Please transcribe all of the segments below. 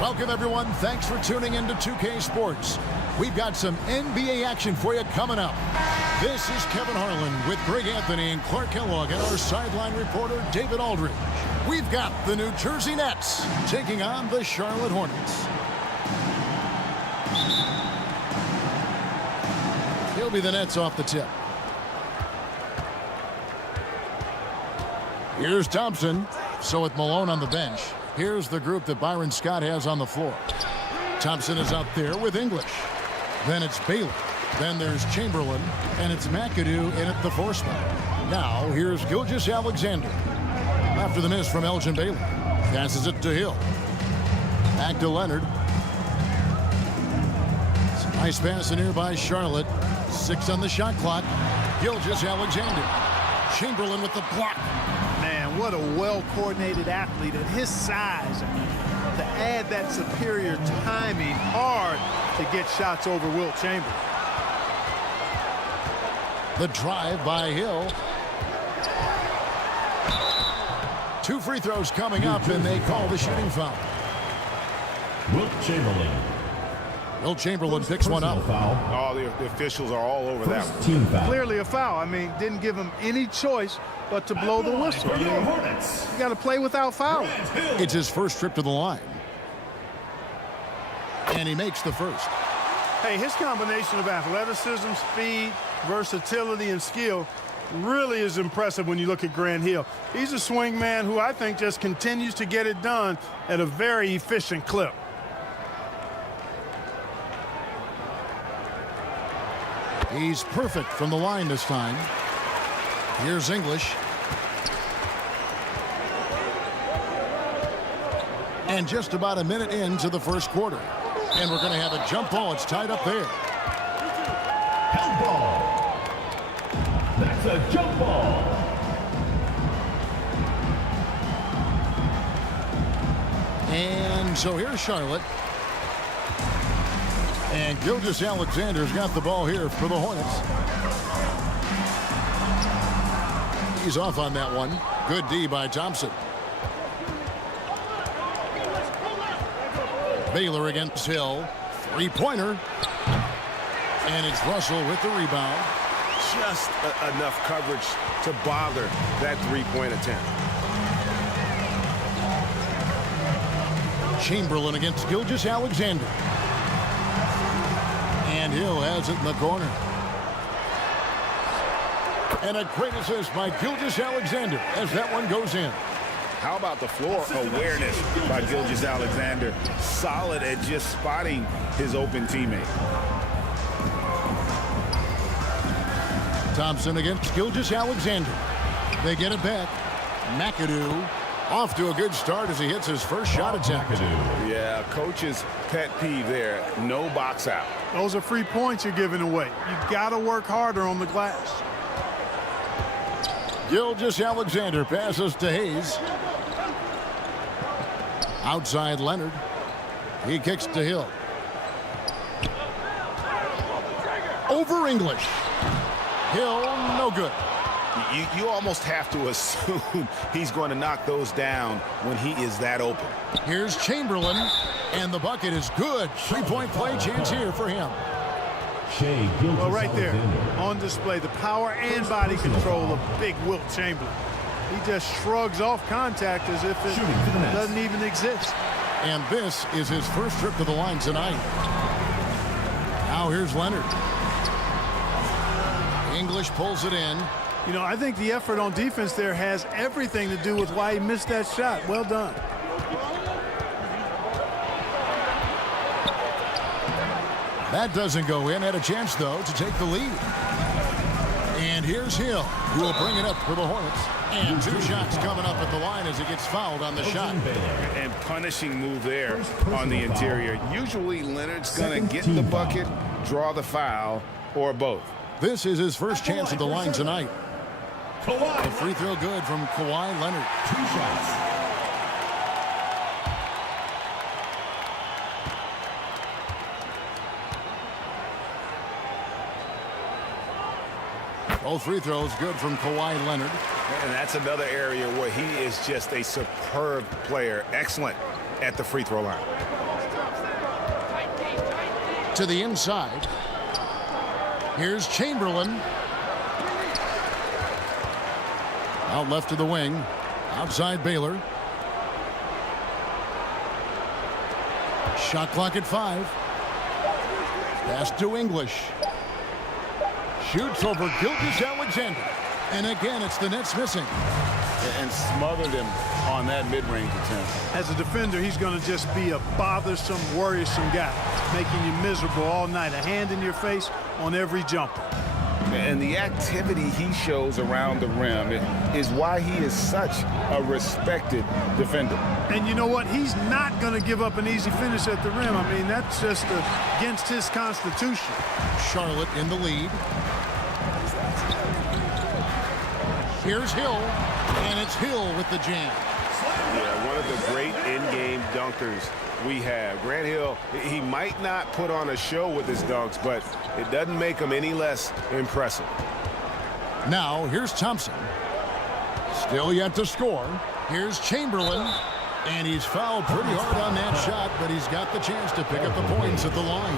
Welcome, everyone. Thanks for tuning into 2K Sports. We've got some NBA action for you coming up. This is Kevin Harlan with Greg Anthony and Clark Kellogg and our sideline reporter, David Aldridge. We've got the New Jersey Nets taking on the Charlotte Hornets. He'll be the Nets off the tip. Here's Thompson. So with Malone on the bench, here's the group that Byron Scott has on the floor. Thompson is out there with English. Then it's Baylor. Then there's Chamberlain. And it's McAdoo in at the 4 spot. Now here's Gilgeous-Alexander. After the miss from Elgin Baylor. Passes it to Hill. Back to Leonard. It's a nice pass in here by Charlotte. 6 on the shot clock. Gilgeous-Alexander. Chamberlain with the block. Man, what a well-coordinated athlete at his size. I mean, to add that superior timing, hard to get shots over Wilt Chamberlain. The drive by Hill. 2 free throws coming up, and they call the shooting foul. Wilt Chamberlain. Wilt Chamberlain picks one up. Oh, the officials are all over that one. Team foul. Clearly a foul. I mean, didn't give him any choice but to blow the whistle. I mean, you got to play without fouling. It's his first trip to the line. And he makes the first. Hey, his combination of athleticism, speed, versatility, and skill really is impressive when you look at Grant Hill. He's a swing man who I think just continues to get it done at a very efficient clip. He's perfect from the line this time. Here's English. And just about a minute into the first quarter. And we're going to have a jump ball. It's tied up there. Held ball. That's a jump ball. And so here's Charlotte. And Gilgeous-Alexander's got the ball here for the Hornets. He's off on that one. Good D by Thompson. Baylor against Hill. 3-pointer. And it's Russell with the rebound. Just enough coverage to bother that 3-point attempt. Chamberlain against Gilgeous-Alexander. And Hill has it in the corner. And a great assist by Gilgeous-Alexander as that one goes in. How about the floor awareness by Gilgeous-Alexander? Solid at just spotting his open teammate. Thompson against Gilgeous-Alexander. They get it back. McAdoo off to a good start as he hits his first shot attempt. Yeah, coach's pet peeve there. No box out. Those are free points you're giving away. You've got to work harder on the glass. Gilgeous-Alexander passes to Hayes. Outside Leonard. He kicks to Hill. Over English. Hill, no good. You almost have to assume he's going to knock those down when he is that open. Here's Chamberlain, and the bucket is good. 3-point play chance here for him. Well, right there, on display, the power and body control of big Wilt Chamberlain. He just shrugs off contact as if it doesn't even exist. And this is his first trip to the line tonight. Now here's Leonard. English pulls it in. You know, I think the effort on defense there has everything to do with why he missed that shot. Well done. That doesn't go in. Had a chance, though, to take the lead. And And here's Hill, who will bring it up for the Hornets. And 2 shots coming up at the line as he gets fouled on the shot. And punishing move there on the interior. Usually Leonard's going to get the bucket, draw the foul, or both. This is his first chance at the line tonight. A free throw good from Kawhi Leonard. 2 shots. Both free throws good from Kawhi Leonard. And that's another area where he is just a superb player. Excellent at the free throw line. To the inside. Here's Chamberlain. Out left to the wing. Outside Baylor. Shot clock at 5. Pass to English. Shoots over Gilgeous-Alexander. And again, it's the Nets missing. And smothered him on that mid-range attempt. As a defender, he's going to just be a bothersome, worrisome guy, making you miserable all night. A hand in your face on every jumper. And the activity he shows around the rim is why he is such a respected defender. And you know what? He's not going to give up an easy finish at the rim. I mean, that's just against his constitution. Charlotte in the lead. Here's Hill, and it's Hill with the jam. Yeah, one of the great in-game dunkers we have. Grant Hill, he might not put on a show with his dunks, but it doesn't make him any less impressive. Now, here's Thompson. Still yet to score. Here's Chamberlain, and he's fouled pretty hard on that shot, but he's got the chance to pick up the points at the line.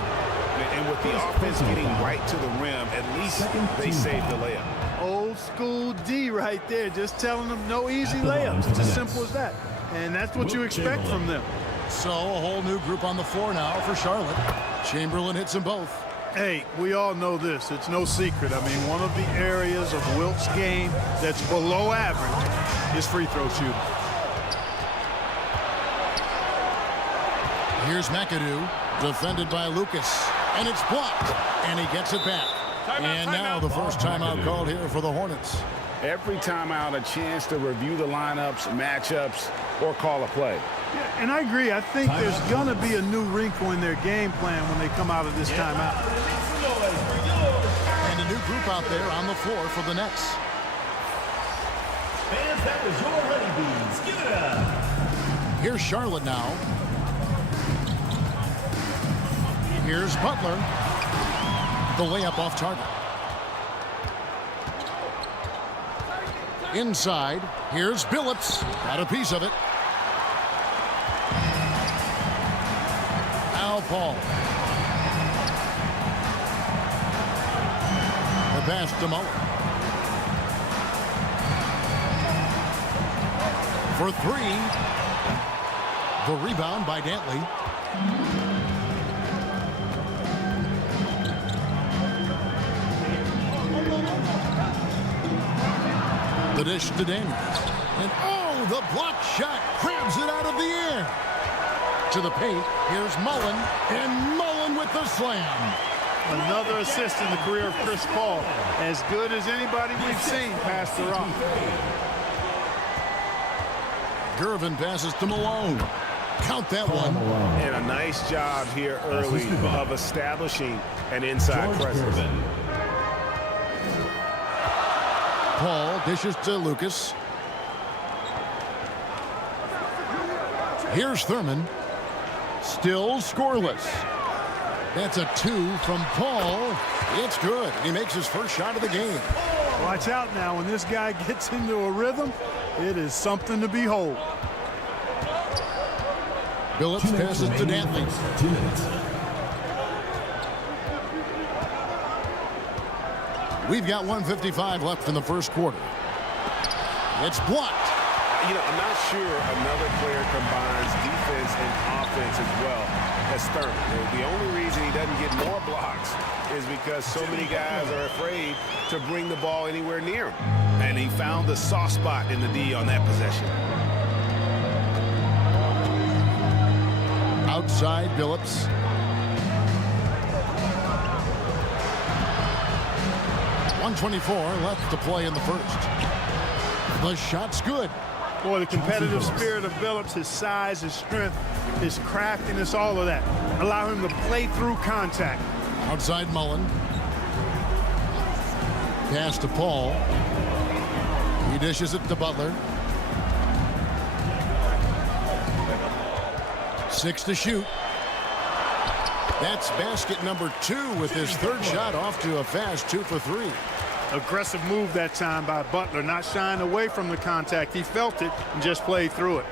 And with the offense getting right to the rim, at least they saved the layup. Old school D right there, just telling them no easy layups. It's as simple as that. And that's what you expect from them. So a whole new group on the floor now for Charlotte. Chamberlain hits them both. Hey, we all know this. It's no secret. I mean, one of the areas of Wilt's game that's below average is free throw shooting. Here's McAdoo, defended by Lucas. And it's blocked. And he gets it back. And now the first timeout called here for the Hornets. Every timeout, a chance to review the lineups, matchups, or call a play. Yeah, and I agree. I think there's going to be a new wrinkle in their game plan when they come out of this timeout. And a new group out there on the floor for the Nets. Fans, that was your Ready Beans. Give it up. Here's Charlotte now. Here's Butler. The layup off target. Inside, here's Billups. Got a piece of it. Al Paul. The pass to Muller. For 3. The rebound by Dantley. The dish to Daniels. And oh, the block shot grabs it out of the air. To the paint, here's Mullen. And Mullen with the slam. Another assist in the career of Chris Paul. As good as anybody we've seen pass the rock. Gervin passes to Malone. Count that one. And a nice job here early of establishing an inside presence. Paul dishes to Lucas. Here's Thurman. Still scoreless. That's a 2 from Paul. It's good. He makes his first shot of the game. Watch out now. When this guy gets into a rhythm, it is something to behold. Billups passes to Dantley. 2 minutes. We've got 1:55 left in the first quarter. It's blocked. You know, I'm not sure another player combines defense and offense as well as Thurman. The only reason he doesn't get more blocks is because so many guys are afraid to bring the ball anywhere near him. And he found the soft spot in the D on that possession. Outside, Billups. 1:24 left to play in the first. The shot's good. Boy, the competitive spirit of Billups, his size, his strength, his craftiness, all of that allow him to play through contact. Outside Mullen. Pass to Paul. He dishes it to Butler. 6 to shoot. That's basket number 2 with his third shot off to a fast 2 for 3. Aggressive move that time by Butler, not shying away from the contact. He felt it and just played through it.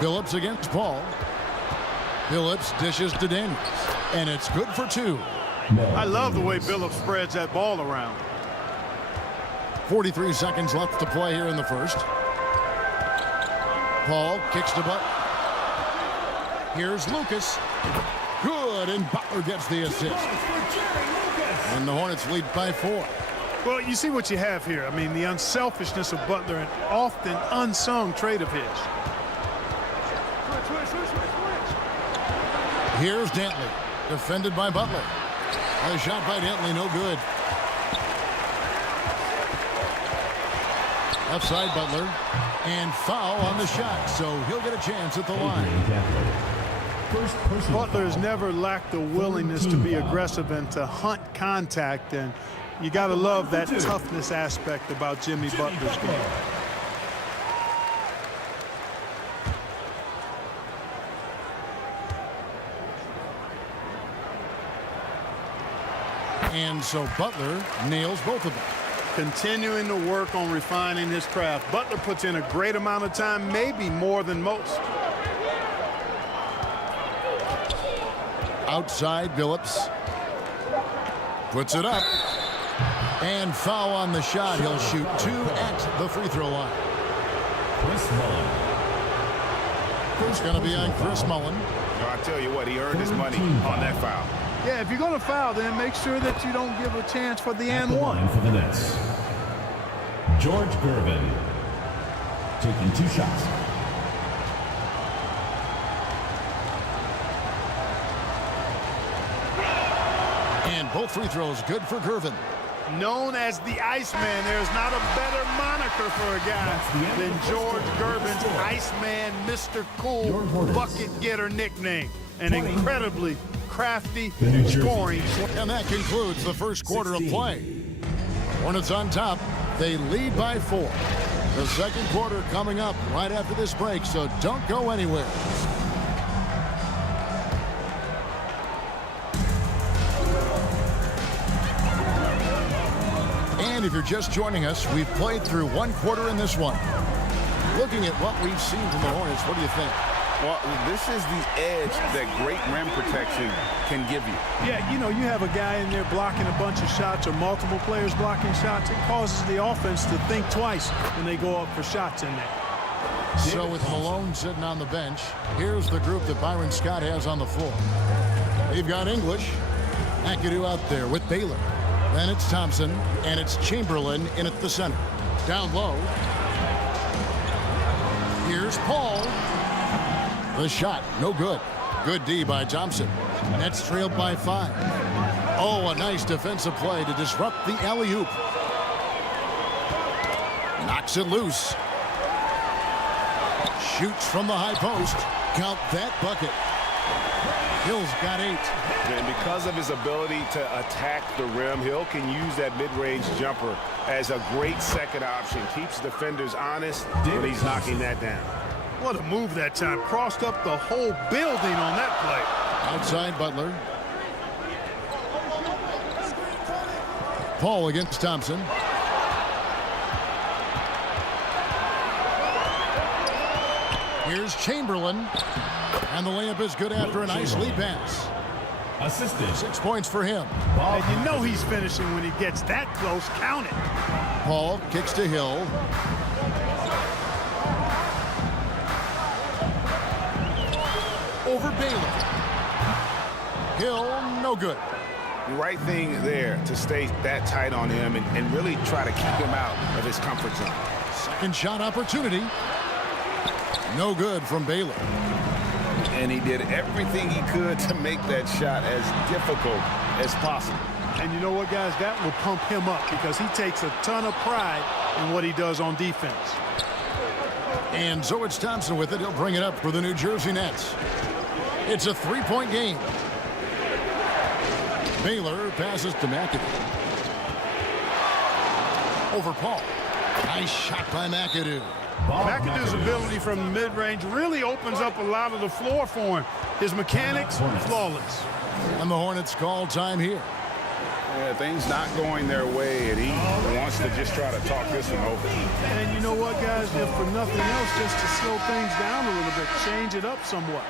Billups against Paul. Billups dishes to Daniels, and it's good for 2. I love the way Billups spreads that ball around. 43 seconds left to play here in the first. Paul kicks to Butler. Here's Lucas. Good, and Butler gets the assist. And the Hornets lead by 4. Well, you see what you have here. I mean, the unselfishness of Butler, an often unsung trait of his. Here's Dantley, defended by Butler. A shot by Dantley, no good. Outside Butler, and foul on the shot, so he'll get a chance at the line. Butler has never lacked the willingness to be aggressive and to hunt contact, and you got to love that toughness aspect about Jimmy Butler's game. And so Butler nails both of them. Continuing to work on refining his craft. Butler puts in a great amount of time, maybe more than most. Outside, Billups puts it up, and foul on the shot. He'll shoot 2 at the free throw line. Chris Mullen. It's going to be on Chris Mullen. I tell you what, he earned his money on that foul. Yeah, if you're going to foul, then make sure that you don't give a chance for the and one. Line for the Nets. George Gervin taking 2 shots. And both free throws good for Gervin. Known as the Iceman, there's not a better moniker for a guy than George Gervin's Iceman, Mr. Cool bucket getter nickname. An incredibly crafty scoring. And that concludes the first quarter of play. Hornets on top. They lead by 4. The second quarter coming up right after this break, so don't go anywhere. And if you're just joining us, we've played through 1 quarter in this one. Looking at what we've seen from the Hornets, what do you think? Well, this is the edge that great rim protection can give you. Yeah, you know, you have a guy in there blocking a bunch of shots or multiple players blocking shots. It causes the offense to think twice when they go up for shots in there. So with Malone sitting on the bench, here's the group that Byron Scott has on the floor. They've got English, McAdoo out there with Baylor. Then it's Thompson, and it's Chamberlain in at the center. Down low. Here's Paul. The shot, no good. Good D by Thompson. Nets trailed by 5. Oh, a nice defensive play to disrupt the alley-oop. Knocks it loose. Shoots from the high post. Count that bucket. Hill's got 8. And because of his ability to attack the rim, Hill can use that mid-range jumper as a great second option. Keeps defenders honest when he's knocking that down. What a move that time. Crossed up the whole building on that play. Outside Butler. Paul against Thompson. Here's Chamberlain. And the layup is good after a nice lead pass. Assisted. 6 points for him. And you know he's finishing when he gets that close. Count it. Paul kicks to Hill. Over Baylor. Hill, no good. The right thing there to stay that tight on him and really try to keep him out of his comfort zone. Second shot opportunity. No good from Baylor. And he did everything he could to make that shot as difficult as possible. And you know what, guys? That will pump him up because he takes a ton of pride in what he does on defense. And so it's Thompson with it. He'll bring it up for the New Jersey Nets. It's a three-point game. Baylor passes to McAdoo. Over Paul. Nice shot by McAdoo. McAdoo's ability from the mid-range really opens up a lot of the floor for him. His mechanics, flawless. And the Hornets call time here. Yeah, things not going their way, and he wants to just try to talk this one over. And you know what, guys? If for nothing else, just to slow things down a little bit, change it up somewhat.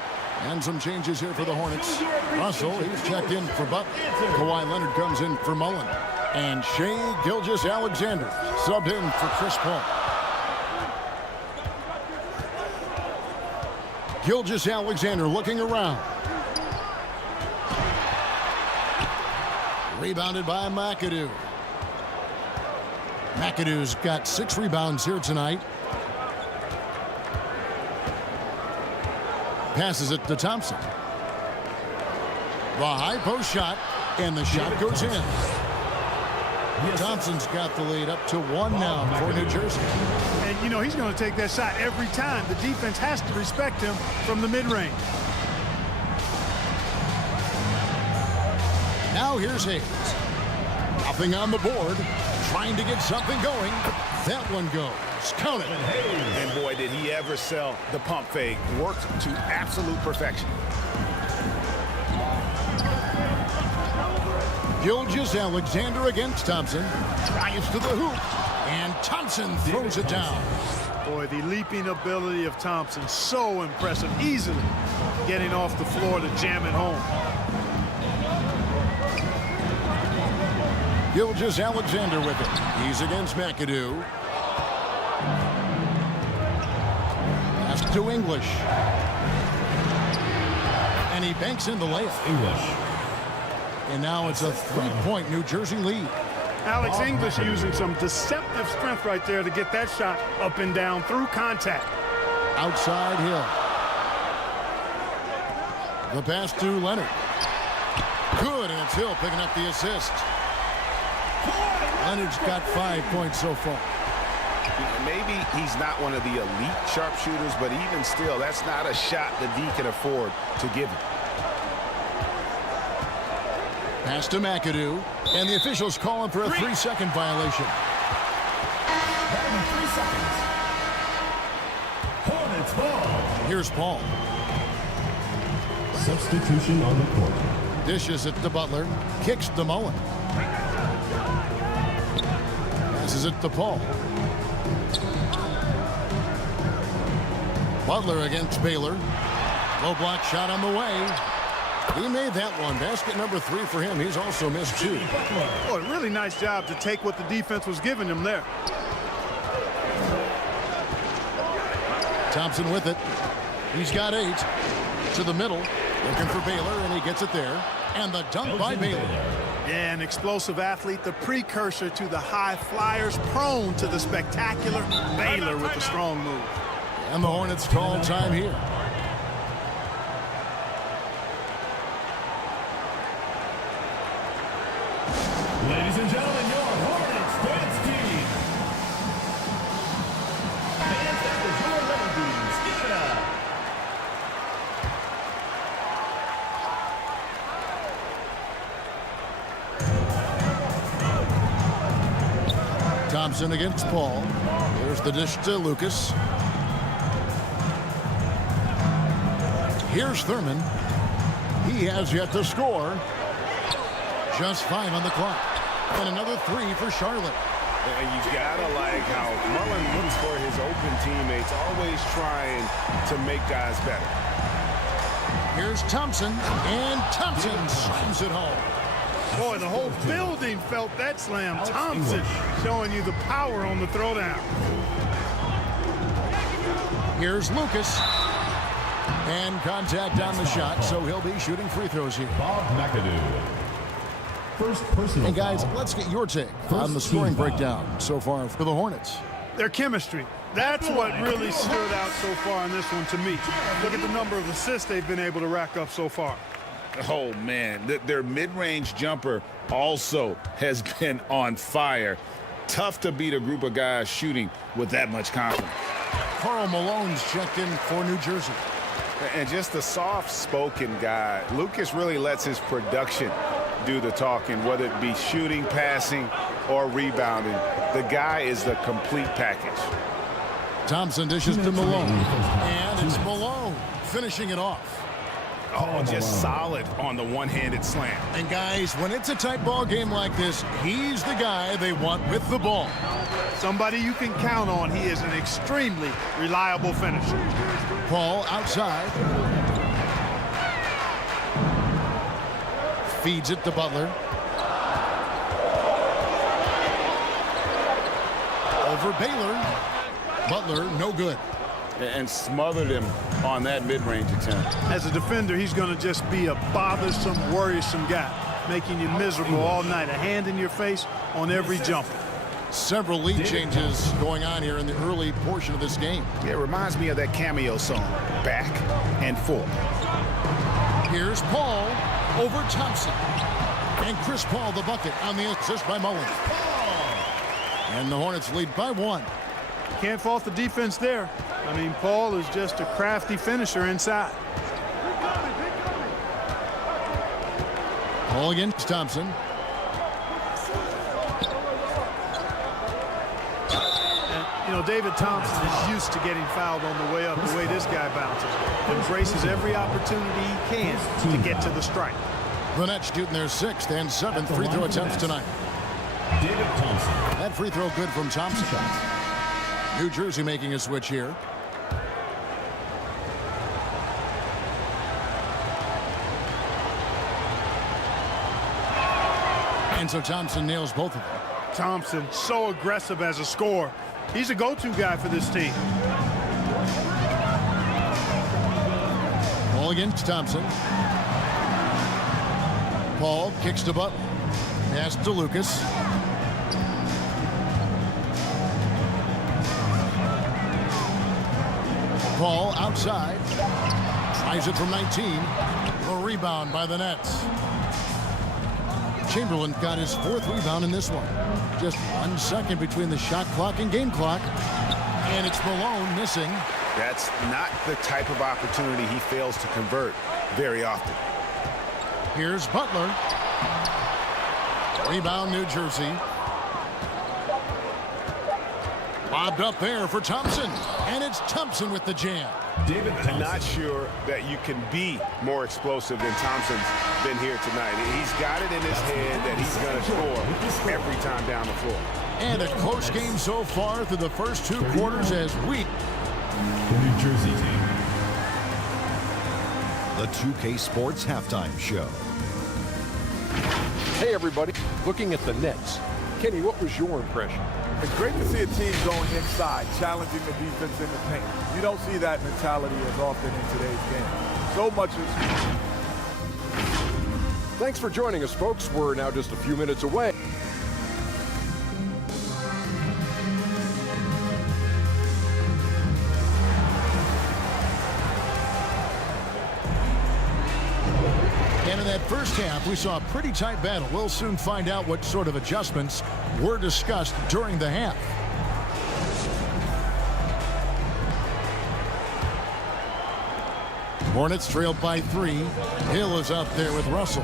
And some changes here for the Hornets. Russell, he's checked in for Butler. Kawhi Leonard comes in for Mullen. And Shai Gilgeous-Alexander subbed in for Chris Paul. Gilgeous-Alexander looking around. Rebounded by McAdoo. McAdoo's got 6 rebounds here tonight. Passes it to Thompson. The high post shot, and the shot goes in. Thompson's got the lead up to 1 now for New Jersey. And, you know, he's going to take that shot every time. The defense has to respect him from the mid-range. Now here's Hayes. Nothing on the board. Trying to get something going. That one goes. Count it. And boy, did he ever sell the pump fake. Worked to absolute perfection. Gilgeous-Alexander against Thompson. Drives to the hoop. And Thompson throws it down. Boy, the leaping ability of Thompson, so impressive. Easily getting off the floor to jam it home. Gilgeous-Alexander with it. He's against McAdoo. Pass to English. And he banks in the layup. English. And now it's a 3-point New Jersey lead. Alex English using some deceptive strength right there to get that shot up and down through contact. Outside Hill. The pass to Leonard. Good, and it's Hill picking up the assist. Leonard's got 5 points so far. Maybe he's not one of the elite sharpshooters, but even still, that's not a shot that D can afford to give him. Pass to McAdoo, and the officials calling for a 3-second violation. 3 seconds. Hornets ball. Here's Paul. Substitution on the court. Dishes it to Butler. Kicks to Mullen. Passes it to Paul. Butler against Baylor. Low block shot on the way. He made that one. Basket number 3 for him. He's also missed 2. Oh, a really nice job to take what the defense was giving him there. Thompson with it. He's got 8. To the middle. Looking for Baylor, and he gets it there. And the dunk by Baylor. Yeah, an explosive athlete, the precursor to the high flyers, prone to the spectacular. Baylor with a strong move. And the Hornets call time here. Ladies and gentlemen, your Hornets dance team. Fans at the door ladies, give it up. Thompson against Paul. There's the dish to Lucas. Here's Thurman. He has yet to score. Just 5 on the clock. And another 3 for Charlotte. And you gotta like how Mullen looks for his open teammates, always trying to make guys better. Here's Thompson, and Thompson slams it home. Boy, the whole building felt that slam. Thompson showing you the power on the throwdown. Here's Lucas. And contact on the shot, so he'll be shooting free throws here. Bob McAdoo. First personal And guys, foul. let's get your take on the scoring breakdown so far for the Hornets. Their chemistry. That's what really stood out so far in this one to me. Look at the number of assists they've been able to rack up so far. Oh, man, their mid-range jumper also has been on fire. Tough to beat a group of guys shooting with that much confidence. Karl Malone's checked in for New Jersey. And just a soft-spoken guy. Lucas really lets his production do the talking, whether it be shooting, passing, or rebounding. The guy is the complete package. Thompson dishes to Malone. And it's Malone finishing it off. Oh, just solid on the one-handed slam. And guys, when it's a tight ball game like this, he's the guy they want with the ball. Somebody you can count on. He is an extremely reliable finisher. Paul outside. Feeds it to Butler. Over Baylor. Butler, no good. And smothered him on that mid-range attempt. As a defender, he's going to just be a bothersome, worrisome guy, making you miserable all night. A hand in your face on every jumper. Several lead changes going on here in the early portion of this game. Yeah, it reminds me of that cameo song, Back and Forth. Here's Paul over Thompson. And Chris Paul the bucket on the assist by Mullen. And the Hornets lead by 1. Can't fault the defense there. I mean, Paul is just a crafty finisher inside. Paul against Thompson. And, you know, David Thompson is used to getting fouled on the way up, the way this guy bounces. Embraces every opportunity he can to get to the strike. The Nets shooting their 6th and 7th free throw attempts tonight. David Thompson. That free throw good from Thompson. New Jersey making a switch here. And so Thompson nails both of them. Thompson, so aggressive as a scorer. He's a go-to guy for this team. Paul against Thompson. Paul kicks to Butler. Pass to Lucas. Paul outside. Tries it from 19. A rebound by the Nets. Chamberlain got his 4th rebound in this one. Just 1 second between the shot clock and game clock. And it's Malone missing. That's not the type of opportunity he fails to convert very often. Here's Butler. Rebound, New Jersey. Lobbed up there for Thompson. And it's Thompson with the jam. David Thompson. I'm not sure that you can be more explosive than Thompson's been here tonight. He's got it in his head that he's going to score every time down the floor. And a close game so far through the first 2 quarters as we... The New Jersey team. The 2K Sports Halftime Show. Hey everybody, looking at the Nets. Kenny, what was your impression? It's great to see a team going inside, challenging the defense in the paint. You don't see that mentality as often in today's game. So much is... Thanks for joining us, folks. We're now just a few minutes away. And in that first half, we saw a pretty tight battle. We'll soon find out what sort of adjustments were discussed during the half. Hornets trailed by 3. Hill is out there with Russell.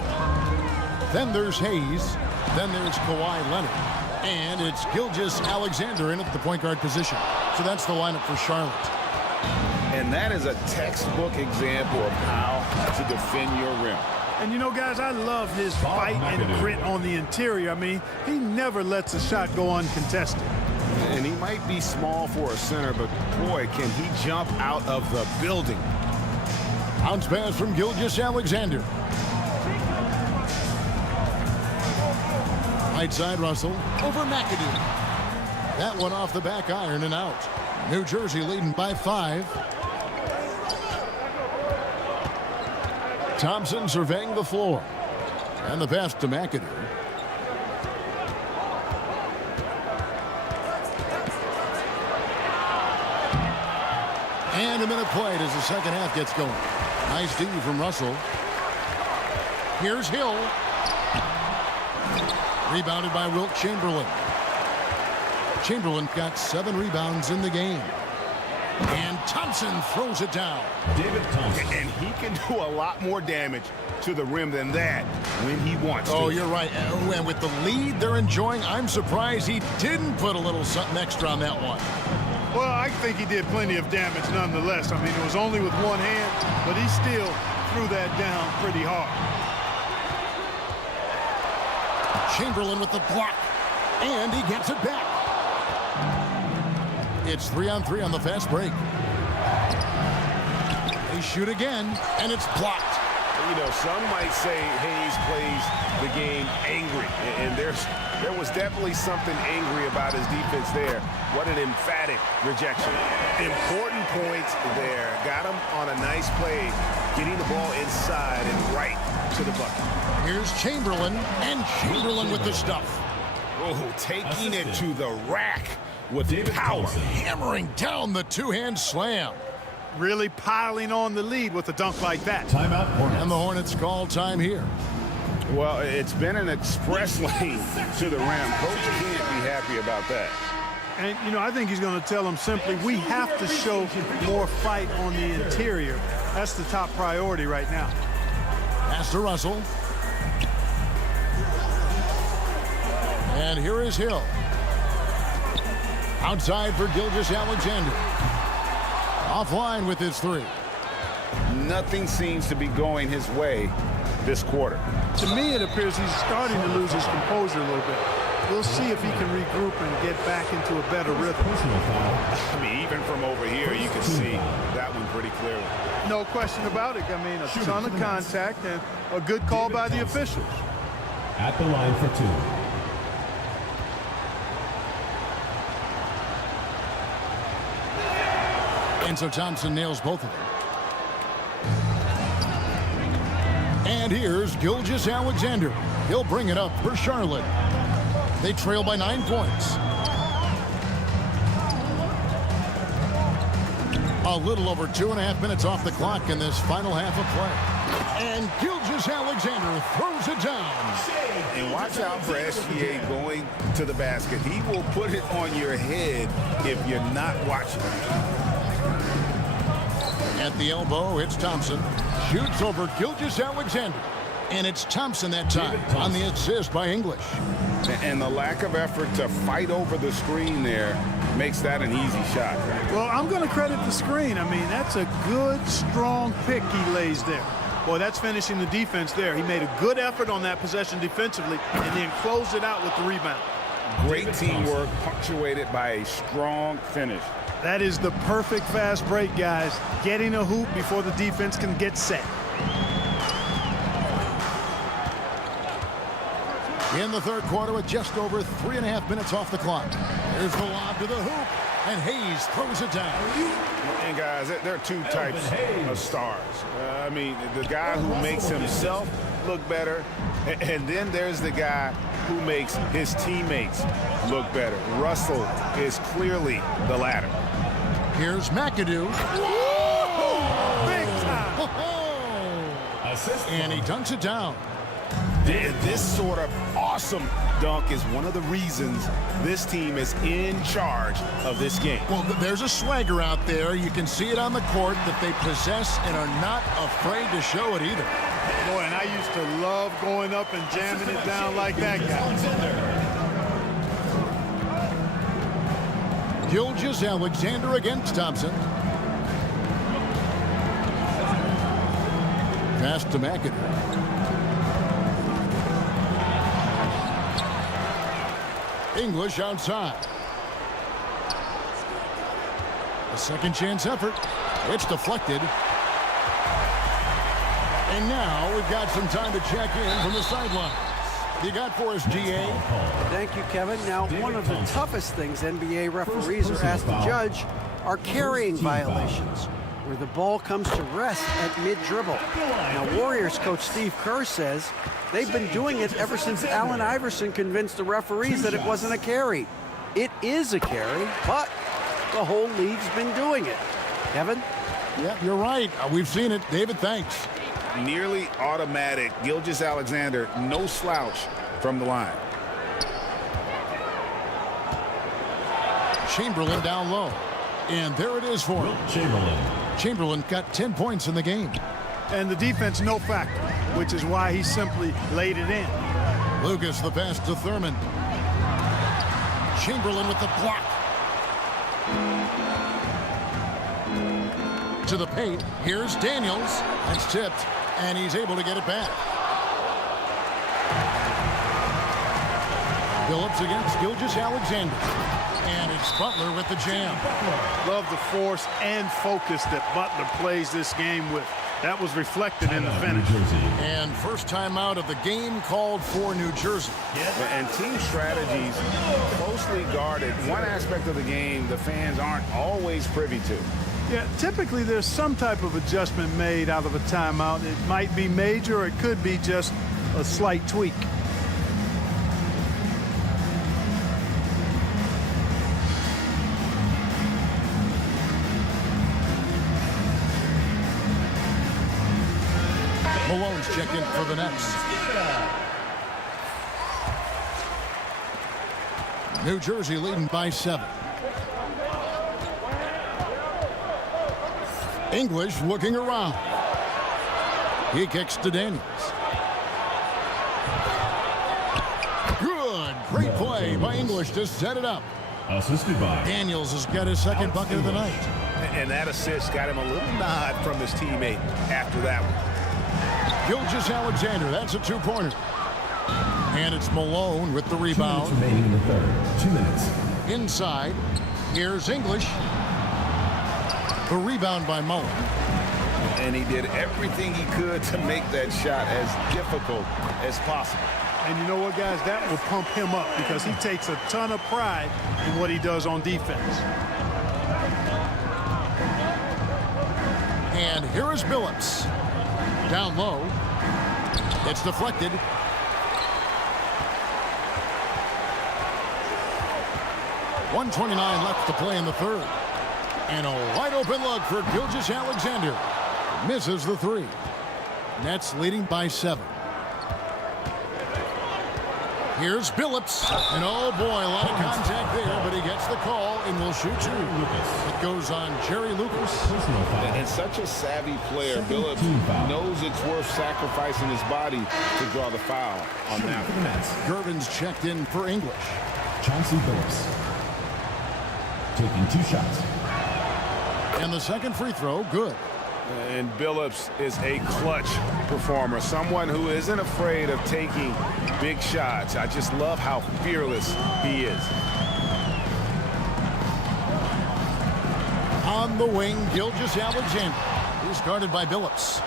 Then there's Hayes. Then there's Kawhi Leonard. And it's Gilgeous-Alexander in at the point guard position. So that's the lineup for Charlotte. And that is a textbook example of how to defend your rim. And you know, guys, I love his fight and grit on the interior. I mean, he never lets a shot go uncontested. And he might be small for a center, but boy, can he jump out of the building. Bounce pass from Gilgeous-Alexander. Right side, Russell over McAdoo. That one off the back iron and out. New Jersey leading by 5. Thompson surveying the floor. And the pass to McAdoo. And a minute played as the second half gets going. Nice D from Russell. Here's Hill. Rebounded by Wilt Chamberlain. Chamberlain got 7 rebounds in the game. And Thompson throws it down. David Thompson. And he can do a lot more damage to the rim than that when he wants to. Oh, you're right. And with the lead they're enjoying, I'm surprised he didn't put a little something extra on that one. Well, I think he did plenty of damage nonetheless. I mean, it was only with one hand, but he still threw that down pretty hard. Chamberlain with the block. And he gets it back. It's 3-on-3 on the fast break. They shoot again, and it's blocked. You know, some might say Hayes plays the game angry, and there was definitely something angry about his defense there. What an emphatic rejection. Important points there. Got him on a nice play, getting the ball inside and right to the bucket. Here's Chamberlain, and Chamberlain with the stuff. Oh, taking it to the rack with power. Hammering down the two-hand slam. Really piling on the lead with a dunk like that. Timeout, Hornets. And the Hornets call time here. Well, it's been an express lane to the rim. Coach can't be happy about that. And, you know, I think he's going to tell them simply, we have to show more fight on the interior. That's the top priority right now. Pass to Russell. And here is Hill. Outside for Gilgeous-Alexander. Offline with his 3. Nothing seems to be going his way this quarter. To me, it appears he's starting to lose his composure a little bit. We'll see if he can regroup and get back into a better rhythm. I mean, even from over here, you can see that one pretty clearly. No question about it. I mean, a ton of contact and a good call by the officials. At the line for 2. And so Thompson nails both of them. And here's Gilgeous-Alexander. He'll bring it up for Charlotte. They trail by 9 points. A little over 2.5 minutes off the clock in this final half of play. And Gilgeous-Alexander throws it down. And watch out for SGA going to the basket. He will put it on your head if you're not watching. At the elbow, it's Thompson. Shoots over Gilgeous-Alexander. And it's Thompson that time on the assist by English. And the lack of effort to fight over the screen there makes that an easy shot. Well, I'm going to credit the screen. I mean, that's a good, strong pick he lays there. Boy, that's finishing the defense there. He made a good effort on that possession defensively and then closed it out with the rebound. Great teamwork punctuated by a strong finish. That is the perfect fast break, guys. Getting a hoop before the defense can get set. In the third quarter with just over 3.5 minutes off the clock. There's the lob to the hoop, and Hayes throws it down. And guys, there are 2 types of stars. I mean, the guy who makes himself look better, and then there's the guy who makes his teammates look better. Russell is clearly the latter. Here's McAdoo. Big time. And he dunks it down. This sort of awesome dunk is one of the reasons this team is in charge of this game. Well, there's a swagger out there. You can see it on the court that they possess and are not afraid to show it either. Boy, and I used to love going up and jamming it down like that guy. Gilgeous-Alexander against Thompson. Pass to McAdoo. English outside. A second chance effort. It's deflected. And now we've got some time to check in from the sidelines. You got for us, GA? Thank you, Kevin. Now, one of the toughest things NBA referees are asked to judge are carrying violations, where the ball comes to rest at mid-dribble. Now, Warriors coach Steve Kerr says they've been doing it ever since Allen Iverson convinced the referees that it wasn't a carry. It is a carry, but the whole league's been doing it. Kevin? Yeah, you're right. We've seen it. David, thanks. nearly automatic. Gilgeous-Alexander, no slouch from the line. Chamberlain down low. And there it is for him. Chamberlain got 10 points in the game. And the defense no factor, which is why he simply laid it in. Lucas the pass to Thurman. Chamberlain with the block. To the paint. Here's Daniels. That's tipped, and he's able to get it back. Phillips against Gilgeous-Alexander. And it's Butler with the jam. Love the force and focus that Butler plays this game with. That was reflected in the finish. And first time out of the game called for New Jersey. And team strategies closely guarded. One aspect of the game the fans aren't always privy to. Yeah, typically there's some type of adjustment made out of a timeout. It might be major, or it could be just a slight tweak. Malone's checked in for the Nets. New Jersey leading by 7. English looking around. He kicks to Daniels. Good. Great play by English to set it up. Assisted by Daniels has got his second bucket of the night. And that assist got him a little nod from his teammate after that one. Gilgeous-Alexander, that's a two-pointer. And it's Malone with the rebound. 2 minutes remaining in the third. 2 minutes. Inside, here's English. The rebound by Mullen. And he did everything he could to make that shot as difficult as possible. And you know what, guys? That will pump him up because he takes a ton of pride in what he does on defense. And here is Billups. Down low. It's deflected. .129 left to play in the third. And a wide open look for Gilgeous-Alexander. Misses the three. Nets leading by 7. Here's Billups. And oh boy, a lot of contact there, but he gets the call and will shoot two. It goes on Jerry Lucas. And such a savvy player, Billups knows it's worth sacrificing his body to draw the foul on that one. Gervin's checked in for English. Chauncey Billups taking 2 shots. And the second free throw, good. And Billups is a clutch performer, someone who isn't afraid of taking big shots. I just love how fearless he is. On the wing, Gilgeous-Alexander. He's guarded by Billups.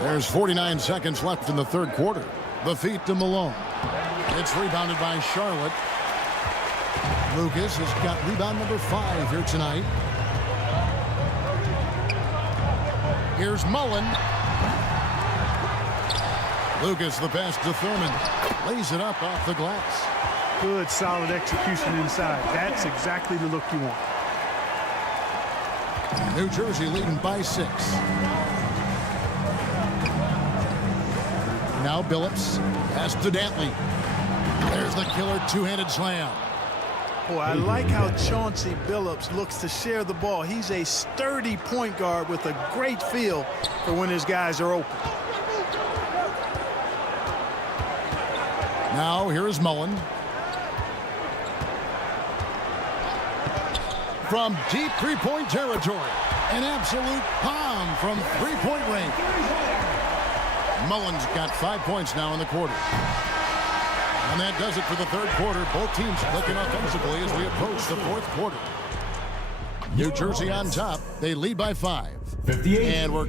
There's 49 seconds left in the third quarter. The feed to Malone. It's rebounded by Charlotte. Lucas has got rebound number 5 here tonight. Here's Mullen. Lucas the pass to Thurman. Lays it up off the glass. Good, solid execution inside. That's exactly the look you want. New Jersey leading by 6. Now Billups. Pass to Dantley. There's the killer two-handed slam. Boy, I like how Chauncey Billups looks to share the ball. He's a sturdy point guard with a great feel for when his guys are open. Now here is Mullen. From deep three-point territory. An absolute bomb from three-point range. Mullen's got 5 points now in the quarter. And that does it for the third quarter. Both teams clicking offensively as we approach the fourth quarter. New Jersey on top. They lead by 5. 58. And we're...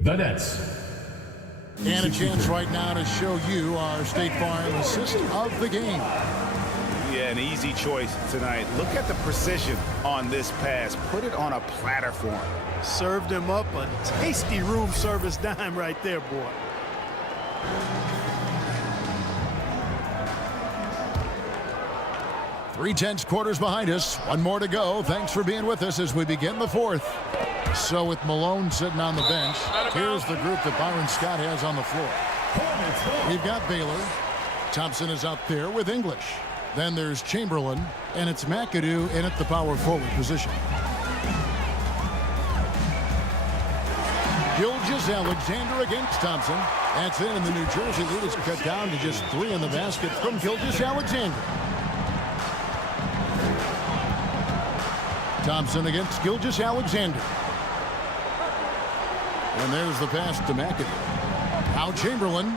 The Nets. And a chance right now to show you our State Farm assist of the game. Yeah, an easy choice tonight. Look at the precision on this pass. Put it on a platter for him. Served him up a tasty room service dime right there, boy. 3/10 quarters behind us. One more to go. Thanks for being with us as we begin the fourth. So with Malone sitting on the bench, here's the group that Byron Scott has on the floor. We've got Baylor. Thompson is out there with English. Then there's Chamberlain, and it's McAdoo in at the power forward position. Gilgeous-Alexander against Thompson. That's in, and the New Jersey lead is cut down to just 3 in the basket from Gilgeous-Alexander. Thompson against Gilgeous-Alexander. And there's the pass to McAdoo. Now Chamberlain.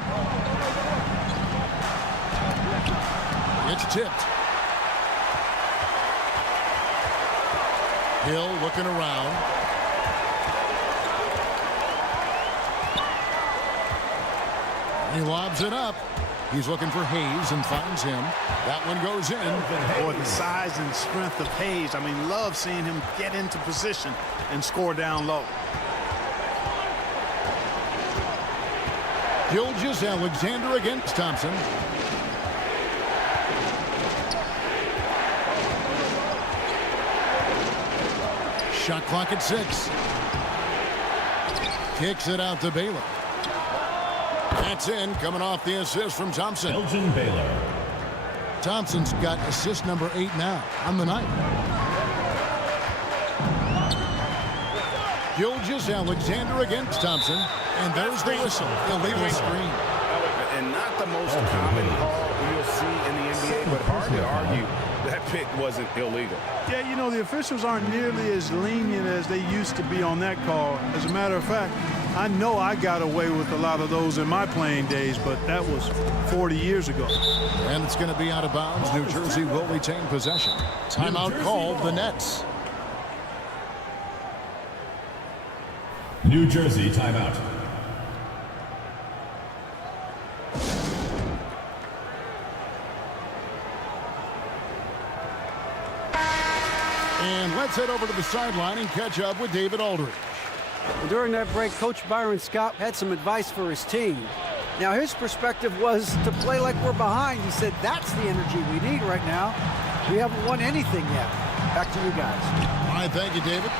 It's tipped. Hill looking around. He lobs it up. He's looking for Hayes and finds him. That one goes in. Boy, the size and strength of Hayes. I mean, love seeing him get into position and score down low. Gilgeous-Alexander against Thompson. Shot clock at 6. Kicks it out to Baylor. That's in, coming off the assist from Thompson. Elgin Baylor. Thompson's got assist number 8 now on the night. Gilgeous-Alexander against Thompson. And there's the whistle. Illegal screen. And not the most common call you'll see in the NBA, but hard to argue that pick wasn't illegal. Yeah, you know, the officials aren't nearly as lenient as they used to be on that call. As a matter of fact, I know I got away with a lot of those in my playing days, but that was 40 years ago. And it's going to be out of bounds. New Jersey will retain possession. Timeout called, the Nets. New Jersey timeout. And let's head over to the sideline and catch up with David Aldridge. Well, during that break, Coach Byron Scott had some advice for his team. Now, his perspective was to play like we're behind. He said, that's the energy we need right now. We haven't won anything yet. Back to you guys. All right, thank you, David.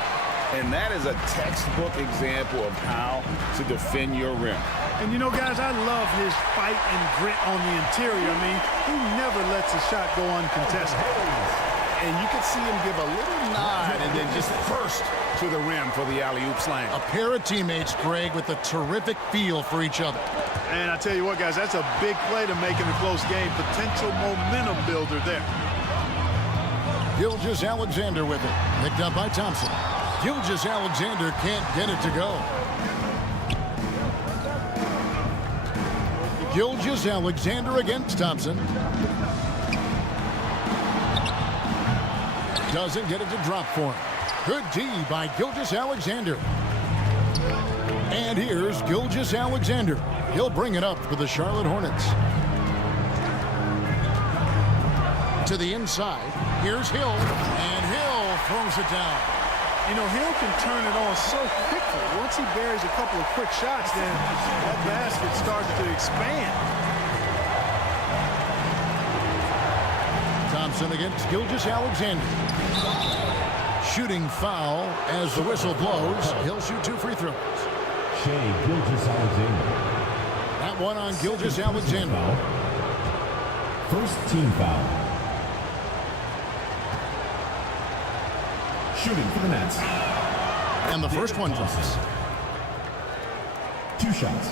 And that is a textbook example of how to defend your rim. And, you know, guys, I love his fight and grit on the interior. I mean, he never lets a shot go uncontested. And you can see him give a little nod and then just burst to the rim for the alley-oop slam. A pair of teammates, Greg, with a terrific feel for each other. And I tell you what, guys, that's a big play to make in a close game. Potential momentum builder there. Gilgeous-Alexander with it. Picked up by Thompson. Gilgeous-Alexander can't get it to go. Gilgeous-Alexander against Thompson. Doesn't get it to drop for him. Good D by Gilgeous-Alexander. And here's Gilgeous-Alexander. He'll bring it up for the Charlotte Hornets. To the inside. Here's Hill. And Hill throws it down. You know, Hill can turn it on so quickly. Once he buries a couple of quick shots, then that basket starts to expand. Thompson against Gilgeous-Alexander. Shooting foul as the whistle blows. He'll shoot 2 free throws. Shea Gilgeous-Alexander. That one on Gilgeous-Alexander. First team foul. Shooting for the Nets. And the first one drops. 2 shots.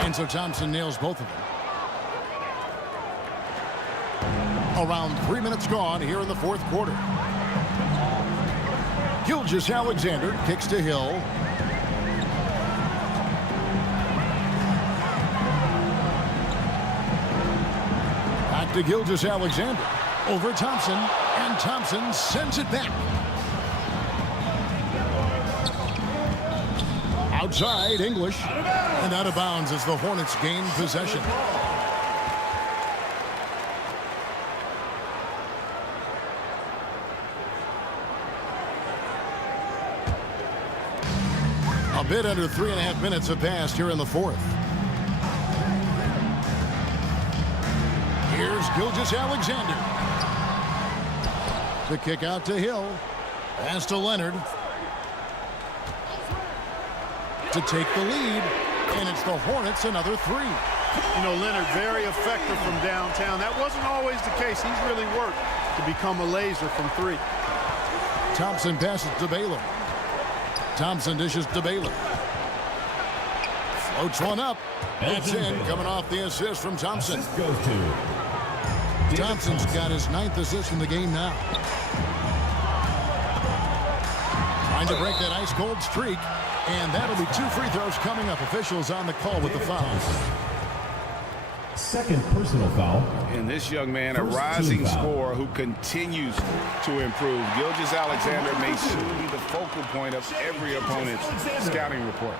And so Thompson nails both of them. Around 3 minutes gone here in the fourth quarter. Gilgeous-Alexander kicks to Hill. Back to Gilgeous-Alexander. Over Thompson. And Thompson sends it back. Outside, English. And out of bounds as the Hornets gain possession. A bit under 3.5 minutes have passed here in the fourth. Here's Gilgeous-Alexander. The kick out to Hill. Pass to Leonard. To take the lead. And it's the Hornets another three. You know, Leonard very effective from downtown. That wasn't always the case. He's really worked to become a laser from three. Thompson passes to Baylor. Thompson dishes to Baylor. Floats one up. That's in, coming off the assist from Thompson. Goes to Thompson's got his 9th assist in the game now. Trying to break that ice-cold streak. And that'll be 2 free throws coming up. Officials on the call with the fouls. second personal foul. And this young man, a rising scorer who continues to improve. Gilgeous-Alexander may soon be the focal point of every opponent's scouting report.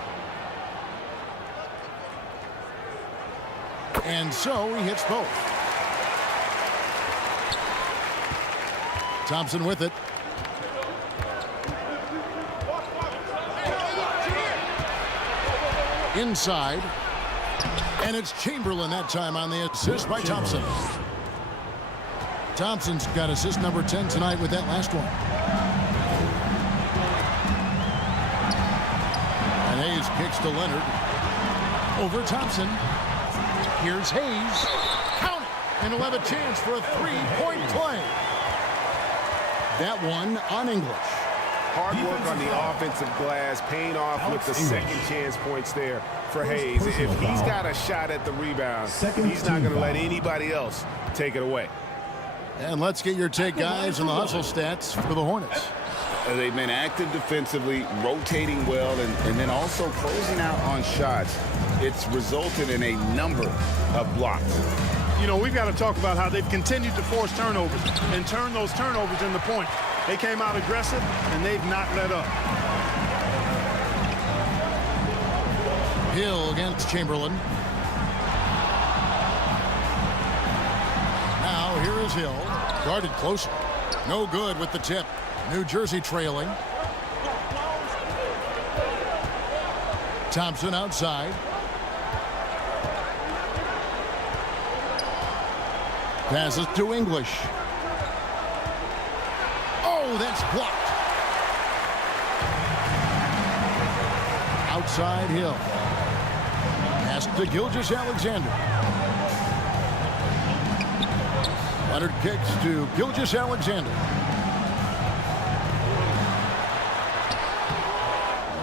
And so he hits both. Thompson with it. Inside. And it's Chamberlain that time on the assist by Thompson. Thompson's got assist number 10 tonight with that last one. And Hayes kicks to Leonard. Over Thompson. Here's Hayes. Count it. And he'll have a chance for a three-point play. That one on English. Hard work on the offensive glass, paying off with the second chance points there for Hayes. If he's got a shot at the rebound, he's not going to let anybody else take it away. And let's get your take, guys, on the hustle stats for the Hornets. They've been active defensively, rotating well, and then also closing out on shots. It's resulted in a number of blocks. You know, we've got to talk about how they've continued to force turnovers and turn those turnovers into points. They came out aggressive, and they've not let up. Hill against Chamberlain. Now here is Hill. Guarded closer. No good with the tip. New Jersey trailing. Thompson outside. Passes to English. Oh, that's blocked. Outside Hill. Pass to Gilgeous-Alexander. Leonard kicks to Gilgeous-Alexander.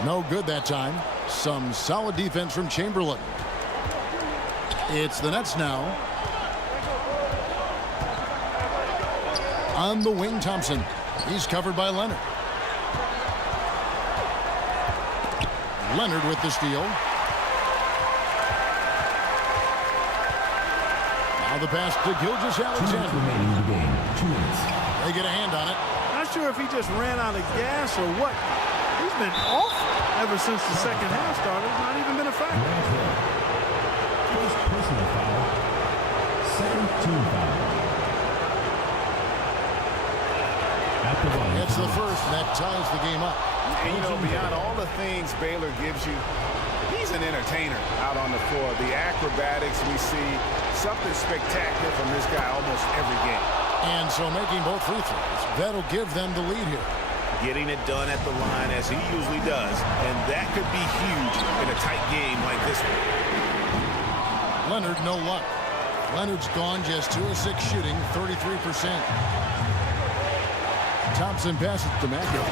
No good that time. Some solid defense from Chamberlain. It's the Nets now. On the wing, Thompson. He's covered by Leonard. Leonard with the steal. Now the pass to Gilgeous-Alexander. They get a hand on it. Not sure if he just ran out of gas or what. He's been off ever since the second half started. Not even been a factor. First personal foul. Second team foul. It's the first that ties the game up. And, you know, beyond all the things Baylor gives you, he's an entertainer out on the floor. The acrobatics we see, something spectacular from this guy almost every game. And so making both free throws, that'll give them the lead here. Getting it done at the line as he usually does, and that could be huge in a tight game like this one. Leonard, no luck. Leonard's gone just 2 of 6 shooting, 33%. Thompson passes to McAdoo.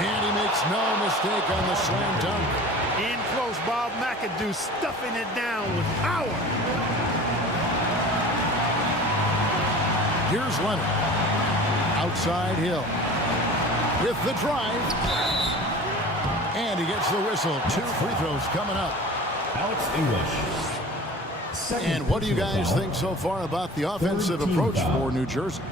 And he makes no mistake on the slam dunk. In close, Bob McAdoo stuffing it down with power. Here's Leonard. Outside Hill. With the drive. And he gets the whistle. 2 free throws coming up. Alex English. And what do you guys think so far about the offensive approach for New Jersey?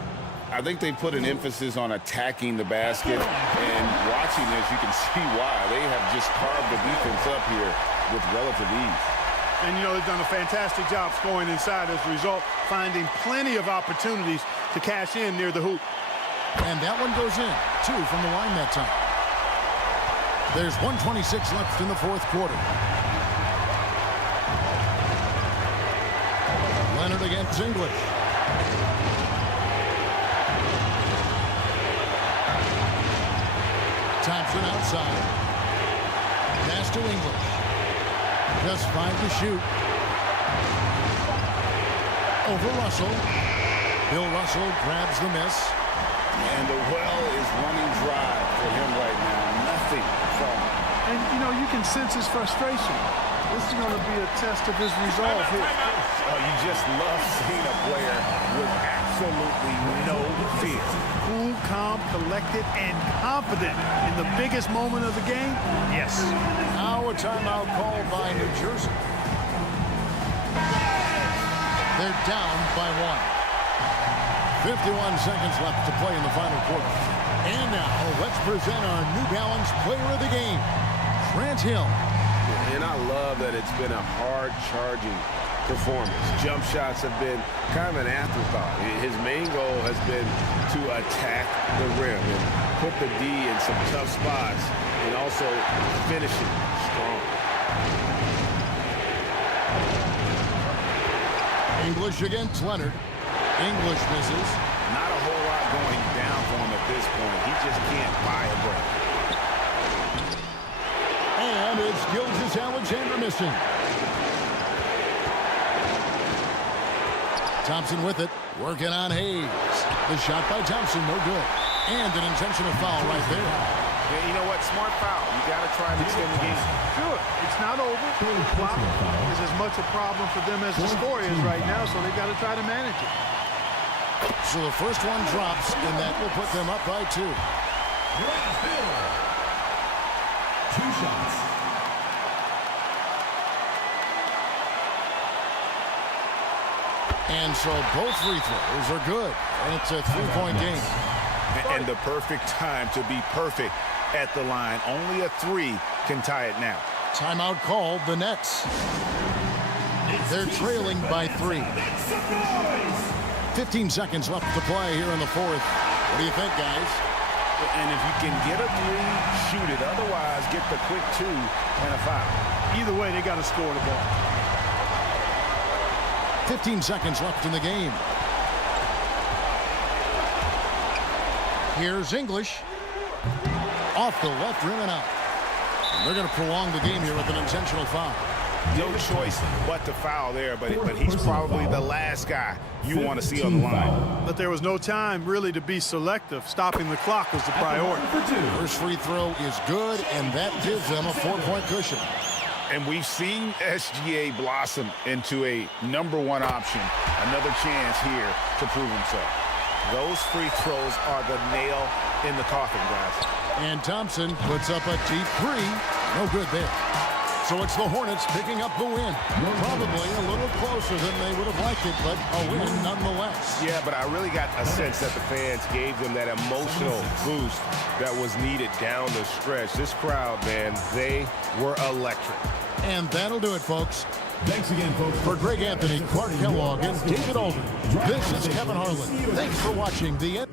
I think they put an emphasis on attacking the basket, and watching this, you can see why. They have just carved the defense up here with relative ease. And, you know, they've done a fantastic job scoring inside as a result, finding plenty of opportunities to cash in near the hoop. And that one goes in. 2 from the line that time. There's 1:26 left in the fourth quarter. Leonard against English. Thompson outside. Pass to English. Just 5 to shoot. Over Russell. Bill Russell grabs the miss. And the well is running dry for him right now. Nothing falling. And, you know, you can sense his frustration. This is going to be a test of his resolve here. Oh, you just love seeing a player with absolutely no fear. Cool, calm, collected, and confident in the biggest moment of the game? Yes. Now a timeout called by New Jersey. They're down by 1. 51 seconds left to play in the final quarter. And now, let's present our New Balance player of the game, Trent Hill. And I love that it's been a hard-charging performance. Jump shots have been kind of an afterthought. His main goal has been to attack the rim and put the D in some tough spots and also finish it strong. English against Leonard. English misses. Not a whole lot going down for him at this point. He just can't buy a break. And it's Gilgeous-Alexander missing. Thompson with it, working on Hayes. The shot by Thompson, no good. And an intentional foul right there. Yeah, you know what? Smart foul. You got to try and extend the game. Sure, it's not over. The clock is as much a problem for them as the score is right now, so they've got to try to manage it. So the first one drops, and that will put them up by 2. 2 shots. And so both free throws are good. And it's a 3-point game. And the perfect time to be perfect at the line. Only a 3 can tie it now. Timeout called, the Nets. They're trailing by 3. 15 seconds left to play here in the fourth. What do you think, guys? And if you can get a 3, shoot it. Otherwise, get the quick 2 and a foul. Either way, they got to score the ball. 15 seconds left in the game. Here's English. Off the left rim and out. And they're going to prolong the game here with an intentional foul. No choice but to foul there, but he's probably the last guy you want to see on the line. But there was no time really to be selective. Stopping the clock was the priority. First free throw is good, and that gives them a 4-point cushion. And we've seen SGA blossom into a #1 option. Another chance here to prove himself. Those free throws are the nail in the coffin, guys. And Thompson puts up a deep 3. No good there. So it's the Hornets picking up the win. Probably a little closer than they would have liked it, but a win nonetheless. Yeah, but I really got a sense that the fans gave them that emotional boost that was needed down the stretch. This crowd, man, they were electric. And that'll do it, folks. Thanks again, folks. For Greg Anthony, Clark Kellogg, and David Aldridge, this is Kevin Harlan. Thanks for watching the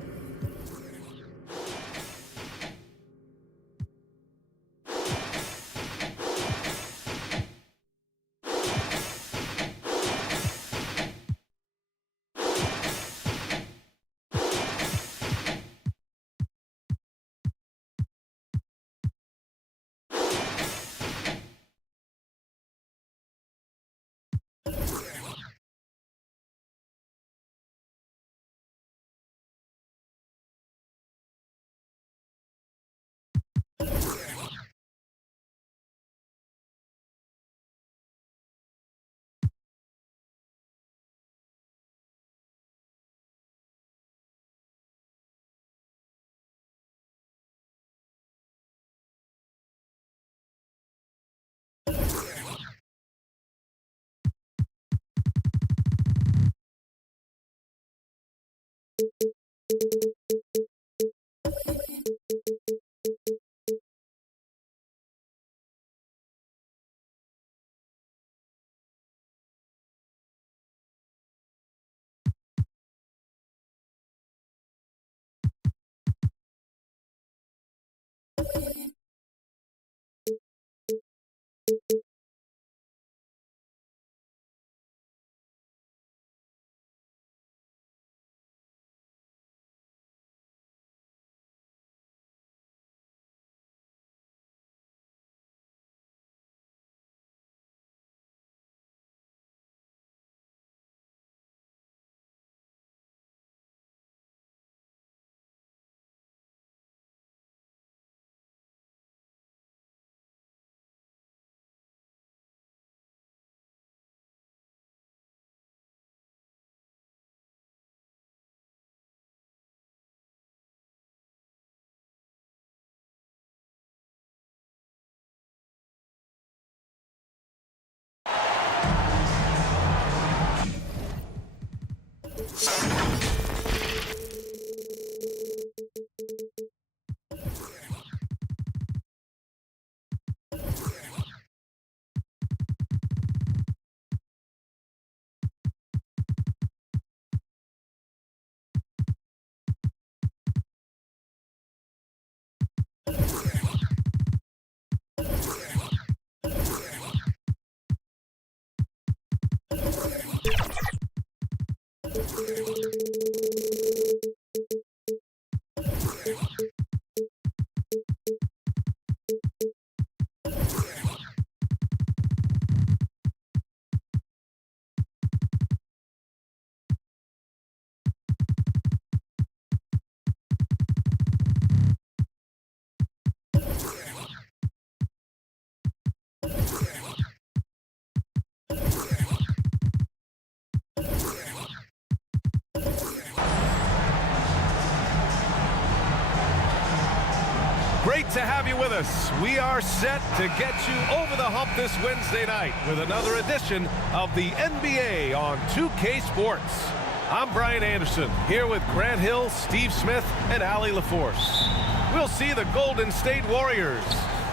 Great to have you with us. We are set to get you over the hump this Wednesday night with another edition of the NBA on 2K Sports. I'm Brian Anderson, here with Grant Hill, Steve Smith, and Allie LaForce. We'll see the Golden State Warriors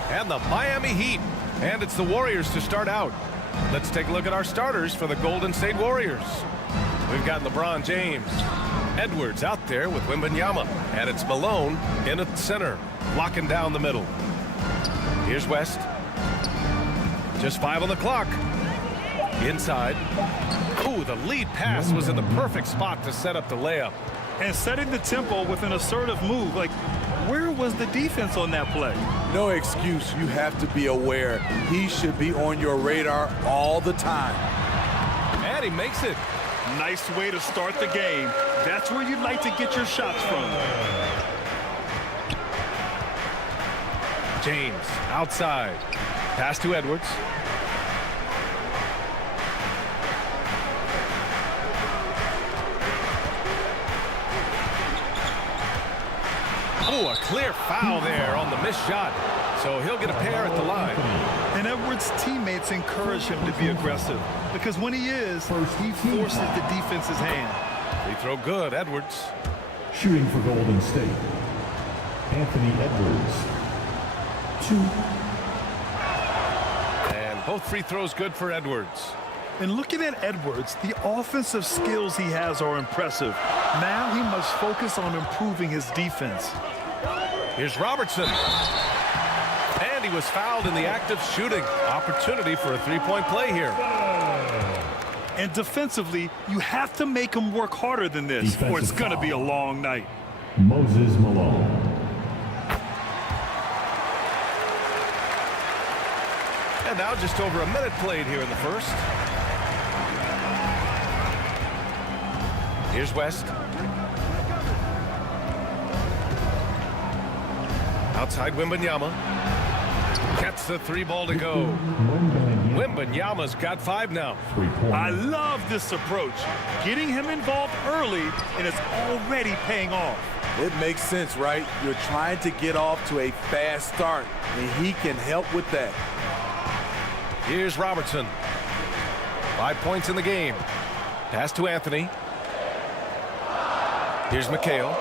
and the Miami Heat. And it's the Warriors to start out. Let's take a look at our starters for the Golden State Warriors. We've got LeBron James. Edwards out there with Wembanyama. And it's Malone in at center, locking down the middle. Here's West. Just 5 on the clock. Inside. Ooh, the lead pass was in the perfect spot to set up the layup. And setting the tempo with an assertive move. Like, where was the defense on that play? No excuse. You have to be aware. He should be on your radar all the time. And he makes it. Nice way to start the game. That's where you'd like to get your shots from. James outside. Pass to Edwards. Oh, a clear foul there on the missed shot. So he'll get a pair at the line. And Edwards' teammates encourage him to be aggressive because when he is, he forces the defense's hand. Free throw good, Edwards. Shooting for Golden State, Anthony Edwards. 2. And both free throws good for Edwards. And looking at Edwards, the offensive skills he has are impressive. Now he must focus on improving his defense. Here's Robertson. And he was fouled in the act of shooting. Opportunity for a three-point play here. And defensively, you have to make him work harder than this, or it's going to be a long night. Moses Malone. And now just over a minute played here in the first. Here's West. Outside Wembanyama. Gets the 3 ball to go. Wembanyama's got 5 now. I love this approach. Getting him involved early, and it's already paying off. It makes sense, right? You're trying to get off to a fast start, and he can help with that. Here's Robertson. 5 points in the game. Pass to Anthony. Here's McHale.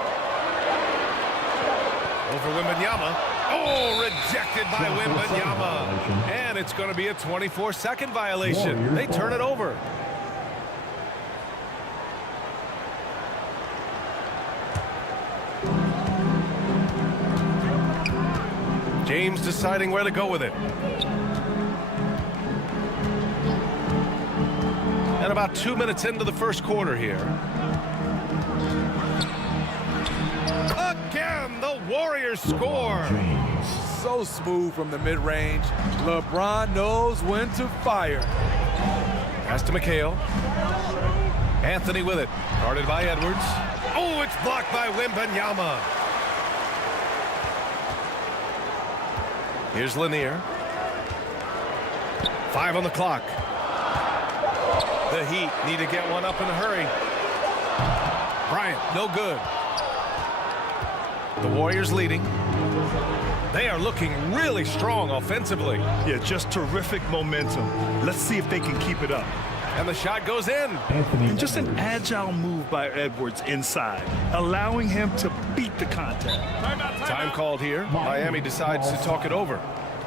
Over Wembanyama. Oh, rejected by Wembanyama. And it's going to be a 24-second violation. They turn it over. James deciding where to go with it. And about 2 minutes into the first quarter here. Again, the Warriors score. So smooth from the mid-range. LeBron knows when to fire. Pass to McHale. Anthony with it. Guarded by Edwards. Oh, it's blocked by Wembanyama. Here's Lanier. 5 on the clock. The Heat need to get one up in a hurry. Bryant, no good. The Warriors leading. They are looking really strong offensively. Yeah, just terrific momentum. Let's see if they can keep it up. And the shot goes in. And just an agile move by Edwards inside, allowing him to beat the contact. Time called here. Miami decides to talk it over.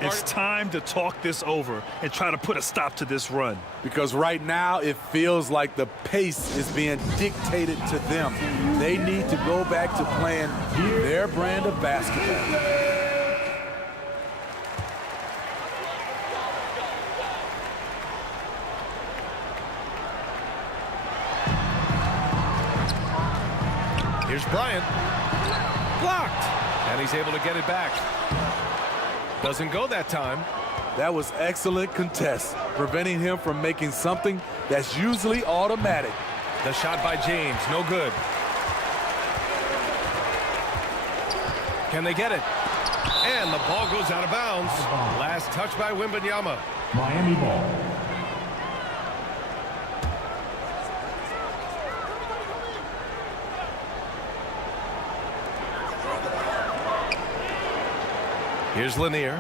It's time to talk this over and try to put a stop to this run. Because right now it feels like the pace is being dictated to them. They need to go back to playing their brand of basketball. Here's Bryant. Blocked. And he's able to get it back. Doesn't go that time. That was excellent contest, preventing him from making something that's usually automatic. The shot by James, no good. Can they get it? And the ball goes out of bounds. Last touch by Wembanyama. Miami ball. Here's Lanier.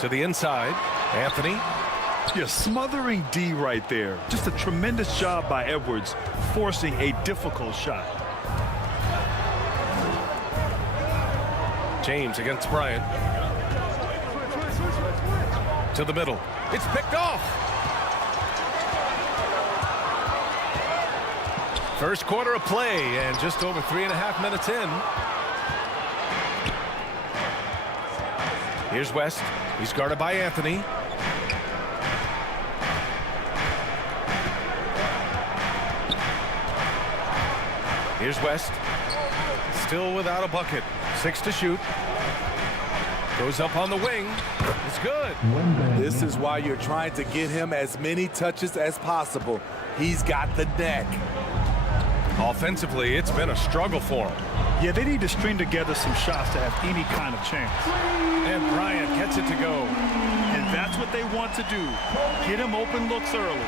To the inside. Anthony. Yeah, smothering D right there. Just a tremendous job by Edwards, forcing a difficult shot. James against Bryant. To the middle. It's picked off. First quarter of play and just over 3.5 minutes in. Here's West. He's guarded by Anthony. Here's West. Still without a bucket. 6 to shoot. Goes up on the wing. It's good. This is why you're trying to get him as many touches as possible. He's got the neck. Offensively, it's been a struggle for him. Yeah, they need to string together some shots to have any kind of chance. And Bryant gets it to go. And that's what they want to do. Get him open looks early.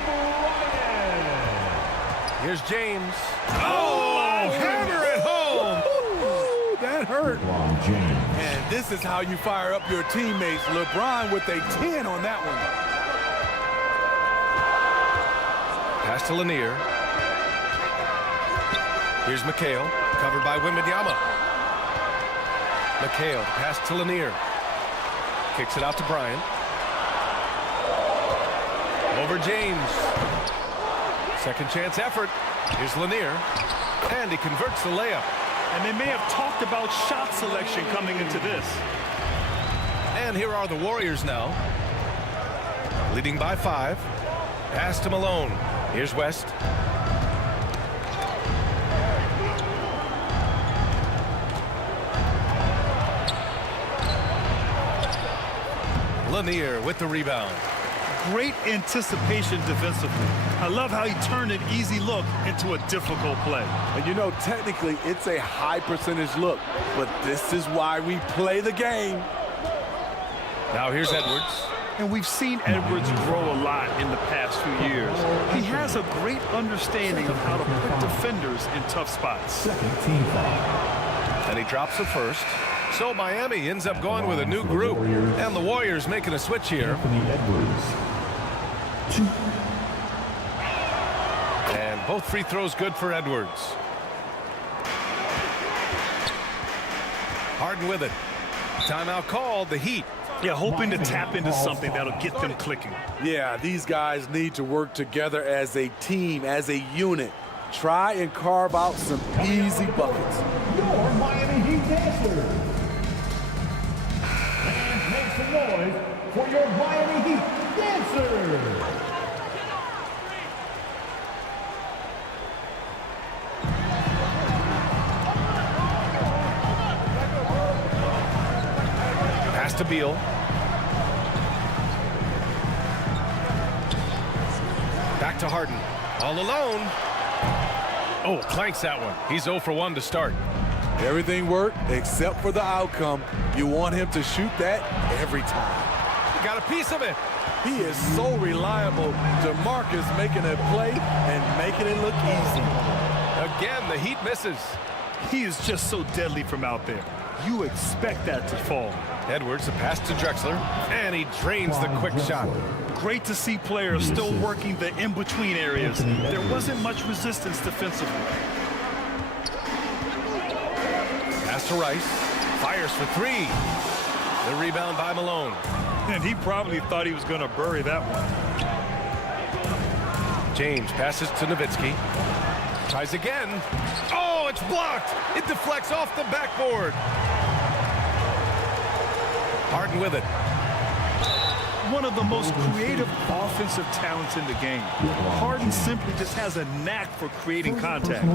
Here's James. Oh, hammer it home. Ooh, that hurt. And this is how you fire up your teammates. LeBron with a 10 on that one. Pass to Lanier. Here's McHale, covered by Wembanyama. McHale, pass to Lanier. Kicks it out to Bryant. Over James. Second chance effort. Here's Lanier. And he converts the layup. And they may have talked about shot selection coming into this. And here are the Warriors now. Leading by 5. Pass to Malone. Here's West. Lanier with the rebound. Great anticipation defensively. I love how he turned an easy look into a difficult play. And you know, technically, it's a high percentage look, but this is why we play the game. Now here's Edwards. And we've seen Edwards grow a lot in the past few years. He has a great understanding of how to put defenders in tough spots. And he drops the first. So Miami ends up going with a new group. And the Warriors making a switch here. And both free throws good for Edwards. Harden with it. Timeout called, the Heat. Yeah, hoping to tap into something that'll get them clicking. Yeah, these guys need to work together as a team, as a unit. Try and carve out some easy buckets. Your Miami Heat dancers. And make some noise for your Miami Heat dancers. Pass to Beal. Back to Harden. All alone. Oh, clanks that one. He's 0 for 1 to start. Everything worked except for the outcome. You want him to shoot that every time. He got a piece of it. He is so reliable. DeMarcus making a play and making it look easy. Again, the Heat misses. He is just so deadly from out there. You expect that to fall. Edwards, the pass to Drexler, and he drains the quick shot. Great to see players still working the in-between areas. There wasn't much resistance defensively. Pass to Rice, fires for 3. The rebound by Malone. And he probably thought he was going to bury that one. James passes to Nowitzki. Tries again. Oh, it's blocked. It deflects off the backboard. Harden with it. One of the most creative offensive talents in the game. Harden simply just has a knack for creating contact.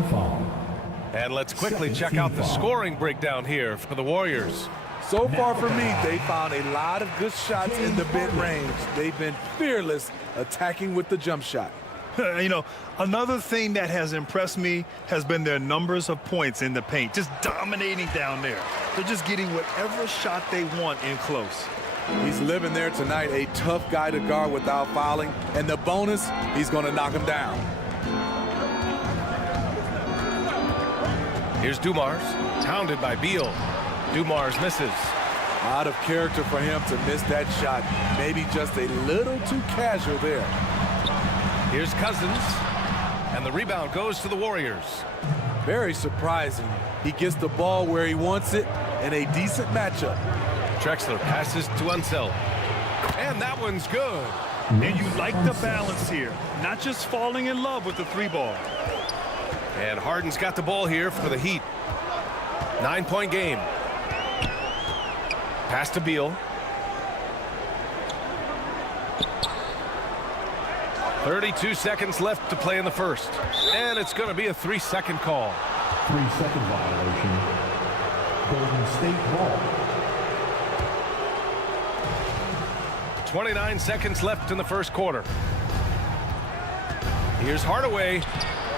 And let's quickly check out the scoring breakdown here for the Warriors. So far for me, they found a lot of good shots in the mid-range. They've been fearless attacking with the jump shot. You know, another thing that has impressed me has been their numbers of points in the paint, just dominating down there. They're just getting whatever shot they want in close. He's living there tonight, a tough guy to guard without fouling. And the bonus, he's going to knock him down. Here's Dumars, hounded by Beal. Dumars misses. Out of character for him to miss that shot. Maybe just a little too casual there. Here's Cousins, and the rebound goes to the Warriors. Very surprising. He gets the ball where he wants it in a decent matchup. Drexler passes to Unseld, and that one's good. And you like the balance here, not just falling in love with the 3-ball. And Harden's got the ball here for the Heat. 9-point game. Pass to Beal. 32 seconds left to play in the first. And it's going to be a 3-second call. 3-second violation. Golden State ball. 29 seconds left in the first quarter. Here's Hardaway.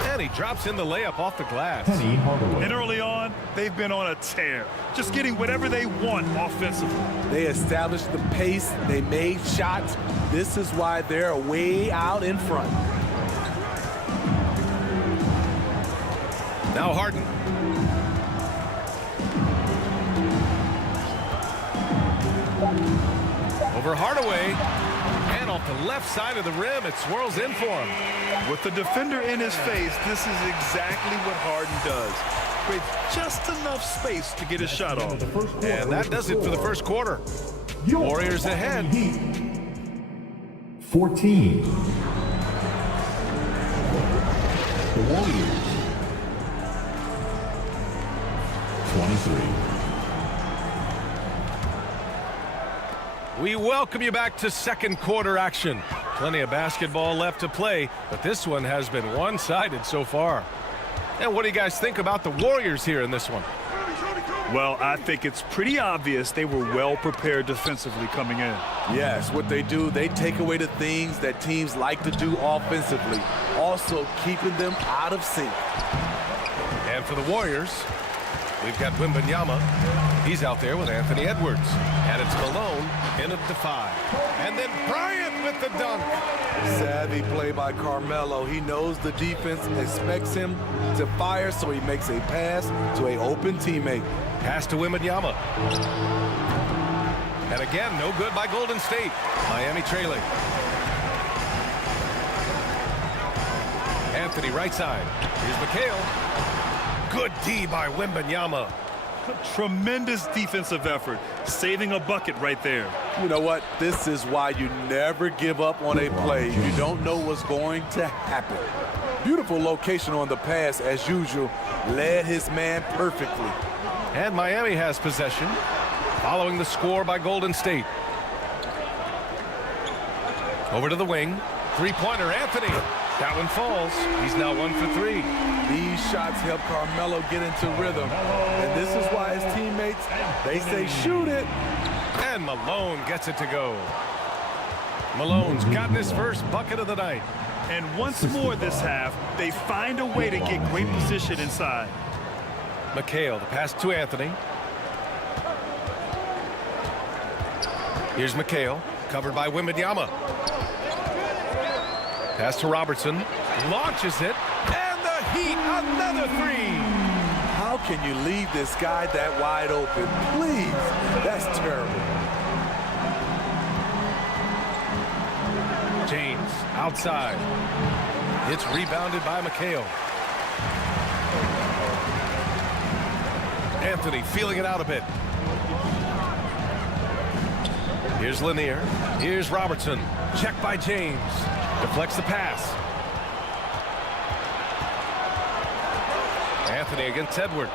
And he drops in the layup off the glass. And early on, they've been on a tear. Just getting whatever they want offensively. They established the pace. They made shots. This is why they're way out in front. Now Harden. Over Hardaway. And off the left side of the rim, it swirls in for him. With the defender in his face, this is exactly what Harden does. Create just enough space to get his shot off. And that does it for the first quarter. Warriors ahead. 14. The Warriors. 23. We welcome you back to second quarter action. Plenty of basketball left to play, but this one has been one-sided so far. And what do you guys think about the Warriors here in this one? Well, I think it's pretty obvious they were well prepared defensively coming in. Yes, what they do, they take away the things that teams like to do offensively, also keeping them out of sync. And for the Warriors, we've got Wembanyama. He's out there with Anthony Edwards. And it's Malone in at the 5. And then Bryant with the dunk. Savvy play by Carmelo. He knows the defense expects him to fire, so he makes a pass to an open teammate. Pass to Wembanyama. And again, no good by Golden State. Miami trailing. Anthony right side. Here's McHale. Good D by Wembanyama. Tremendous defensive effort, saving a bucket right there. You know what? This is why you never give up on a play. You don't know what's going to happen. Beautiful location on the pass, as usual. Led his man perfectly. And Miami has possession, following the score by Golden State. Over to the wing. Three-pointer, Anthony. That one falls. He's now 1 for 3. These shots help Carmelo get into rhythm. And this is why his teammates, they say shoot it. And Malone gets it to go. Malone's gotten his first bucket of the night. And once more this half, they find a way to get great position inside. McHale, the pass to Anthony. Here's McHale, covered by Wembanyama. Pass to Robertson, launches it, and the Heat, another three. How can you leave this guy that wide open? Please, that's terrible. James, outside. It's rebounded by McHale. Anthony feeling it out a bit. Here's Lanier. Here's Robertson. Checked by James. Deflects the pass. Anthony against Edwards.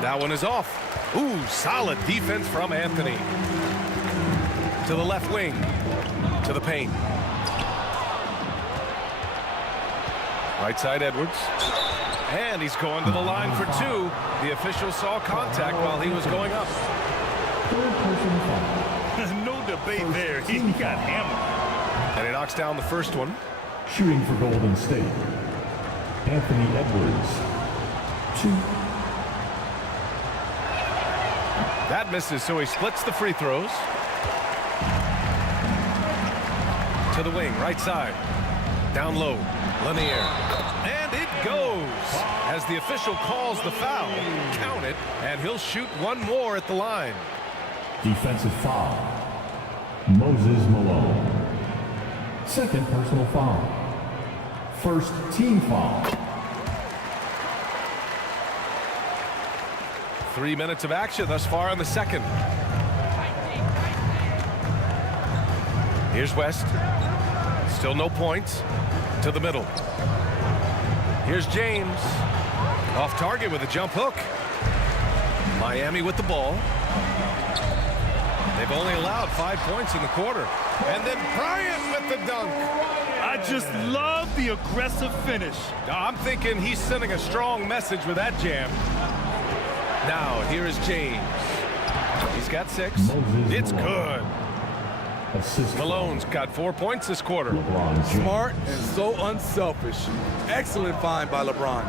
That one is off. Ooh, solid defense from Anthony. To the left wing. To the paint. Right side Edwards. And he's going to the line for two. The official saw contact while he was going up. No debate there. He got hammered. And he knocks down the first one. Shooting for Golden State, Anthony Edwards, 2. That misses, so he splits the free throws. To the wing, right side. Down low, Lanier. And it goes. As the official calls the foul, count it, and he'll shoot one more at the line. Defensive foul, Moses Malone. Second personal foul. First team foul. 3 minutes of action thus far in the second. Here's West. Still no points. To the middle. Here's James. Off target with a jump hook. Miami with the ball. They've only allowed 5 points in the quarter. And then Bryant with the dunk. I just love the aggressive finish. I'm thinking he's sending a strong message with that jam. Now, here is James. He's got 6. It's good. Malone's got 4 points this quarter. Smart and so unselfish. Excellent find by LeBron.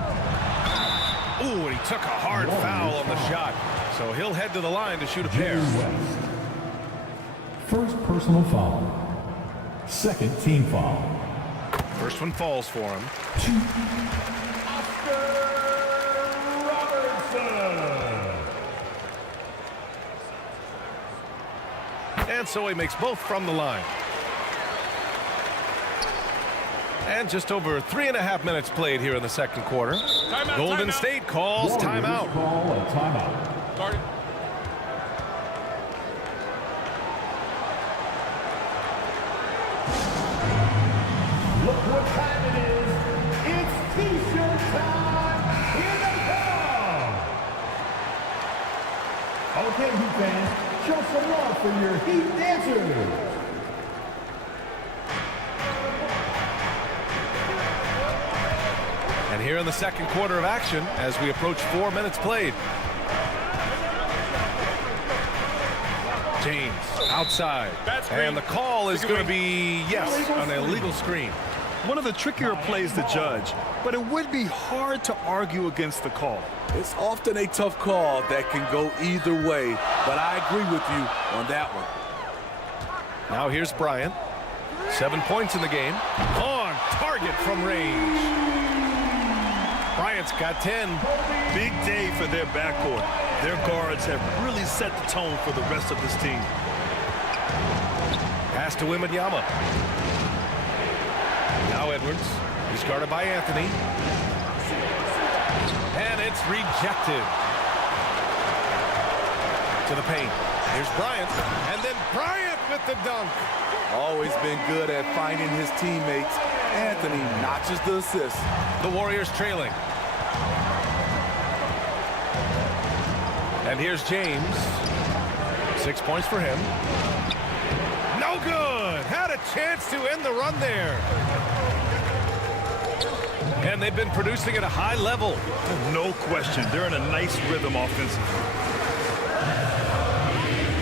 Ooh, and he took a hard foul on the shot. So he'll head to the line to shoot a pair. First personal foul. Second team foul. First one falls for him. And so he makes both from the line. And just over 3.5 minutes played here in the second quarter. Timeout, Golden State calls timeout. Call a timeout. Started. Look what time it is. It's T-shirt time. Here they come. Okay, Heat fans, show some love for your Heat dancers. And here in the second quarter of action as we approach 4 minutes played. James outside. And the call is going to be, yes, an illegal screen. One of the trickier plays to judge, but it would be hard to argue against the call. It's often a tough call that can go either way, but I agree with you on that one. Now here's Bryant. 7 points in the game. On target from range. Bryant's got 10. Big day for their backcourt. Their guards have really set the tone for the rest of this team. Pass to Wembanyama. Now Edwards. He's guarded by Anthony. And it's rejected. To the paint. Here's Bryant. And then Bryant with the dunk. Always been good at finding his teammates. Anthony notches the assist. The Warriors trailing. And here's James. 6 points for him. No good. Had a chance to end the run there. And they've been producing at a high level. No question. They're in a nice rhythm offensively.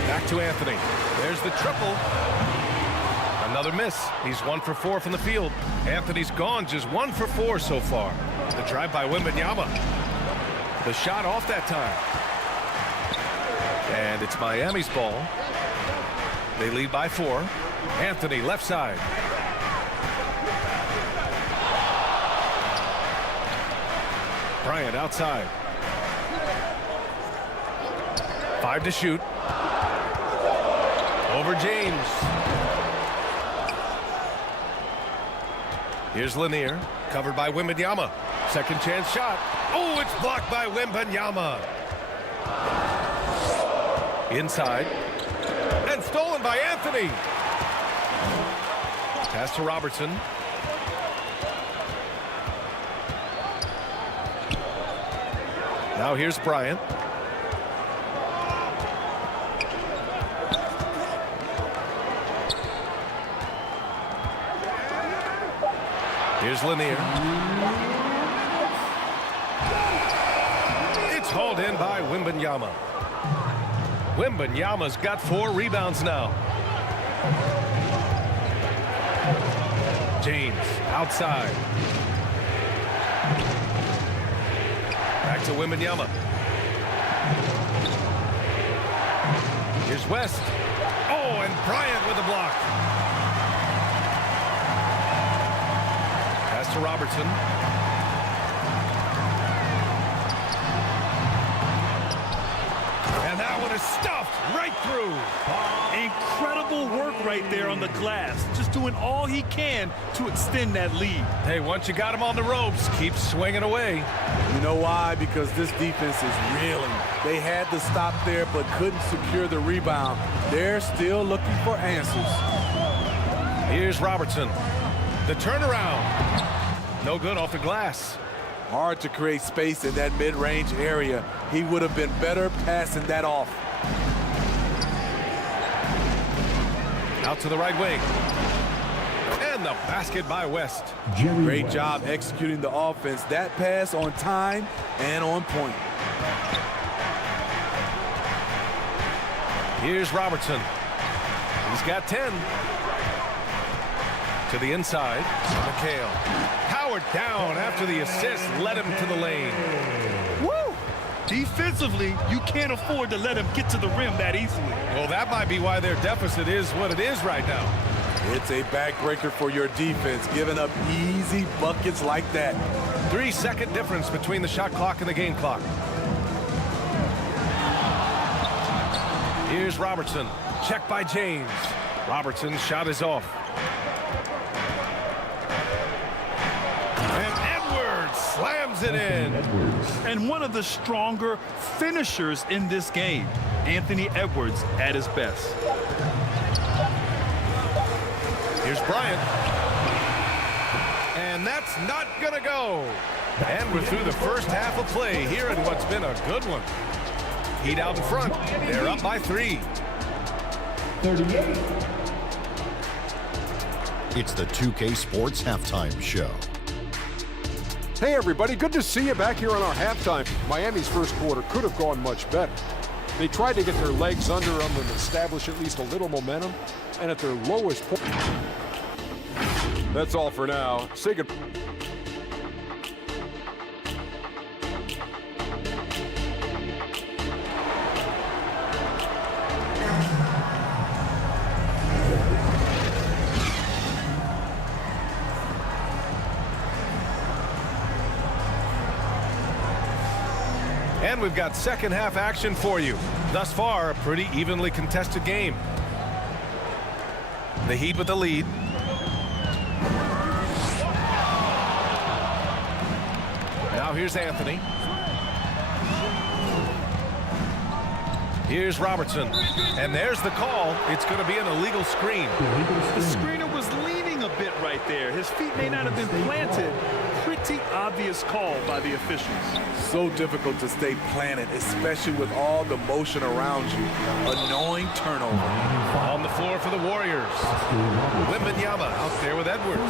Back to Anthony. There's the triple. Another miss. He's 1 for 4 from the field. Anthony's gone just 1 for 4 so far. The drive by Wembanyama. The shot off that time. And it's Miami's ball. They lead by 4. Anthony left side. Bryant outside. 5 to shoot. Over James. Here's Lanier, covered by Wembanyama. Second chance shot. Oh, it's blocked by Wembanyama. Inside. And stolen by Anthony. Pass to Robertson. Now here's Bryant. Here's Lanier. It's hauled in by Wembanyama. Wembanyama's got 4 rebounds now. James outside. Back to Wembanyama. Here's West. Oh, and Bryant with a block. Pass to Robertson. And that one is stuffed right through. Incredible work right there on the glass. Just doing all he can to extend that lead. Hey, once you got him on the ropes, keep swinging away. You know why? Because this defense is reeling. They had to stop there but couldn't secure the rebound. They're still looking for answers. Here's Robertson. The turnaround. No good off the glass. Hard to create space in that mid-range area. He would have been better passing that off. Out to the right wing. And the basket by West. Great job executing the offense. That pass on time and on point. Here's Robertson. He's got 10. To the inside. McHale. Powered down after the assist. Led him to the lane. Woo! Defensively, you can't afford to let him get to the rim that easily. Well, that might be why their deficit is what it is right now. It's a backbreaker for your defense, giving up easy buckets like that. 3-second difference between the shot clock and the game clock. Here's Robertson. Check by James. Robertson's shot is off. And Edwards slams it in. And one of the stronger finishers in this game, Anthony Edwards at his best. Here's Bryant. And that's not gonna go. And we're through the first half of play here in what's been a good one. Heat out in front. They're up by 3. 38. It's the 2K Sports Halftime Show. Hey, everybody. Good to see you back here on our halftime. Miami's first quarter could have gone much better. They tried to get their legs under them and establish at least a little momentum. And at their lowest point. That's all for now. Say goodbye. And we've got second half action for you. Thus far, a pretty evenly contested game. The Heat with the lead. Now here's Anthony. Here's Robertson. And there's the call. It's going to be an illegal screen. The screener was leaning a bit right there. His feet may not have been planted pretty obvious call by the officials. So difficult to stay planted, especially with all the motion around you. Annoying turnover. On the floor for the Warriors. Wembanyama out there with Edwards.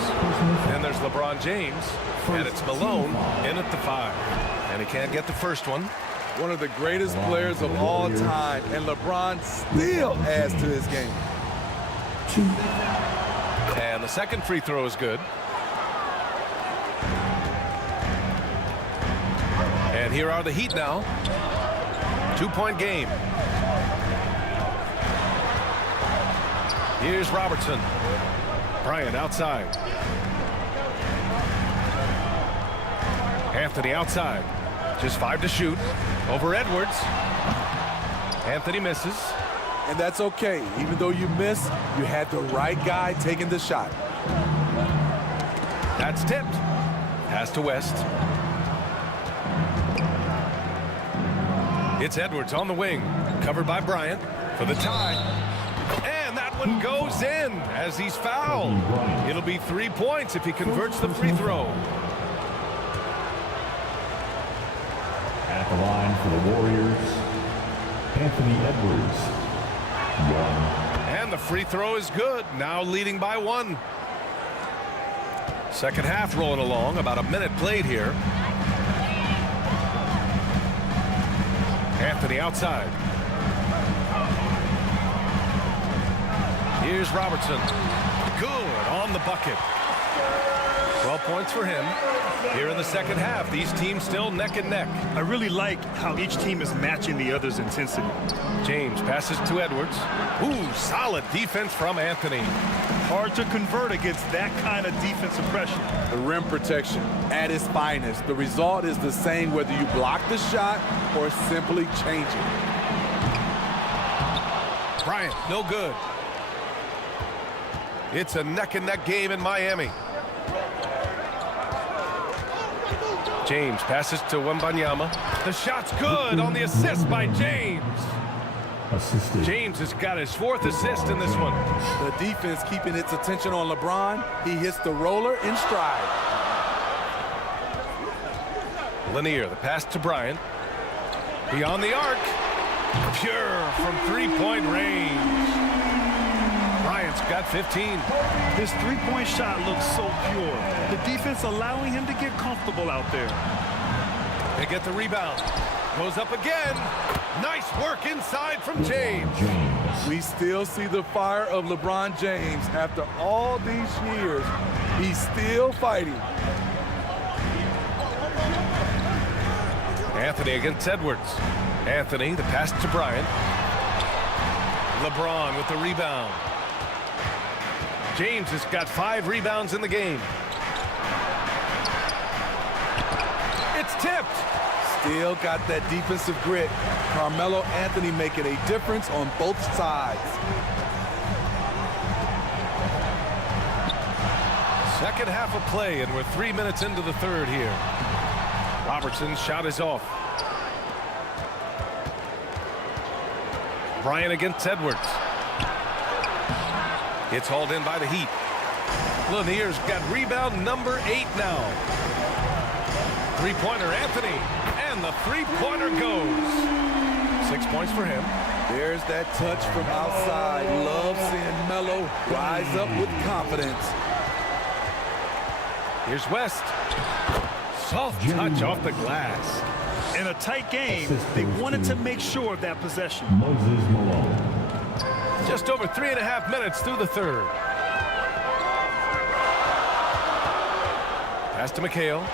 And there's LeBron James. And it's Malone in at the 5. And he can't get the first one. One of the greatest players of all time, and LeBron still adds to his game. And the second free throw is good. And here are the Heat now. 2-point game. Here's Robertson. Bryant outside. Anthony outside. Just 5 to shoot. Over Edwards. Anthony misses. And that's okay. Even though you miss, you had the right guy taking the shot. That's tipped. Pass to West. It's Edwards on the wing. Covered by Bryant for the tie. And that one goes in as he's fouled. It'll be 3 points if he converts the free throw. At the line for the Warriors, Anthony Edwards. 1. And the free throw is good. Now leading by 1. Second half rolling along. About a minute played here. Anthony outside. Here's Robertson. Good on the bucket. 12 points for him. Here in the second half, these teams still neck and neck. I really like how each team is matching the other's intensity. James passes to Edwards. Ooh, solid defense from Anthony. Hard to convert against that kind of defensive pressure. The rim protection at its finest. The result is the same whether you block the shot or simply change it. Bryant, no good. It's a neck-and-neck game in Miami. James passes to Wembanyama. The shot's good on the assist by James. Assisted. James has got his 4th assist in this one. The defense keeping its attention on LeBron. He hits the roller in stride. Lanier, the pass to Bryant. Beyond the arc. Pure from 3-point range. Bryant's got 15. His 3-point shot looks so pure. The defense allowing him to get comfortable out there. They get the rebound. Goes up again. Nice work inside from James. We still see the fire of LeBron James. After all these years, he's still fighting. Anthony against Edwards. Anthony, the pass to Bryant. LeBron with the rebound. James has got 5 rebounds in the game. It's tipped. Still got that defensive grit. Carmelo Anthony making a difference on both sides. Second half of play, and we're 3 minutes into the third here. Robertson's shot is off. Bryant against Edwards. It's hauled in by the Heat. Lanier's got rebound number 8 now. Three-pointer Anthony. And the three-pointer goes. 6 points for him. There's that touch from outside. Love seeing Melo rise up with confidence. Here's West. Soft touch off the glass. In a tight game, they wanted to make sure of that possession. Moses Malone. Just over 3.5 minutes through the third. Pass to McHale.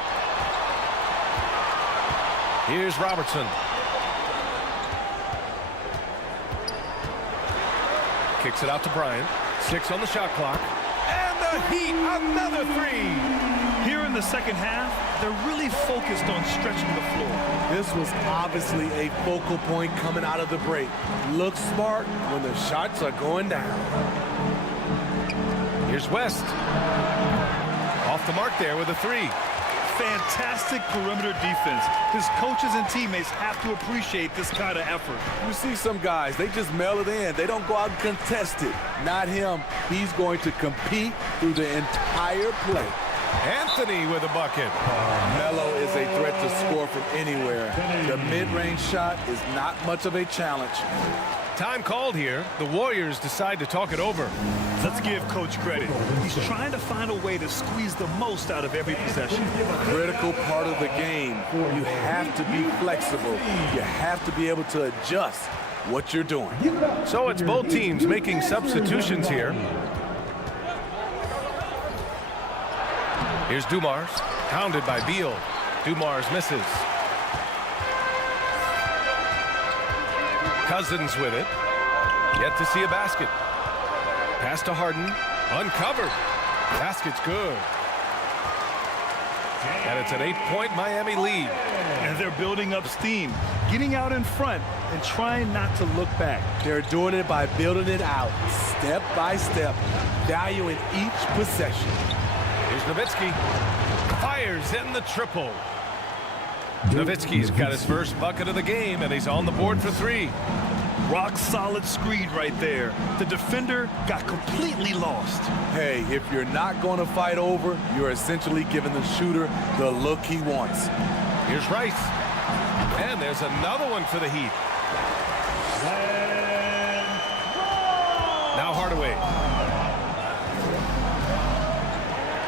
Here's Robertson. Kicks it out to Bryant. 6 on the shot clock. And the Heat, another 3. Here in the second half, they're really focused on stretching the floor. This was obviously a focal point coming out of the break. Look smart when the shots are going down. Here's West. Off the mark there with a 3. Fantastic perimeter defense. His coaches and teammates have to appreciate this kind of effort. You see some guys, they just mail it in. They don't go out and contest it. Not him. He's going to compete through the entire play. Anthony with a bucket. Melo is a threat to score from anywhere. The mid-range shot is not much of a challenge. Time called here. The Warriors decide to talk it over. Let's give Coach credit. He's trying to find a way to squeeze the most out of every possession. Critical part of the game. You have to be flexible. You have to be able to adjust what you're doing. So it's both teams making substitutions here. Here's Dumars, pounded by Beal. Dumars misses. Cousins with it. Yet to see a basket. Pass to Harden. Uncovered. Basket's good. And it's an 8-point Miami lead. And they're building up steam, getting out in front and trying not to look back. They're doing it by building it out, step by step, valuing each possession. Here's Nowitzki. Fires in the triple. Nowitzki's got his first bucket of the game, and he's on the board for 3. Rock solid screen right there. The defender got completely lost. Hey, if you're not going to fight over, you're essentially giving the shooter the look he wants. Here's Rice. And there's another one for the Heat. Now Hardaway.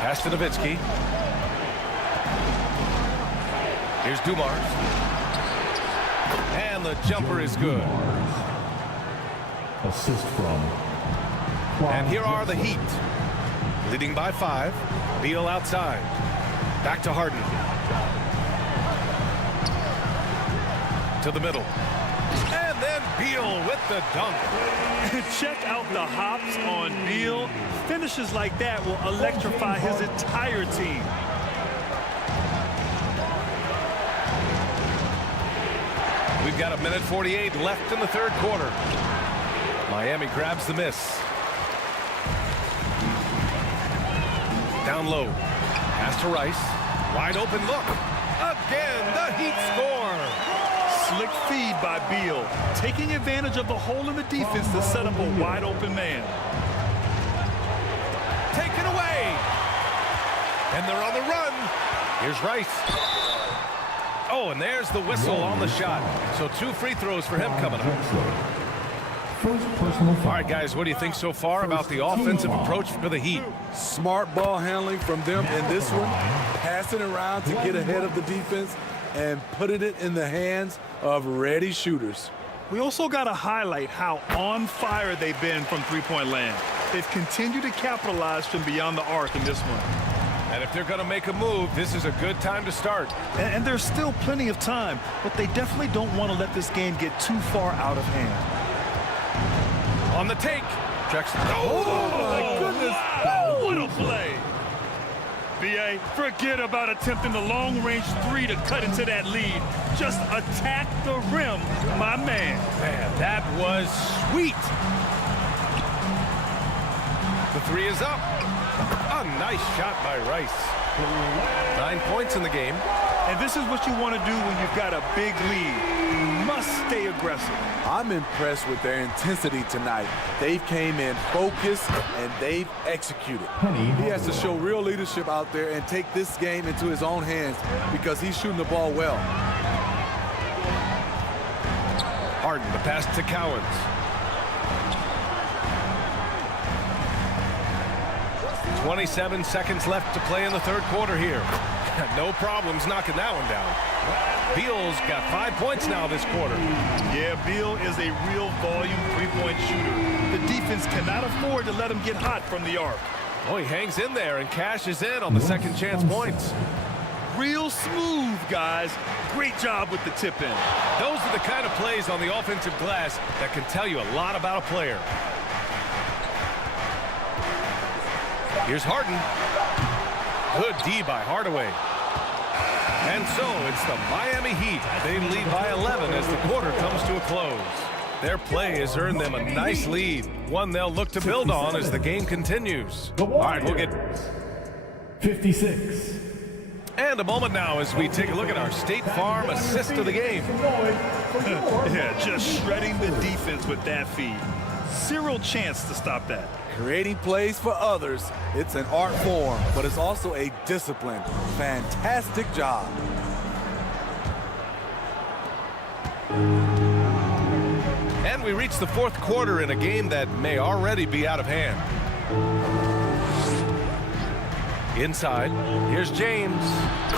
Pass to Nowitzki. Here's Dumars. And the jumper is good. Assist from. And here are the Heat. Leading by 5. Beal outside. Back to Harden. To the middle. And then Beal with the dunk. Check out the hops on Beal. Finishes like that will electrify his entire team. We've got 1:48 left in the third quarter. Miami grabs the miss. Down low. Pass to Rice. Wide open look. Again, the Heat score. Slick feed by Beal, taking advantage of the hole in the defense to set up a wide open man. Taken away. And they're on the run. Here's Rice. Oh, and there's the whistle on the shot. So 2 free throws for him coming up. All right, guys, what do you think so far about the offensive approach for the Heat? Smart ball handling from them in this one. Passing around to get ahead of the defense and putting it in the hands of ready shooters. We also got to highlight how on fire they've been from three-point land. They've continued to capitalize from beyond the arc in this one. And if they're going to make a move, this is a good time to start. And there's still plenty of time, but they definitely don't want to let this game get too far out of hand. On the take. Jackson. Oh, my goodness. Wow, what a play. B.A., forget about attempting the long-range 3 to cut into that lead. Just attack the rim, my man. Man, that was sweet. The 3 is up. A nice shot by Rice. 9 points in the game. And this is what you want to do when you've got a big lead. You must stay aggressive. I'm impressed with their intensity tonight. They came in focused and they've executed. He has to show real leadership out there and take this game into his own hands because he's shooting the ball well. Harden, the pass to Cowens. .27 seconds left to play in the third quarter here. No problems knocking that one down. Beal's got 5 points now this quarter. Yeah, Beal is a real volume three-point shooter. The defense cannot afford to let him get hot from the arc. Oh, he hangs in there and cashes in on the second chance points. Real smooth, guys. Great job with the tip-in. Those are the kind of plays on the offensive glass that can tell you a lot about a player. Here's Harden. Good D by Hardaway. And so it's the Miami Heat. They lead by 11 as the quarter comes to a close. Their play has earned them a nice lead, one they'll look to build on as the game continues. All right, we'll get 56. And a moment now as we take a look at our State Farm assist of the game. Yeah, just shredding the defense with that feed. Zero chance to stop that. Creating plays for others, it's an art form, but it's also a discipline. Fantastic job. And we reach the fourth quarter in a game that may already be out of hand. Inside, here's James.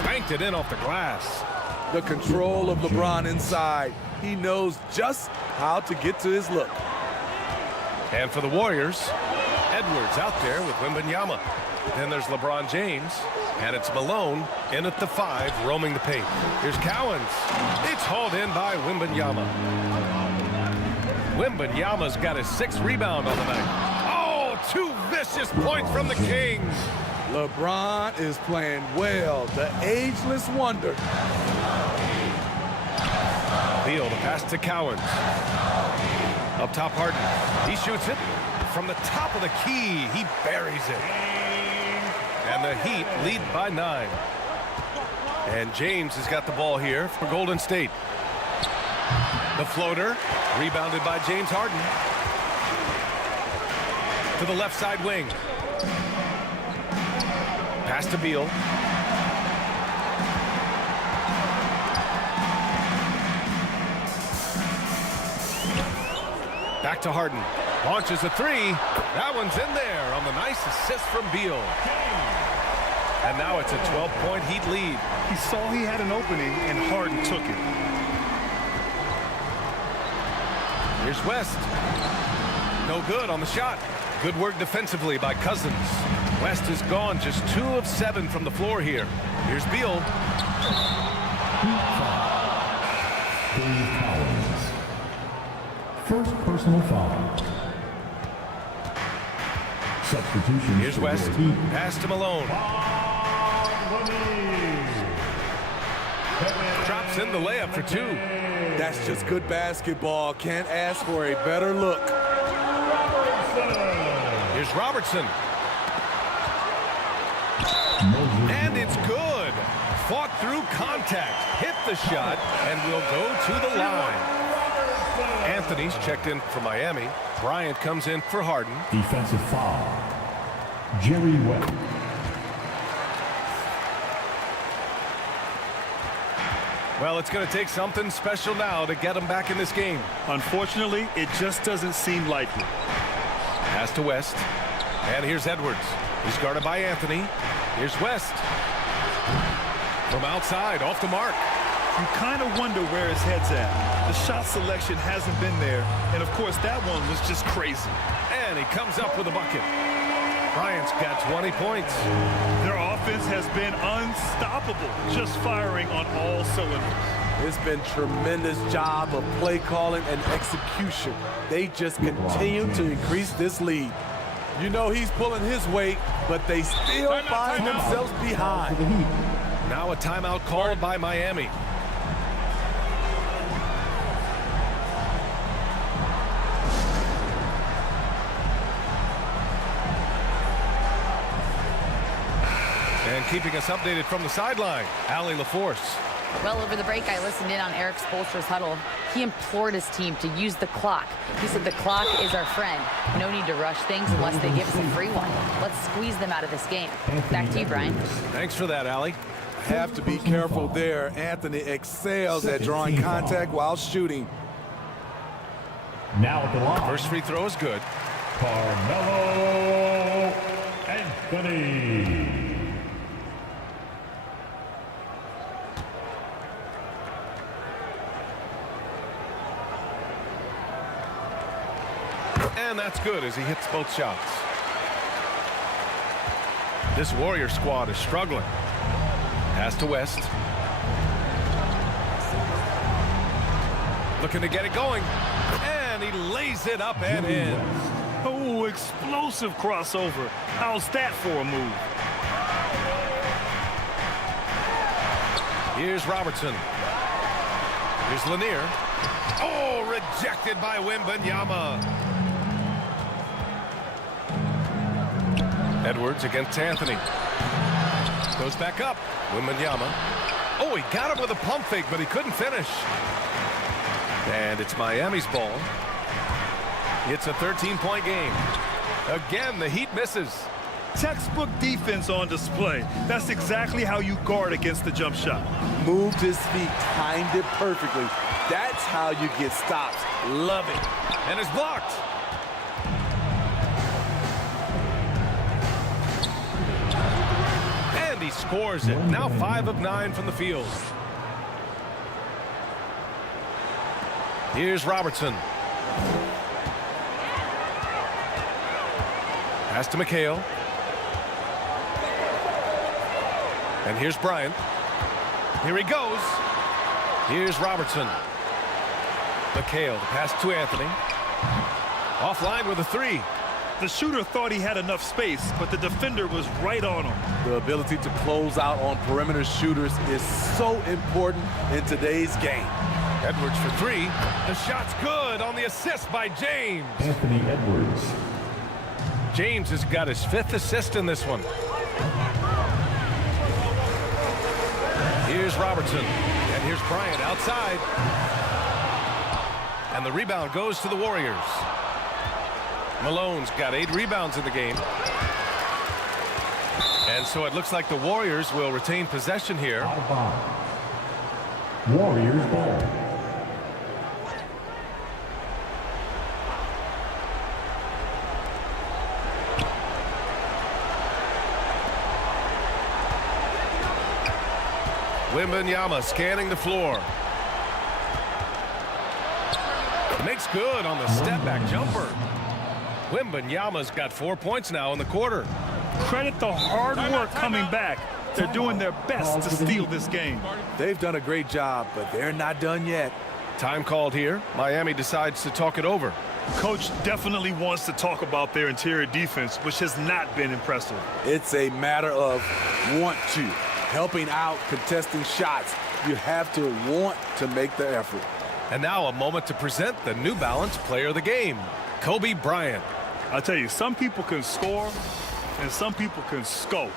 Banked it in off the glass. The control of LeBron inside. He knows just how to get to his look. And for the Warriors, Edwards out there with Wembanyama. Then there's LeBron James, and it's Malone in at the 5, roaming the paint. Here's Cowens. It's hauled in by Wembanyama. Wembanyama's got his 6th rebound on the night. Oh, 2 vicious points from the Kings. LeBron is playing well, the ageless wonder. Beal, the pass to Cowens. Up top, Harden. He shoots it from the top of the key. He buries it. And the Heat lead by 9. And James has got the ball here for Golden State. The floater, rebounded by James Harden. To the left side wing. Pass to Beal. Back to Harden. Launches a 3. That one's in there on the nice assist from Beal. And now it's a 12-point Heat lead. He saw he had an opening, and Harden took it. Here's West. No good on the shot. Good work defensively by Cousins. West is gone, just 2 of 7 from the floor here. Here's Beal. First personal foul. Substitution. Here's West. Pass to Malone. Drops in the layup for 2. That's just good basketball. Can't ask for a better look. Here's Robertson. And it's good. Fought through contact. Hit the shot and will go to the line. Anthony's checked in for Miami. Bryant comes in for Harden. Defensive foul. Jerry West. Well, it's going to take something special now to get him back in this game. Unfortunately, it just doesn't seem likely. Pass to West. And here's Edwards. He's guarded by Anthony. Here's West. From outside, off the mark. You kind of wonder where his head's at. The shot selection hasn't been there. And, of course, that one was just crazy. And he comes up with a bucket. Bryant's got 20 points. Their offense has been unstoppable, just firing on all cylinders. It's been tremendous job of play calling and execution. They just continue to increase this lead. You know he's pulling his weight, but they still find themselves behind. Now a timeout called by Miami. And keeping us updated from the sideline, Allie LaForce. Well, over the break, I listened in on Eric Spoelstra's huddle. He implored his team to use the clock. He said the clock is our friend. No need to rush things unless they give us a free one. Let's squeeze them out of this game. Back to you, Brian. Thanks for that, Allie. Have to be careful there. Anthony excels at drawing contact while shooting. Now at the line. First free throw is good. Carmelo Anthony. And that's good as he hits both shots. This Warrior squad is struggling. Pass to West. Looking to get it going. And he lays it up and in. Oh, explosive crossover. How's that for a move? Here's Robertson. Here's Lanier. Oh, rejected by Wembanyama. Edwards against Anthony. Goes back up. Wembanyama. Oh, he got him with a pump fake, but he couldn't finish. And it's Miami's ball. It's a 13-point game. Again, the Heat misses. Textbook defense on display. That's exactly how you guard against the jump shot. Moved his feet, timed it perfectly. That's how you get stops. Love it. And it's blocked. And he scores it. Now 5 of 9 from the field. Here's Robertson. Pass to McHale. And here's Bryant. Here he goes. Here's Robertson. McHale, the pass to Anthony. Offline with a 3. The shooter thought he had enough space, but the defender was right on him. The ability to close out on perimeter shooters is so important in today's game. Edwards for 3. The shot's good on the assist by James. Anthony Edwards. James has got his 5th assist in this one. Here's Robertson. And here's Bryant outside. And the rebound goes to the Warriors. Malone's got 8 rebounds in the game. And so it looks like the Warriors will retain possession here. Out of bounds. Warriors ball. Wembanyama scanning the floor. Makes good on the step-back jumper. Wembanyama's got 4 points now in the quarter. Credit the hard work coming back. They're doing their best to steal this game. They've done a great job, but they're not done yet. Time called here. Miami decides to talk it over. Coach definitely wants to talk about their interior defense, which has not been impressive. It's a matter of want to. Helping out, contesting shots. You have to want to make the effort. And now a moment to present the New Balance Player of the Game, Kobe Bryant. I'll tell you, some people can score and some people can score.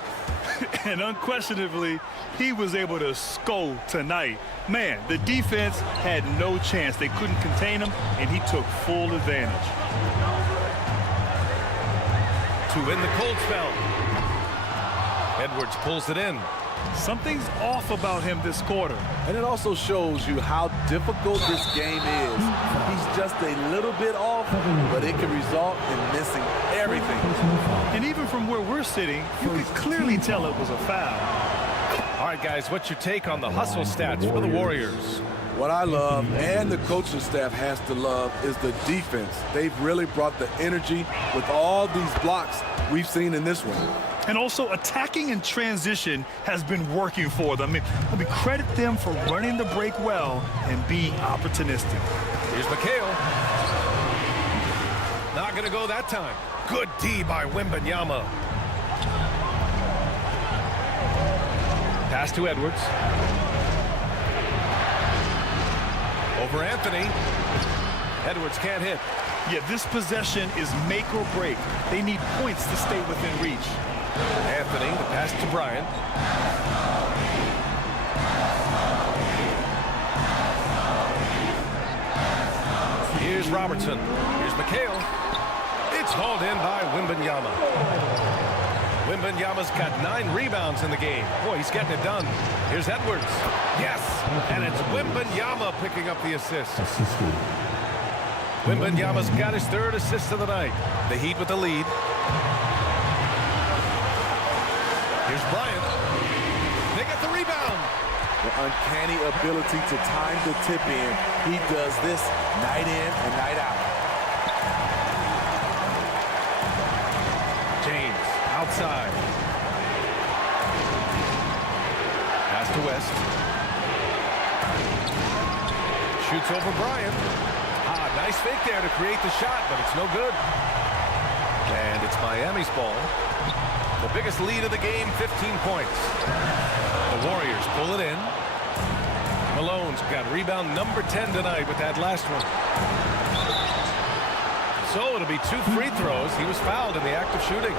And unquestionably, he was able to score tonight. Man, the defense had no chance. They couldn't contain him, and he took full advantage. To win the cold spell. Edwards pulls it in. Something's off about him this quarter. And it also shows you how difficult this game is. He's just a little bit off, but it can result in missing everything. And even from where we're sitting, you could clearly tell it was a foul. All right, guys, what's your take on the hustle stats for the Warriors? What I love, and the coaching staff has to love, is the defense. They've really brought the energy with all these blocks we've seen in this one. And also, attacking in transition has been working for them. I mean, credit them for running the break well and being opportunistic. Here's McHale. Not going to go that time. Good D by Wembanyama. Pass to Edwards. Over Anthony. Edwards can't hit. Yeah, this possession is make or break. They need points to stay within reach. Anthony, the pass to Bryant. Here's Robertson. Here's McHale. It's hauled in by Wembanyama. Wembanyama's got 9 rebounds in the game. Boy, he's getting it done. Here's Edwards. Yes, and it's Wembanyama picking up the assist. Wembanyama's got his 3rd assist of the night. The Heat with the lead. Here's Bryant. They get the rebound. The uncanny ability to time the tip in. He does this night in and night out. James outside. Pass to West. Shoots over Bryant. Nice fake there to create the shot, but it's no good. And it's Miami's ball. The biggest lead of the game, 15 points. The Warriors pull it in. Malone's got rebound number 10 tonight with that last one. So it'll be 2 free throws. He was fouled in the act of shooting.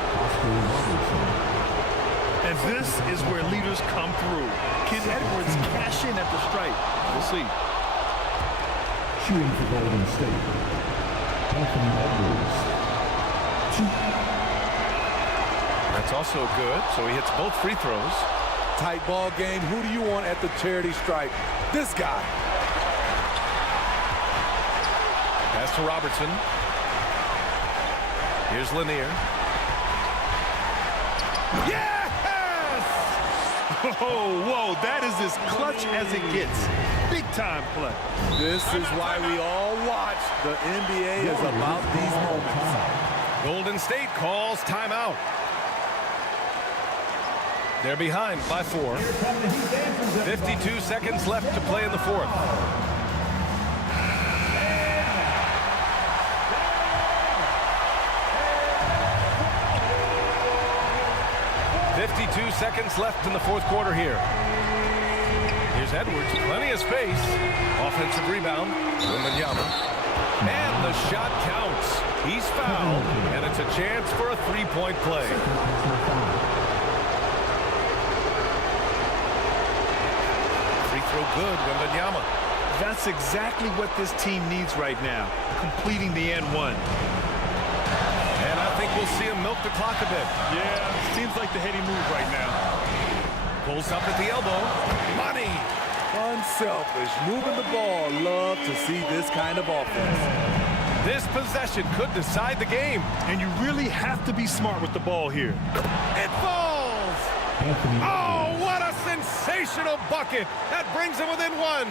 And this is where leaders come through. Can Edwards cash in at the stripe? We'll see. Shooting for Golden State. That's also good, so he hits both free throws. Tight ball game. Who do you want at the charity stripe? This guy. Pass to Robertson. Here's Lanier. Yes! Oh, whoa, that is as clutch as it gets. Big time play. This is why we all watch. The NBA is about these moments. Golden State calls timeout. They're behind by 4. 52 seconds left to play in the fourth. .52 seconds left in the fourth quarter here. Here's Edwards, plenty of space. Offensive rebound, Wembanyama. And the shot counts. He's fouled, and it's a chance for a three-point play. Free throw good, Wembanyama. That's exactly what this team needs right now, completing the and one. And I think we'll see him milk the clock a bit. Yeah, seems like the heady move right now. Pulls up at the elbow. Money. Unselfish, moving the ball. Love to see this kind of offense. This possession could decide the game. And you really have to be smart with the ball here. It falls! Oh, what a sensational bucket! That brings him within 1.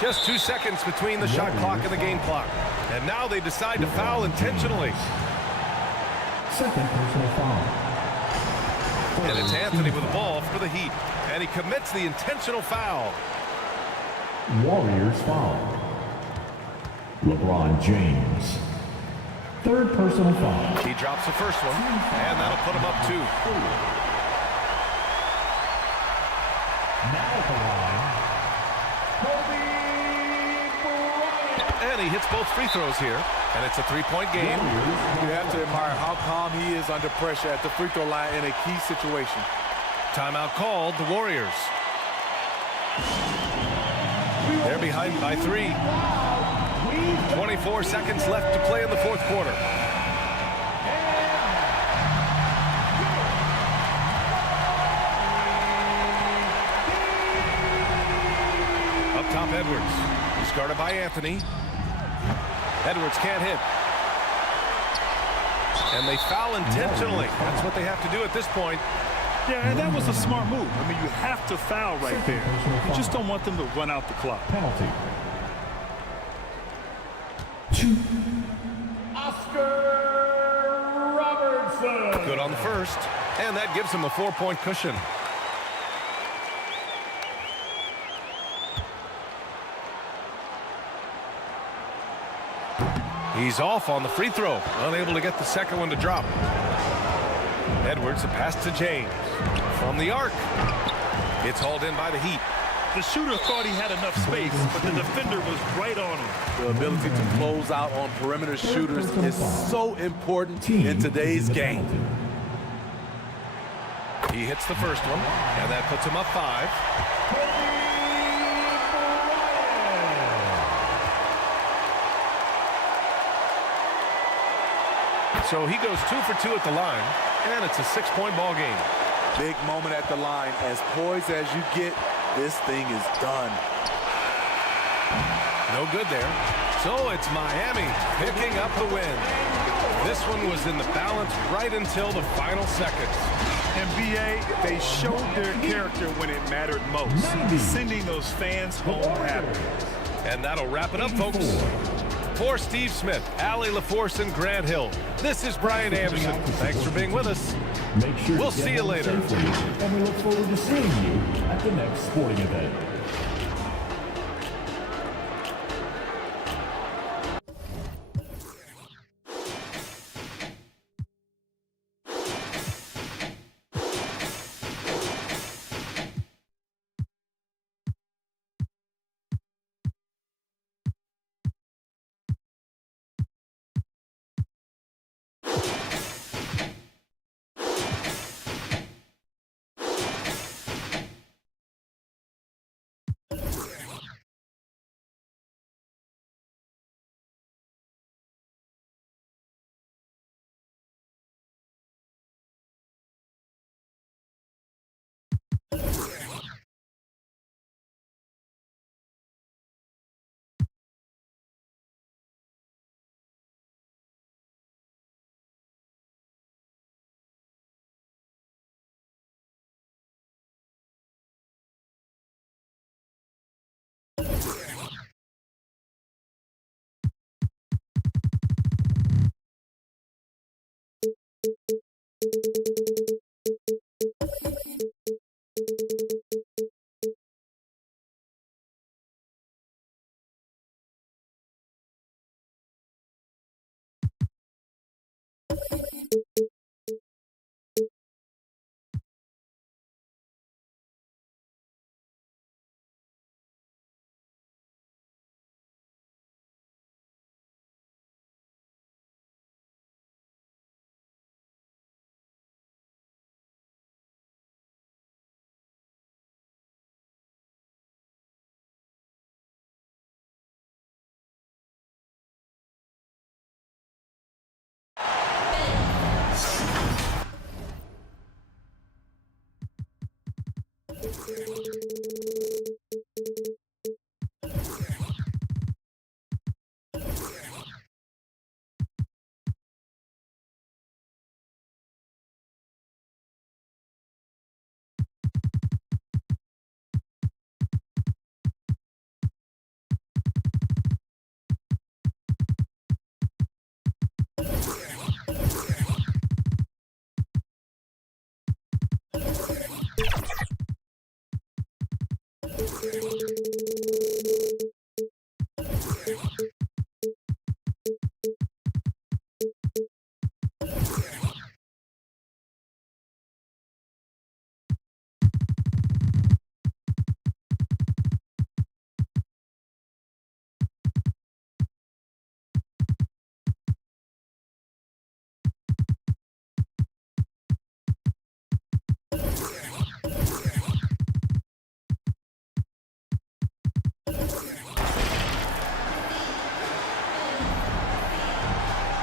Just 2 seconds between the shot clock and the game clock. And now they decide to foul intentionally. Second personal foul. And it's Anthony with the ball for the Heat. And he commits the intentional foul. Warriors foul. LeBron James. Third personal foul. He drops the first one, and that'll put him up 2. Now at the line, and he hits both free throws here, and it's a three-point game. You have to admire how calm he is under pressure at the free throw line in a key situation. Timeout called, the Warriors. They're behind by 3. 24 seconds left to play in the fourth quarter. Up top, Edwards. He's guarded by Anthony. Edwards can't hit. And they foul intentionally. That's what they have to do at this point. Yeah, and that was a smart move. I mean, you have to foul right there. You just don't want them to run out the clock. penalty. Oscar Robertson. Good on the first. And that gives him a 4-point cushion. He's off on the free throw. Unable to get the second one to drop. Edwards, a pass to James. From the arc. It's hauled in by the Heat. The shooter thought he had enough space, but the defender was right on him. The ability to close out on perimeter shooters is so important in today's game. He hits the first one, and that puts him up 5. So he goes 2 for 2 at the line, and it's a 6-point ball game. Big moment at the line. As poised as you get, this thing is done. No good there. So it's Miami picking up the win. This one was in the balance right until the final seconds. And BA, they showed their character when it mattered most, sending those fans home happy. And that'll wrap it up, folks. For Steve Smith, Allie LaForce, and Grant Hill, this is Brian Anderson. Thanks for being with us. Make sure we'll see you later. And we look forward to seeing you at the next sporting event.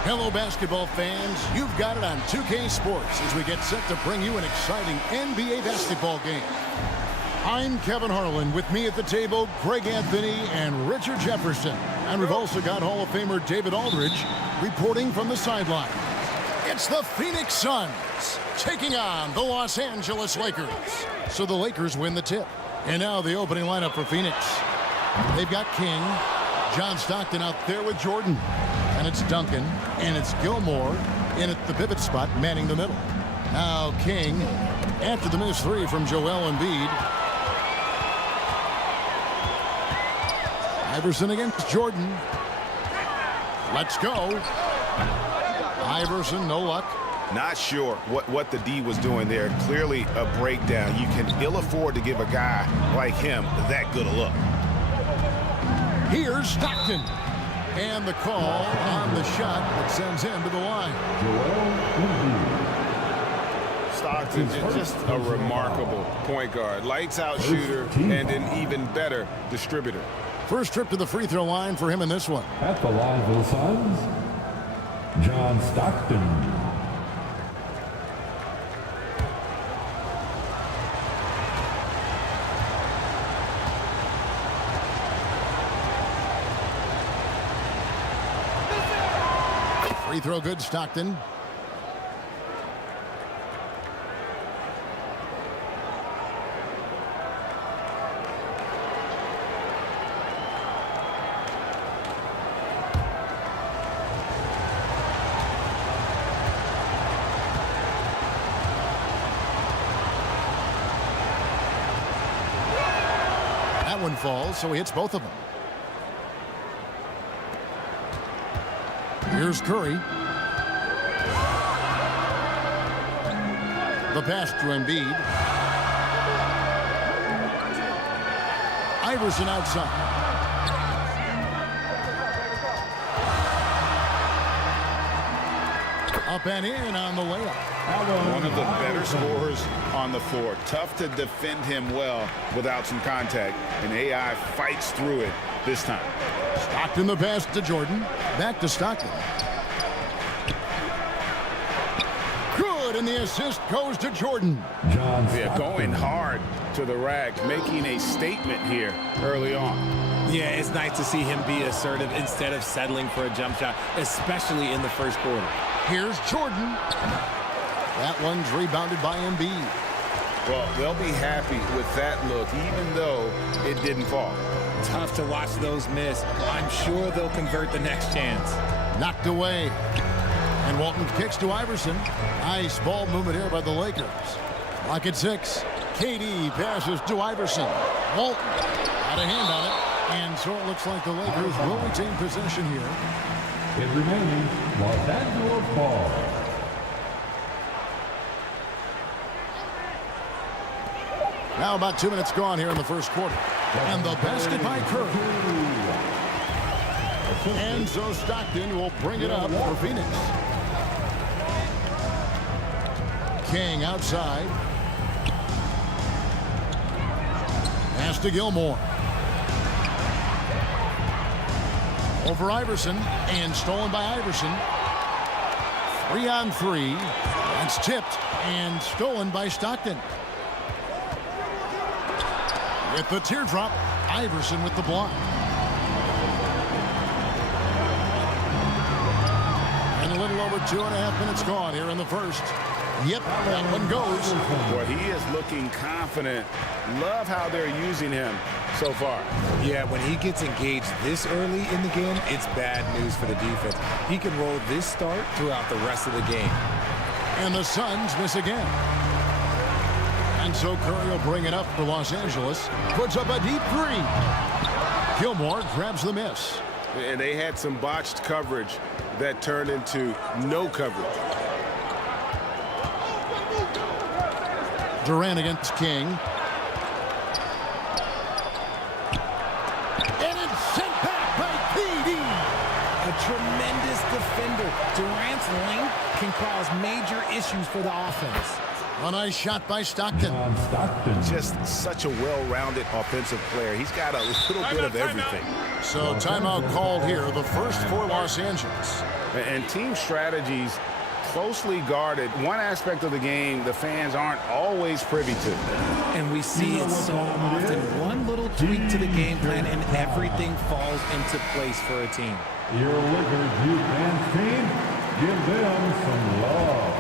Hello, basketball fans. You've got it on 2K Sports as we get set to bring you an exciting NBA basketball game. I'm Kevin Harlan. With me at the table, Greg Anthony and Richard Jefferson. And we've also got Hall of Famer David Aldridge reporting from the sideline. It's the Phoenix Suns taking on the Los Angeles Lakers. So the Lakers win the tip. And now the opening lineup for Phoenix. They've got King, John Stockton out there with Jordan. And it's Duncan, and it's Gilmore in at the pivot spot, manning the middle. Now King, after the missed three from Joel Embiid. Iverson against Jordan. Let's go. Iverson, no luck. Not sure what the D was doing there. Clearly a breakdown. You can ill afford to give a guy like him that good a look. Here's Stockton. And the call on the shot that sends him to the line. Stockton, just a remarkable point guard. Lights out shooter and an even better distributor. First trip to the free throw line for him in this one. At the line for the Suns, John Stockton. Free throw good, Stockton. That one falls, so he hits both of them. Here's Curry. The pass to Embiid. Iverson outside. Up and in on the layup. One of the better scorers on the floor. Tough to defend him well without some contact. And AI fights through it this time. Stockton the pass to Jordan. Back to Stockton. Good, and the assist goes to Jordan. Yeah, going hard to the rack, making a statement here early on. Yeah, it's nice to see him be assertive instead of settling for a jump shot, especially in the first quarter. Here's Jordan. That one's rebounded by Embiid. Well, they'll be happy with that look, even though it didn't fall. Tough to watch those miss. I'm sure they'll convert the next chance. Knocked away. And Walton kicks to Iverson. Nice ball movement here by the Lakers. Lock at 6. KD passes to Iverson. Walton had a hand on it. And so it looks like the Lakers will retain possession here. It remains Los Angeles ball. Now about 2 minutes gone here in the first quarter. And the basket by Curry. And so Stockton will bring it up for Phoenix. King outside. Pass to Gilmore. Over Iverson, and stolen by Iverson. 3-on-3. That's tipped and stolen by Stockton. With the teardrop, Iverson with the block. And a little over 2.5 minutes gone here in the first. Yep, that one goes. Boy, he is looking confident. Love how they're using him so far. Yeah, when he gets engaged this early in the game, it's bad news for the defense. He can roll this start throughout the rest of the game. And the Suns miss again. And so Curry will bring it up for Los Angeles. Puts up a deep three. Gilmore grabs the miss. And they had some botched coverage that turned into no coverage. Durant against King. And it's sent back by KD. A tremendous defender. Durant's length can cause major issues for the offense. A nice shot by Stockton. Just such a well-rounded offensive player. He's got a little bit of everything. So timeout called here, the first for Los Angeles. And team strategies closely guarded. One aspect of the game the fans aren't always privy to. And we see it so often. One little tweak to the game plan and everything falls into place for a team. Your Lakers youth dance team, give them some love.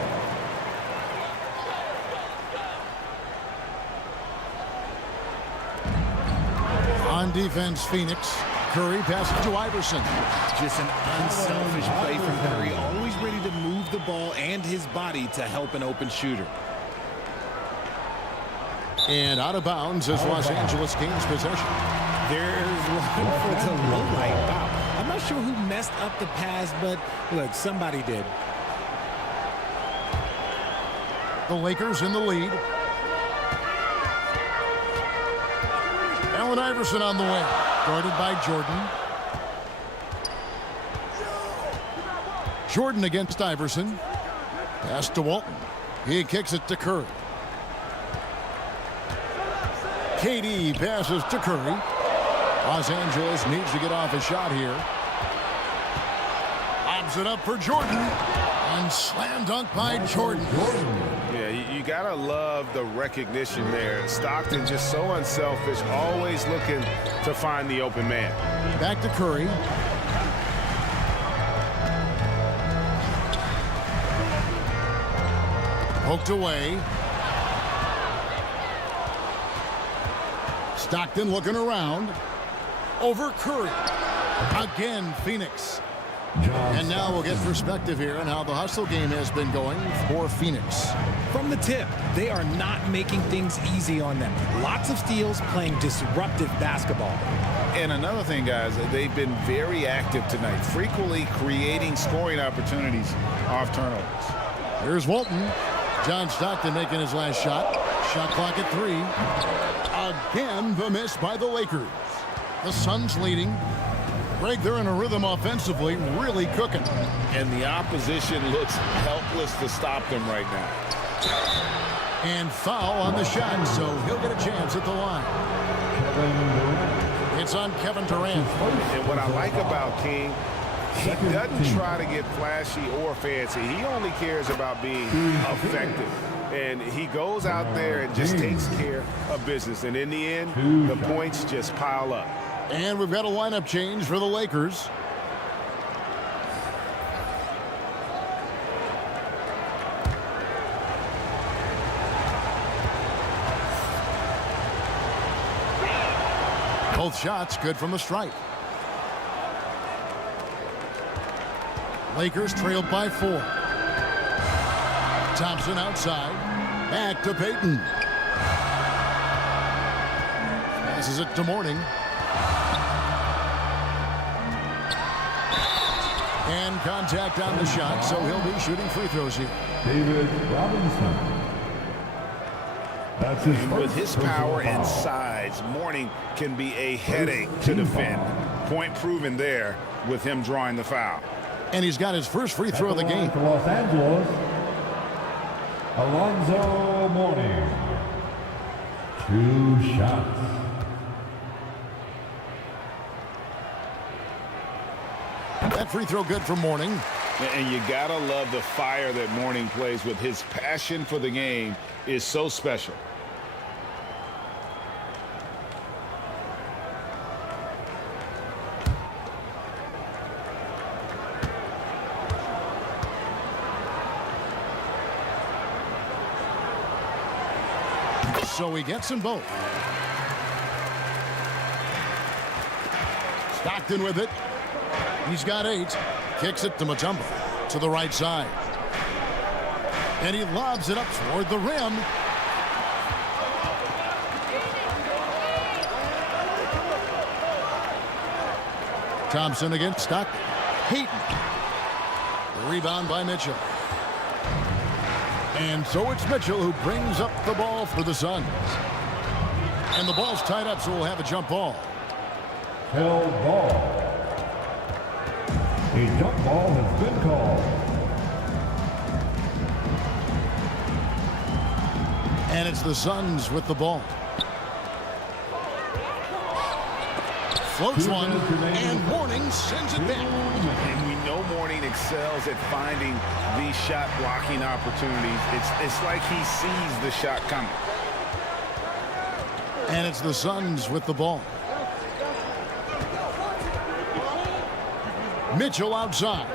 On defense, Phoenix. Curry passes to Iverson. Just an unselfish play from Curry, always ready to move the ball and his body to help an open shooter. And out of bounds as Los Angeles gains possession. There's one for the low light. Wow. I'm not sure who messed up the pass, but look, somebody did. The Lakers in the lead. Allen Iverson on the wing. Guarded by Jordan. Jordan against Iverson. Pass to Walton. He kicks it to Curry. KD passes to Curry. Los Angeles needs to get off a shot here. Lobs it up for Jordan. And slam dunk by Jordan. Yeah, you gotta love the recognition there. Stockton just so unselfish, always looking to find the open man. Back to Curry. Poked away. Stockton looking around. Over Curry. Again, Phoenix. And now we'll get perspective here on how the hustle game has been going for Phoenix. From the tip, they are not making things easy on them. Lots of steals, playing disruptive basketball. And another thing, guys, they've been very active tonight, frequently creating scoring opportunities off turnovers. Here's Walton. John Stockton making his last shot. Shot clock at 3. Again, the miss by the Lakers. The Suns leading. Greg, they're in a rhythm offensively, really cooking. And the opposition looks helpless to stop them right now. And foul on the shot, so he'll get a chance at the line. It's on Kevin Durant. And what I like about King, he doesn't try to get flashy or fancy. He only cares about being effective. And he goes out there and just takes care of business. And in the end, the points just pile up. And we've got a lineup change for the Lakers. Both shots good from the stripe. Lakers trailed by 4. Thompson outside. Back to Payton. Passes it to Mourning. And contact on the shot, so he'll be shooting free throws here. David Robinson. That's his With his power and size, Mourning can be a headache to defend. Point proven there with him drawing the foul. And he's got his first free throw of the game. To Los Angeles, Alonzo Mourning. 2 shots. That free throw good for Mourning. And you gotta love the fire that Mourning plays with. His passion for the game is so special. So he gets them both. Stockton with it. He's got 8. Kicks it to Mutombo to the right side. And he lobs it up toward the rim. Thompson against Stockton. Hayton. The rebound by Mitchell. And so it's Mitchell who brings up the ball for the Suns. And the ball's tied up, so we'll have a jump ball. Held ball. A jump ball has been called. And it's the Suns with the ball. Floats one, and Warning sends it back. And we know Mourning excels at finding these shot blocking opportunities. It's like he sees the shot coming. And it's the Suns with the ball. Mitchell outside.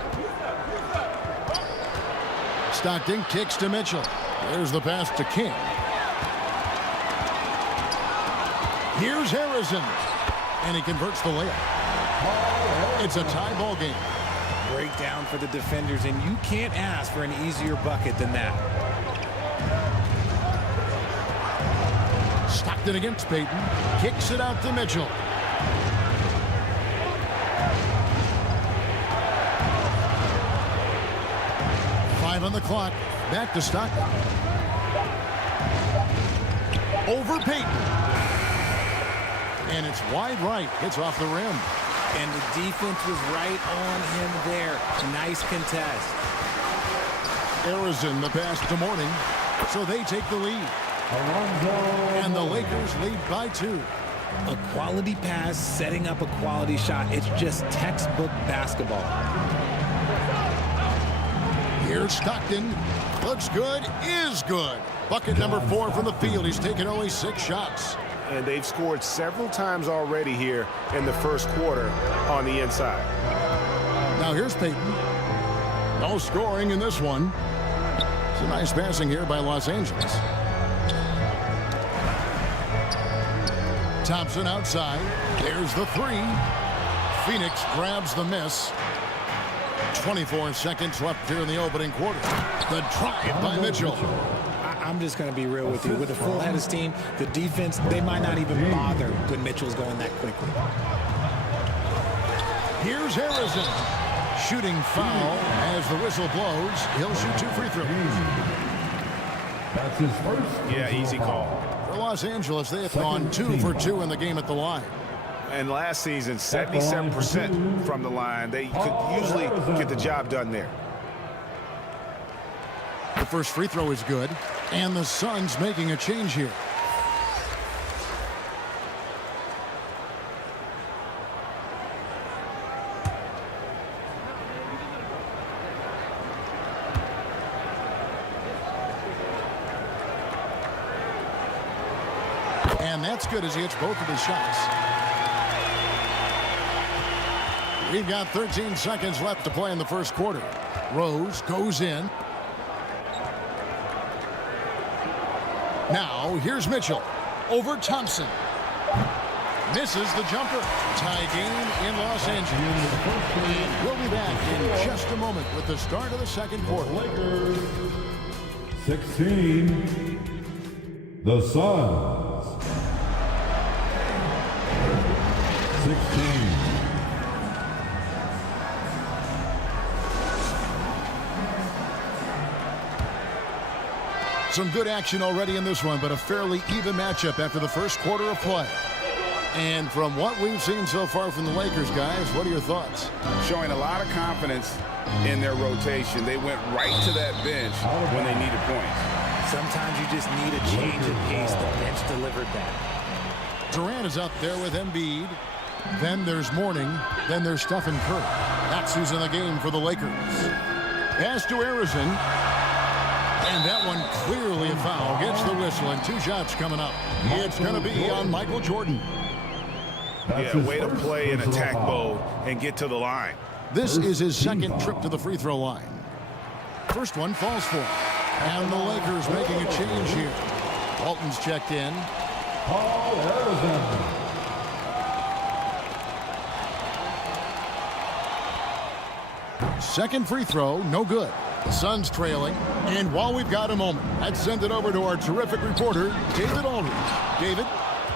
Stockton kicks to Mitchell. There's the pass to King. Here's Harrison. And he converts the layup. It's a tie ball game. Breakdown for the defenders, and you can't ask for an easier bucket than that. Stockton against Payton. Kicks it out to Mitchell. Five on the clock. Back to Stockton. Over Payton. And it's wide right. Hits off the rim. And the defense was right on him there. Nice contest. Harrison, the pass to Mourning. So they take the lead. And the Lakers lead by 2. A quality pass, setting up a quality shot. It's just textbook basketball. Here's Stockton. Looks good, is good. Bucket number 4 from the field. He's taken only 6 shots. And they've scored several times already here in the first quarter on the inside. Now here's Payton. No scoring in this one. It's a nice passing here by Los Angeles. Thompson outside. There's the 3. Phoenix grabs the miss. 24 seconds left here in the opening quarter. The drive by Mitchell. I'm just going to be real with you. With a full head of steam, the defense, they might not even bother when Mitchell's going that quickly. Here's Harrison. Shooting foul as the whistle blows. He'll shoot 2 free throws. That's his first. Yeah, easy call. For Los Angeles, they have gone 2 for 2 in the game at the line. And last season, 77% from the line. They could usually get the job done there. The first free throw is good. And the Suns making a change here. And that's good as he hits both of his shots. We've got 13 seconds left to play in the first quarter. Rose goes in. Now, here's Mitchell. Over Thompson. Misses the jumper. Tie game in Los Angeles. And we'll be back in just a moment with the start of the second quarter. Lakers 16. The Suns 16. Some good action already in this one, but a fairly even matchup after the first quarter of play. And from what we've seen so far from the Lakers, guys, what are your thoughts? Showing a lot of confidence in their rotation. They went right to that bench when they needed points. Sometimes you just need a change of pace. The bench delivered that. Durant is out there with Embiid. Then there's Mourning. Then there's Stephen Curry. That's who's in the game for the Lakers. Pass to Harrison. And that one clearly a foul. Gets the whistle, and 2 shots coming up. It's going to be on Michael Jordan. Yeah, way to play in attack mode and get to the line. This is his second trip to the free throw line. First one falls for him. And the Lakers making a change here. Walton's checked in. Second free throw, no good. The Suns trailing. And while we've got a moment, let's send it over to our terrific reporter, David Aldridge. David?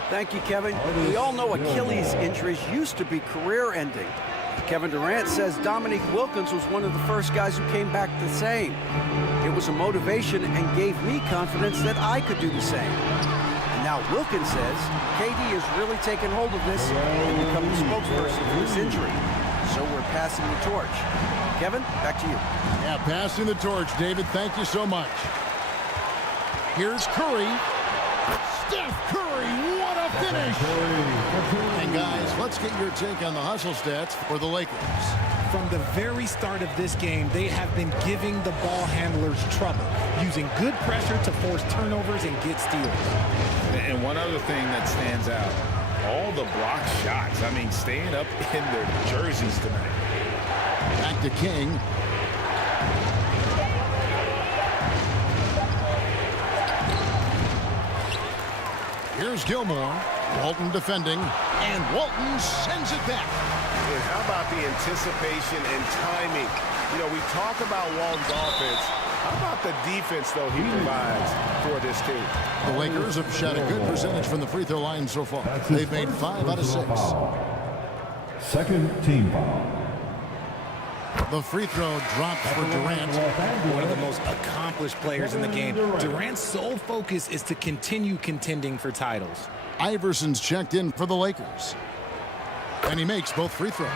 Thank you, Kevin. We all know Achilles injuries used to be career-ending. Kevin Durant says Dominique Wilkins was one of the first guys who came back the same. It was a motivation and gave me confidence that I could do the same. And now Wilkins says KD has really taken hold of this and become the spokesperson for this injury. So we're passing the torch. Kevin, back to you. Yeah, passing the torch, David. Thank you so much. Here's Curry. Steph Curry, what a finish! And guys, let's get your take on the hustle stats for the Lakers. From the very start of this game, they have been giving the ball handlers trouble, using good pressure to force turnovers and get steals. And one other thing that stands out, all the block shots. I mean, staying up in their jerseys tonight. Back to King. Here's Gilmore. Walton defending, and Walton sends it back. And how about the anticipation and timing? You know, we talk about Walton's offense. How about the defense, though, he provides for this team? The Lakers have shot a good percentage from the free throw line so far. They've made 5 out of 6. Second team foul. The free throw drops for Durant. One of the most accomplished players in the game. Durant's sole focus is to continue contending for titles. Iverson's checked in for the Lakers. And he makes both free throws.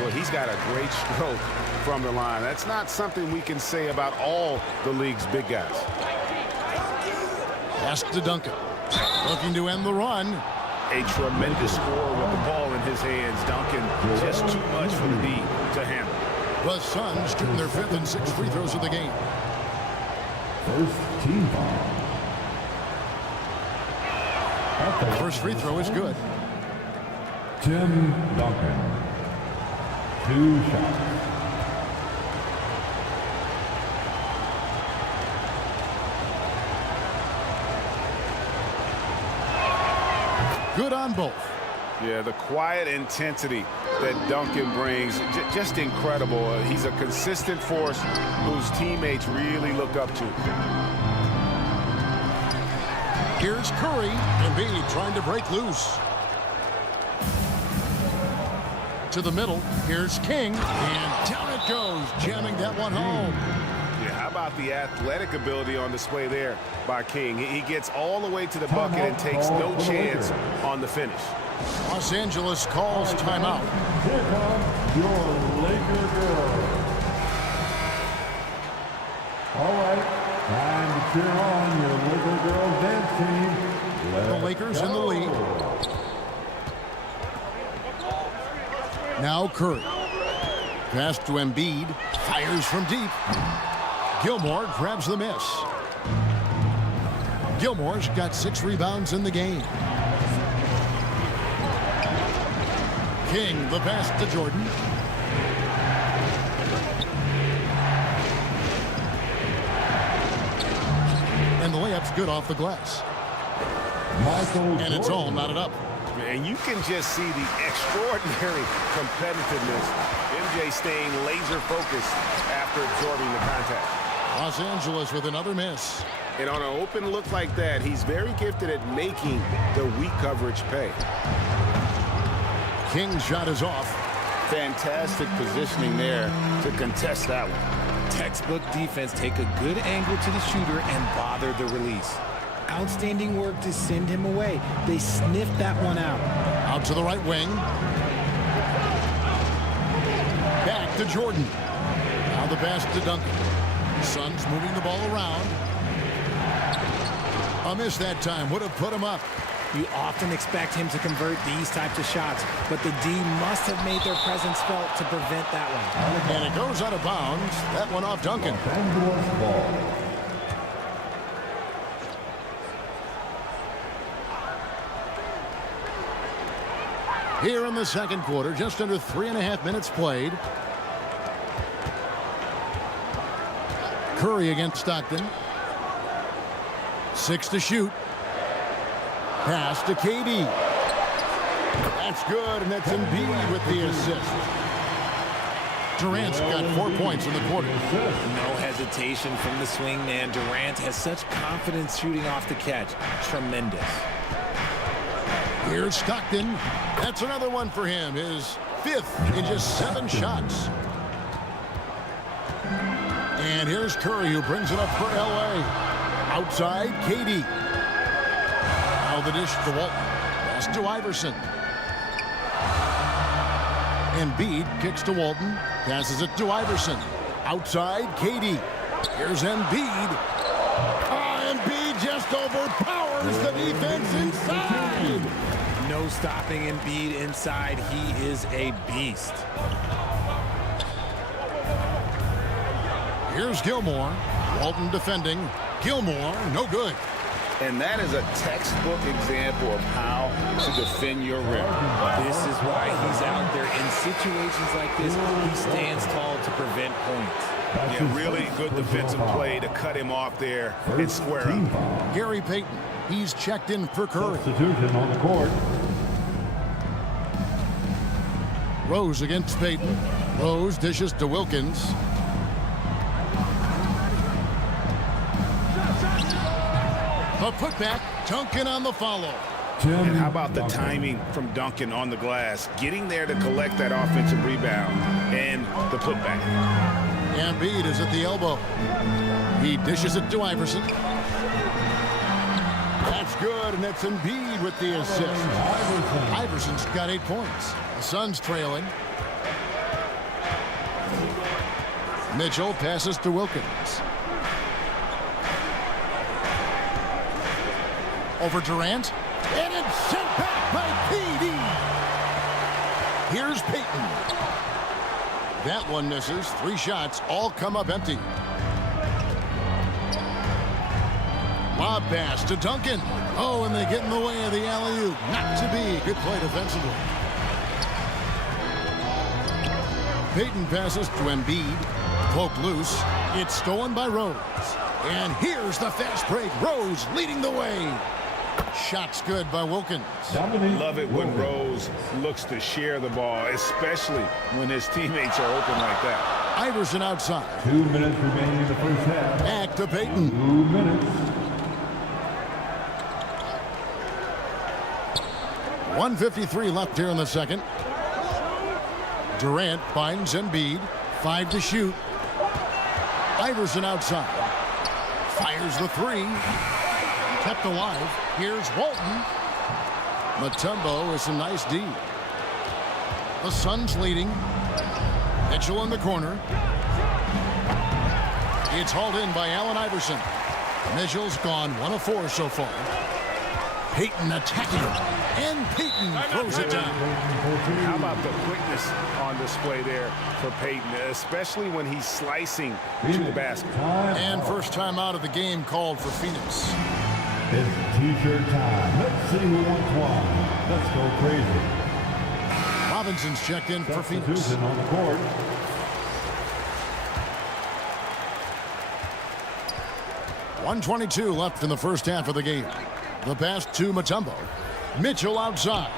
Well, he's got a great stroke from the line. That's not something we can say about all the league's big guys. Pass to Duncan. Looking to end the run. A tremendous score with the ball in his hands. Duncan, just too much for the D to handle. The Suns shooting their 5th and 6th free throws of the game. First team foul. First free throw is good. Tim Duncan. 2 shots. Good on both. Yeah, the quiet intensity that Duncan brings, just incredible. He's a consistent force whose teammates really look up to. Here's Curry. Embiid trying to break loose. To the middle. Here's King. And down it goes, jamming that one home. Yeah, how about the athletic ability on display there by King? He gets all the way to the bucket and takes no chance on the finish. Los Angeles calls timeout. Here comes your Laker girl. All right, time to cheer on your Laker girls dance team. The Lakers in the lead. Now Curry. Pass to Embiid. Fires from deep. Gilmore grabs the miss. Gilmore's got 6 rebounds in the game. King, the pass to Jordan. And the layup's good off the glass. And it's all knotted up. And you can just see the extraordinary competitiveness. MJ staying laser focused after absorbing the contact. Los Angeles with another miss. And on an open look like that, he's very gifted at making the weak coverage pay. King's shot is off. Fantastic positioning there to contest that one. Textbook defense, take a good angle to the shooter and bother the release. Outstanding work to send him away. They sniffed that one out. Out to the right wing. Back to Jordan. Now the pass to Duncan. Suns moving the ball around. A miss that time would have put him up. You often expect him to convert these types of shots, but the D must have made their presence felt to prevent that one. And it goes out of bounds. That one off Duncan. Here in the second quarter, just under 3.5 minutes played. Curry against Stockton. 6 to shoot. Pass to KD. That's good, and that's Embiid with the assist. Durant's got 4 points in the quarter. No hesitation from the swing man. Durant has such confidence shooting off the catch. Tremendous. Here's Stockton. That's another one for him. His 5th in just 7 shots. And here's Curry, who brings it up for LA. Outside, KD. Now the dish to Walton. Pass to Iverson. Embiid kicks to Walton. Passes it to Iverson. Outside, KD. Here's Embiid. Embiid just overpowers the defense inside. No stopping Embiid inside. He is a beast. Here's Gilmore. Walton defending. Gilmore, no good. And that is a textbook example of how to defend your rim. This is why he's out there in situations like this. He stands tall to prevent points. Yeah, really good defensive play to cut him off there and square up. Gary Payton, he's checked in for Curry. Substitution on the court. Rose against Payton. Rose dishes to Wilkins. A putback, Duncan on the follow. And how about the timing from Duncan on the glass, getting there to collect that offensive rebound and the putback. Embiid is at the elbow. He dishes it to Iverson. That's good, and that's Embiid with the assist. Iverson's got 8 points. The Suns trailing. Mitchell passes to Wilkins. Over Durant, and it's sent back by PD. Here's Payton. That one misses. 3 shots, all come up empty. Lob pass to Duncan. Oh, and they get in the way of the alley-oop. Not to be. Good play defensively. Payton passes to Embiid. Poke loose. It's stolen by Rose. And here's the fast break. Rose leading the way. Shot's good by Wilkins. Love it when Rose looks to share the ball, especially when his teammates are open like that. Iverson outside. 2 minutes remaining in the first half. Back to Payton. 2 minutes. 1:53 left here in the second. Durant finds Embiid. 5 to shoot. Iverson outside. Fires the 3. Kept alive. Here's Walton. Mutombo with some nice D. The Suns leading. Mitchell in the corner. It's hauled in by Allen Iverson. Mitchell's gone 1 of 4 so far. Payton attacking. And Payton throws it down. How about the quickness on display there for Payton, especially when he's slicing to the basket. And first time out of the game called for Phoenix. It's T-shirt time. Let's see who wants one. Let's go crazy. Robinson's checked in for Phoenix. Substitution on the court. .122 left in the first half of the game. The pass to Mutombo. Mitchell outside.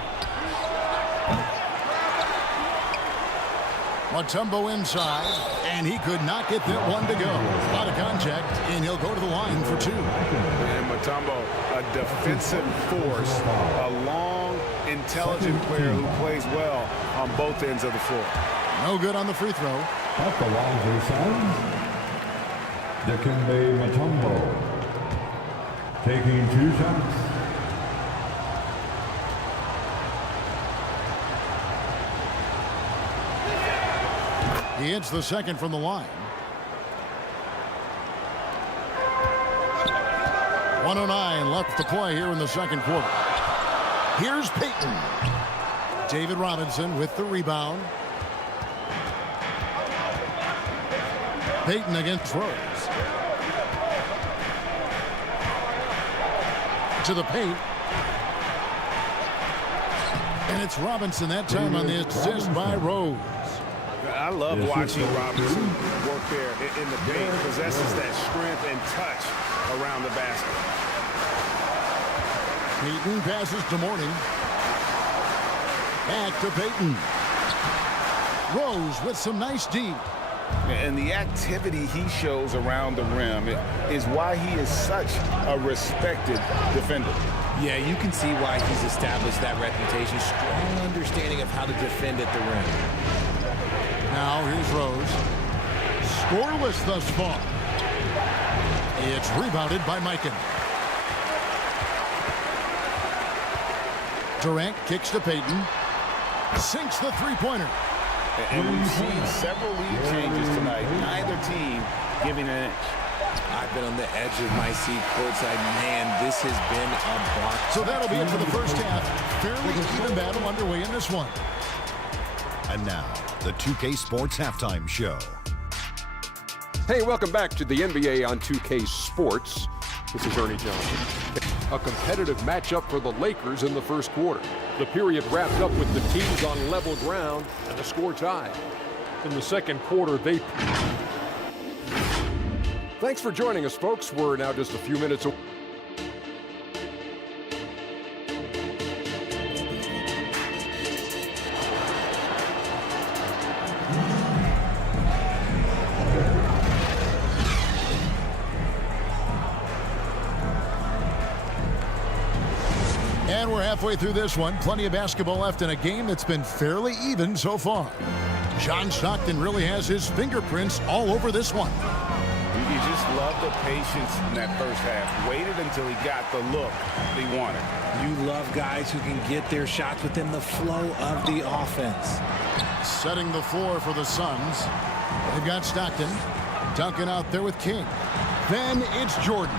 Mutombo inside, and he could not get that one to go. A lot of contact, and he'll go to the line for 2. And Mutombo, a defensive force, a long, intelligent player who plays well on both ends of the floor. No good on the free throw. At the line for Suns, Dikembe Mutombo taking 2 shots. He hits the second from the line. 1:09 left to play here in the second quarter. Here's Payton. David Robinson with the rebound. Payton against Rose. To the paint. And it's Robinson that time on the assist by Rose. I love watching Robinson work there in the paint. Possesses that strength and touch around the basket. Payton passes to Mourning. Back to Payton. Rose with some nice D. And the activity he shows around the rim is why he is such a respected defender. Yeah, you can see why he's established that reputation. Strong understanding of how to defend at the rim. Now here's Rose. Scoreless thus far. It's rebounded by Mikan. Durant kicks to Payton. Sinks the three-pointer. And we've seen several lead changes tonight. Neither team giving an inch. I've been on the edge of my seat courtside. Man, this has been a block. So that'll be it for the first half. Fairly even battle underway in this one. And now, the 2K Sports Halftime Show. Hey, welcome back to the NBA on 2K Sports. This is Ernie Johnson. A competitive matchup for the Lakers in the first quarter. The period wrapped up with the teams on level ground and the score tied. In the second quarter, they... Thanks for joining us, folks. We're now just a few minutes away. And we're halfway through this one. Plenty of basketball left in a game that's been fairly even so far. John Stockton really has his fingerprints all over this one. You just love the patience in that first half. Waited until he got the look he wanted. You love guys who can get their shots within the flow of the offense. Setting the floor for the Suns. They've got Stockton. Duncan out there with King. Then it's Jordan.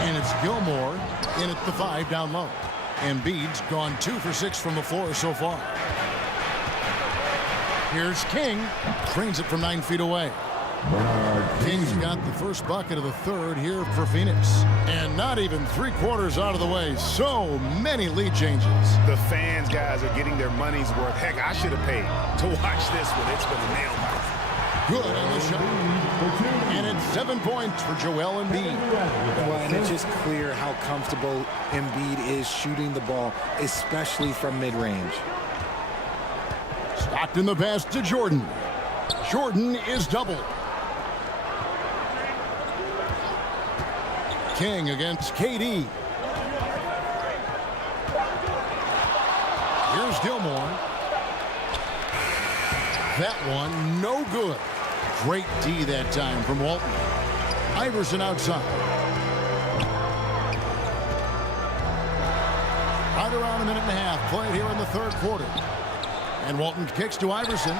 And it's Gilmore in at the 5 down low. Embiid's gone 2 for 6 from the floor so far. Here's King. Trains it from 9 feet away. King's got the first bucket of the third here for Phoenix. And not even 3/4 out of the way. So many lead changes. The fans, guys, are getting their money's worth. Heck, I should have paid to watch this one. It's been a nail biter. Good on the shot. And it's 7 points for Joel Embiid. Well, and it's just clear how comfortable Embiid is shooting the ball, especially from mid-range. Stockton the pass to Jordan. Jordan is doubled. King against KD. Here's Gilmore. That one, no good. Great D that time from Walton. Iverson outside. Right around a minute and a half played here in the third quarter. And Walton kicks to Iverson.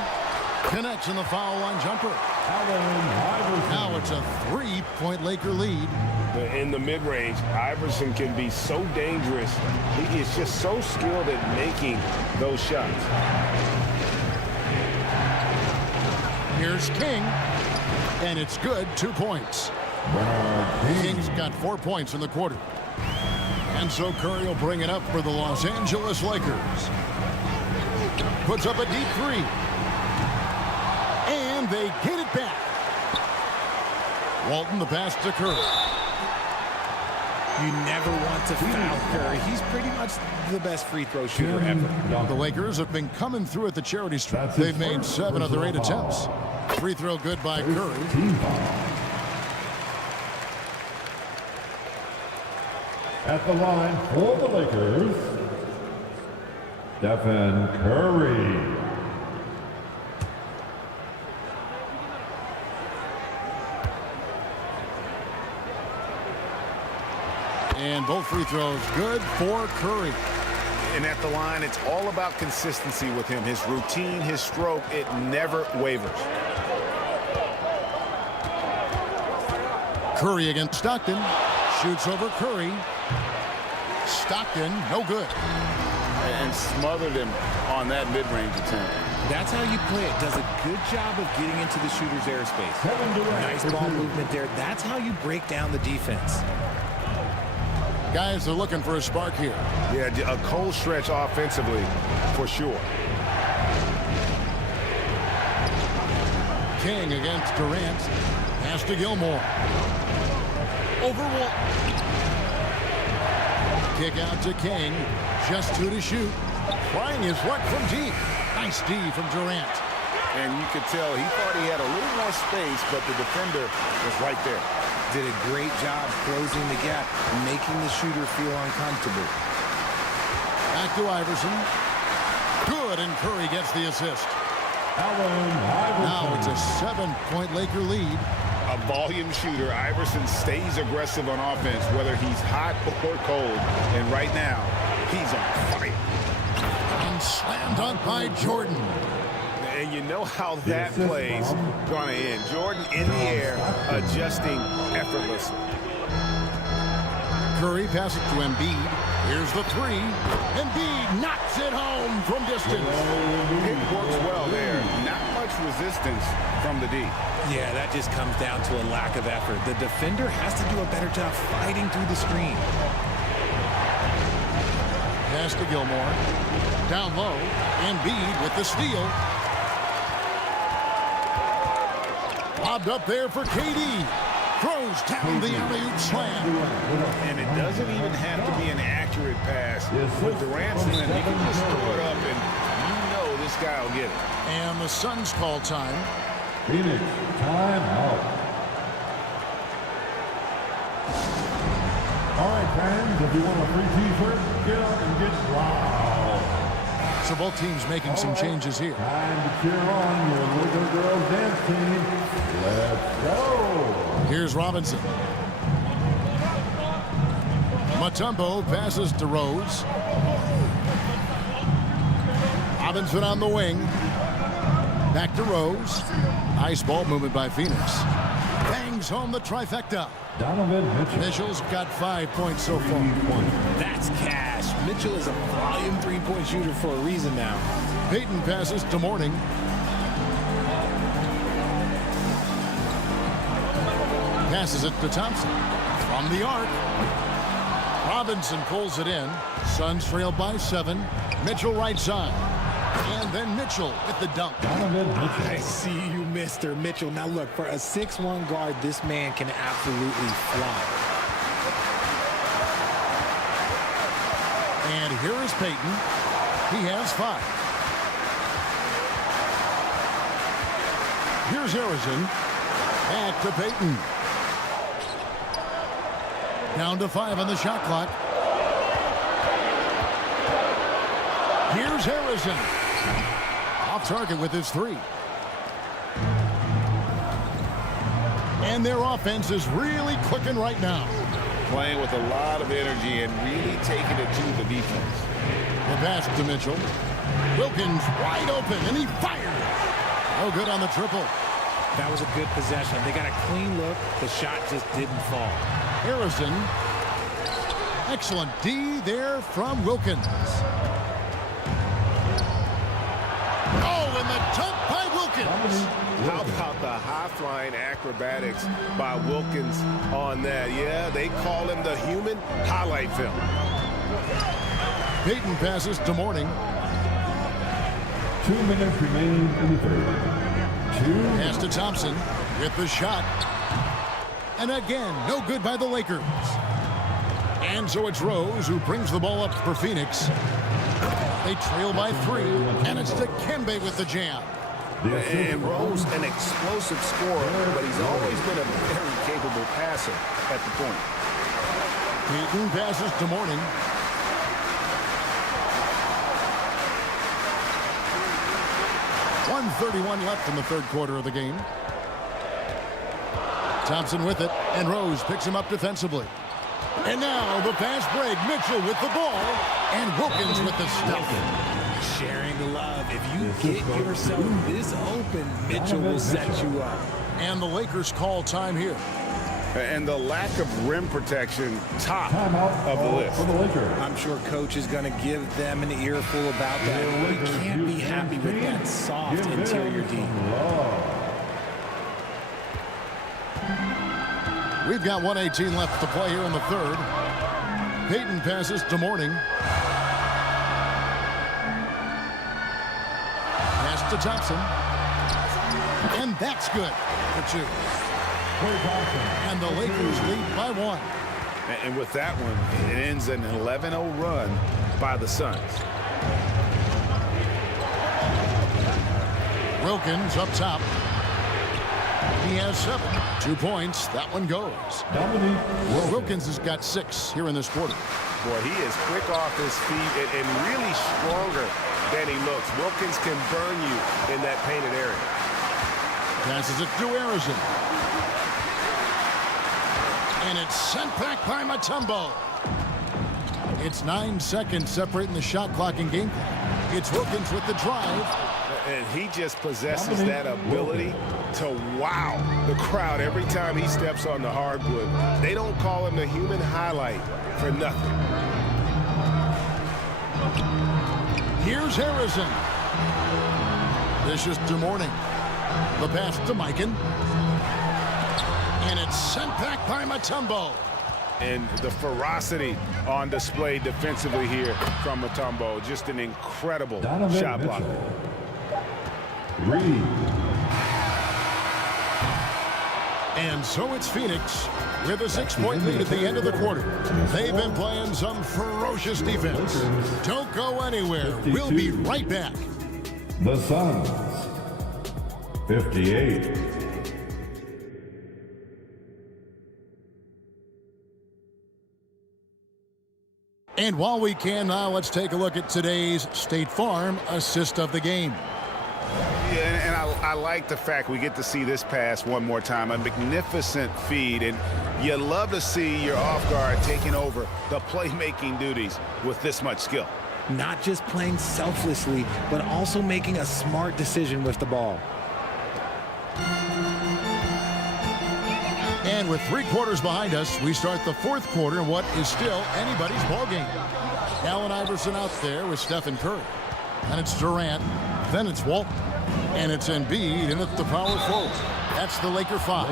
Connects in the foul line jumper. Now it's a 3-point Laker lead. In the mid-range, Iverson can be so dangerous. He is just so skilled at making those shots. Here's King, and it's good, 2 points. King's got 4 points in the quarter. And so Curry will bring it up for the Los Angeles Lakers. Puts up a deep 3. And they get it back. Walton the pass to Curry. You never want to foul Curry. He's pretty much the best free throw shooter ever. The Lakers have been coming through at the charity stripe. They've made 7 of their 8 attempts. Free throw good by Curry. At the line for the Lakers, Stephen Curry. And both free throws good for Curry. And at the line, it's all about consistency with him. His routine, his stroke, it never wavers. Curry against Stockton. Shoots over Curry. Stockton, no good. And smothered him on that mid-range attempt. That's how you play it. Does a good job of getting into the shooter's airspace. Nice ball movement there. That's how you break down the defense. Guys are looking for a spark here. Yeah, a cold stretch offensively, for sure. King against Durant. Pass to Gilmore. Over Walton. Kick out to King. Just 2 to shoot. Trying his luck from deep. Nice D from Durant. And you could tell he thought he had a little more space, but the defender was right there. Did a great job closing the gap and making the shooter feel uncomfortable. Back to Iverson. Good, and Curry gets the assist. Now it's a 7-point Laker lead. A volume shooter, Iverson stays aggressive on offense, whether he's hot or cold. And right now, he's on fire. And slam dunk by Jordan. And you know how that play's going to end. Jordan in the air, adjusting effortlessly. Curry passes to Embiid. Here's the 3. Embiid knocks it home from distance. It works well there. Not much resistance from the D. Yeah, that just comes down to a lack of effort. The defender has to do a better job fighting through the screen. Pass to Gilmore. Down low. Embiid with the steal. Lobbed up there for KD. Throws down the alley-oop slam. And it doesn't even have to be an accurate pass. With Durant's in, he can just throw it up, and you know this guy will get it. And the Suns call time. Phoenix, time out. All right, fans, if you want a free T-shirt, get up and get loud. So both teams making some changes here. Time to cheer on your little girls dance team. Let's go. Here's Robinson. Mutombo passes to Rose. Robinson on the wing. Back to Rose. Nice ball movement by Phoenix. Bangs home the trifecta. Donovan Mitchell. Mitchell's got 5 points so far. That's cash. Mitchell is a volume 3-point shooter for a reason now. Payton passes to Mourning. Passes it to Thompson. From the arc. Robinson pulls it in. Suns trail by 7. Mitchell right side. And then Mitchell with the dunk. I see you, Mr. Mitchell. Now look, for a 6'1" guard, this man can absolutely fly. And here is Payton. He has 5. Here's Harrison. Back to Payton. Down to 5 on the shot clock. Here's Harrison. Off target with his 3. And their offense is really clicking right now. Playing with a lot of energy and really taking it to the defense. The pass to Mitchell. Wilkins wide open, and he fired. No good on the triple. That was a good possession. They got a clean look. The shot just didn't fall. Harrison. Excellent D there from Wilkins. Oh, and the dunk by Wilkins. How about the high-flying acrobatics by Wilkins on that? Yeah, they call him the human highlight film. Payton passes to Mourning. 2 minutes remaining in the third. Pass to Thompson with the shot. And again, no good by the Lakers. And so it's Rose who brings the ball up for Phoenix. They trail by 3, and it's Dikembe with the jam. And Rose, an explosive scorer, but he's always been a very capable passer at the point. Payton passes to Mourning. .131 left in the third quarter of the game. Thompson with it, and Rose picks him up defensively. And now the fast break. Mitchell with the ball, and Wilkins with the stuff. Sharing the love. If you get yourself this open, Mitchell will set you up. And the Lakers call time here. And the lack of rim protection, top of the list. I'm sure coach is going to give them an earful about that. We can't be happy with that soft interior D. We've got 1:18 left to play here in the third. Payton passes to Mourning. Pass to Thompson. And that's good for 2. And the Lakers lead by 1. And with that one, it ends an 11-0 run by the Suns. Wilkins up top. He has 7. 2 points. That one goes. Wilkins has got 6 here in this quarter. Boy, he is quick off his feet and really stronger than he looks. Wilkins can burn you in that painted area. Passes it to Harrison. And it's sent back by Mutombo. It's 9 seconds separating the shot clock and game clock. It's Wilkins with the drive. And he just possesses that ability to wow the crowd every time he steps on the hardwood. They don't call him the human highlight for nothing. Here's Harrison. This is DeMorning. The pass to Mikan. And it's sent back by Mutombo. And the ferocity on display defensively here from Mutombo. Just an incredible shot blocker. And so it's Phoenix with a 6-point lead at the end of the quarter. They've been playing some ferocious defense. Don't go anywhere. We'll be right back. The Suns, 58. And while we can now, let's take a look at today's State Farm assist of the game. Yeah, and I like the fact we get to see this pass one more time. A magnificent feed, and you love to see your off guard taking over the playmaking duties with this much skill. Not just playing selflessly, but also making a smart decision with the ball. And with 3 quarters behind us, we start the 4th quarter in what is still anybody's ball game. Allen Iverson out there with Stephen Curry. And it's Durant. Then it's Walton. And it's Embiid, and it's the power forward. That's the Laker 5.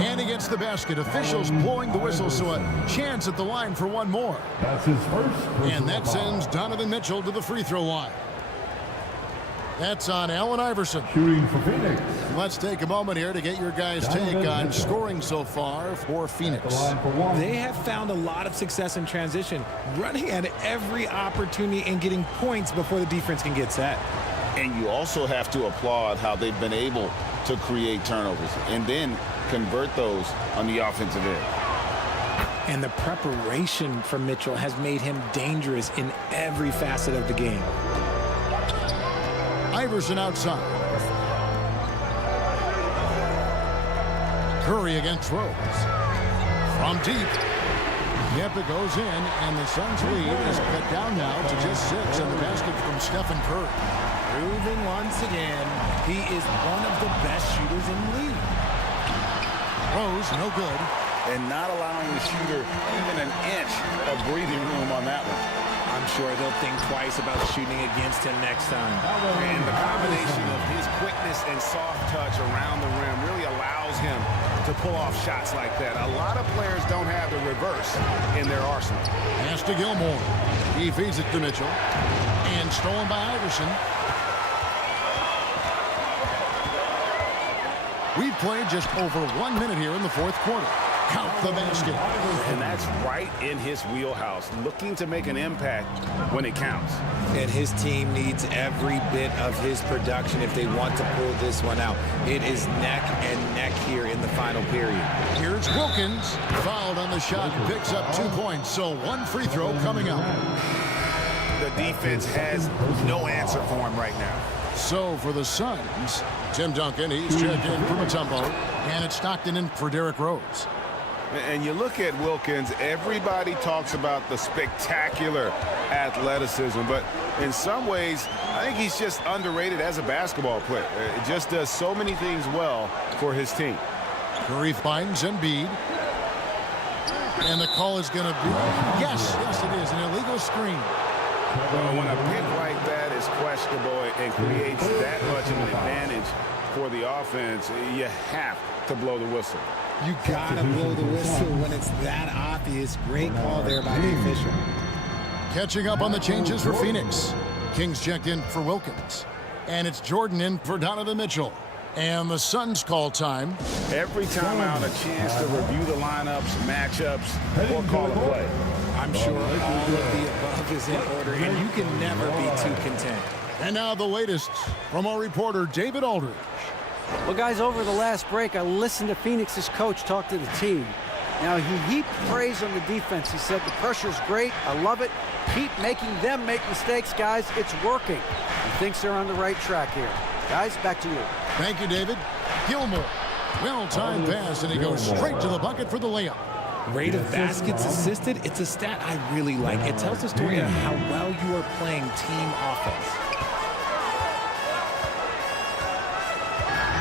And he gets the basket. Officials blowing the whistle, so a chance at the line for one more. That's his first. And that sends Donovan Mitchell to the free throw line. That's on Allen Iverson. Shooting for Phoenix. Let's take a moment here to get your guys' take on scoring so far for Phoenix. They have found a lot of success in transition, running at every opportunity and getting points before the defense can get set. And you also have to applaud how they've been able to create turnovers and then convert those on the offensive end. And the preparation from Mitchell has made him dangerous in every facet of the game. Iverson outside. Curry against Rose. From deep. Yep, it goes in, and the Suns' lead is cut down now to just 6, and the basket from Stephen Curry. Proving once again, he is one of the best shooters in the league. Rose, no good. And not allowing the shooter even an inch of breathing room on that one. I'm sure they'll think twice about shooting against him next time. And the combination of his quickness and soft touch around the rim really allows him to pull off shots like that. A lot of players don't have the reverse in their arsenal. Pass to Gilmore. He feeds it to Mitchell. And stolen by Iverson. We've played just over 1 minute here in the 4th quarter. Count the basket. And that's right in his wheelhouse, looking to make an impact when it counts. And his team needs every bit of his production if they want to pull this one out. It is neck and neck here in the final period. Here's Wilkins. Fouled on the shot, picks up 2 points, so 1 free throw coming up. The defense has no answer for him right now. So for the Suns, Tim Duncan, he's checked in for Mutombo, and it's Stockton in for Derrick Rose. And you look at Wilkins, everybody talks about the spectacular athleticism, but in some ways, I think he's just underrated as a basketball player. It just does so many things well for his team. Curry finds Embiid. And the call is going to be, yes, it is, an illegal screen. Well, when a pick like that is questionable and creates that much of an advantage for the offense, you have to blow the whistle. You gotta blow the whistle when it's that obvious. Great call there by the official. Catching up on the changes for Phoenix. Kings checked in for Wilkins. And it's Jordan in for Donovan Mitchell. And the Suns call time. Every time out, a chance to review the lineups, matchups, or call a play. I'm sure all of the above is in order, and you can never be too content. And now the latest from our reporter, David Aldridge. Well, guys, over the last break, I listened to Phoenix's coach talk to the team. Now, he heaped praise on the defense. He said, the pressure's great. I love it. Keep making them make mistakes, guys. It's working. He thinks they're on the right track here. Guys, back to you. Thank you, David. Gilmore. Well-timed pass, and he goes straight to the bucket for the layup. Rate of baskets assisted, it's a stat I really like. It tells the story of how well you are playing team offense.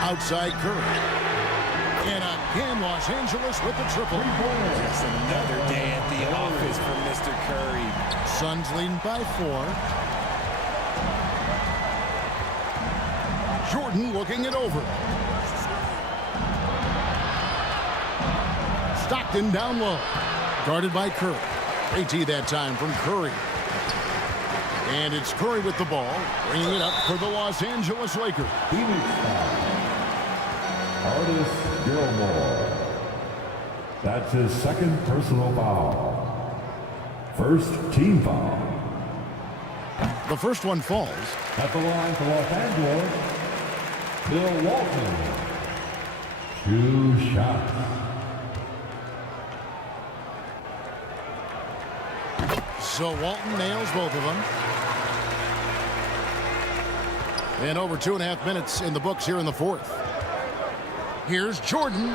Outside Curry. And again, Los Angeles with the triple. Just another day at the office for Mr. Curry. Suns leading by 4. Jordan looking it over. Stockton down low. Guarded by Curry. AT that time from Curry. And it's Curry with the ball. Bringing it up for the Los Angeles Lakers. Artis Gilmore. That's his second personal foul. First team foul. The first one falls. At the line for Los Angeles, Bill Walton. 2 shots. So Walton nails both of them. And over 2.5 minutes in the books here in the 4th. Here's Jordan,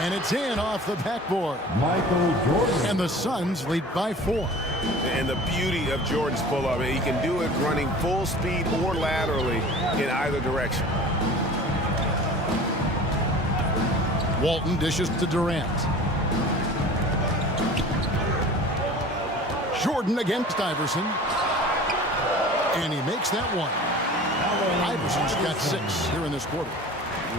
and it's in off the backboard. Michael Jordan. And the Suns lead by 4. And the beauty of Jordan's pull-up, he can do it running full speed or laterally in either direction. Walton dishes to Durant. Jordan against Iverson. And he makes that one. Iverson's got 6 here in this quarter.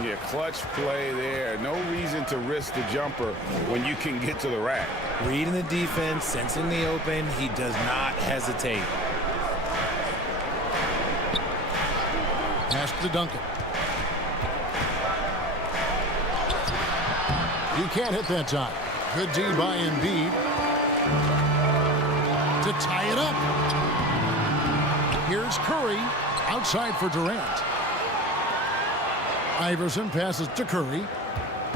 Yeah, clutch play there. No reason to risk the jumper when you can get to the rack. Reading the defense, sensing the open, he does not hesitate. Pass to Duncan. He can't hit that time. Good D by Embiid to tie it up. Here's Curry outside for Durant. Iverson passes to Curry.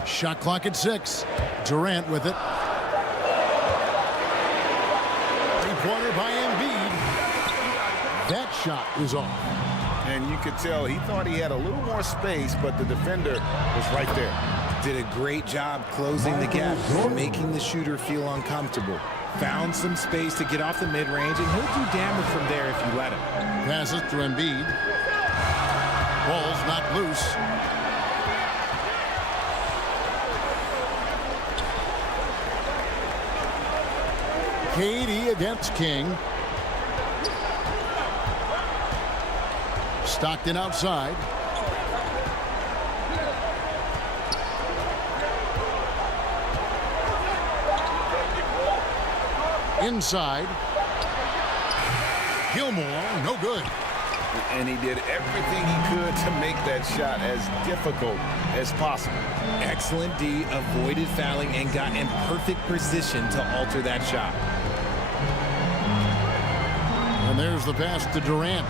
Shot clock at 6. Durant with it. Three-pointer by Embiid. That shot is off. And you could tell he thought he had a little more space, but the defender was right there. Did a great job closing the gap, making the shooter feel uncomfortable. Found some space to get off the mid-range, and he'll do damage from there if you let him. Passes to Embiid. Ball's not loose. KD against King. Stockton outside. Inside. Gilmore, no good. And he did everything he could to make that shot as difficult as possible. Excellent D, avoided fouling, and got in perfect position to alter that shot. And there's the pass to Durant.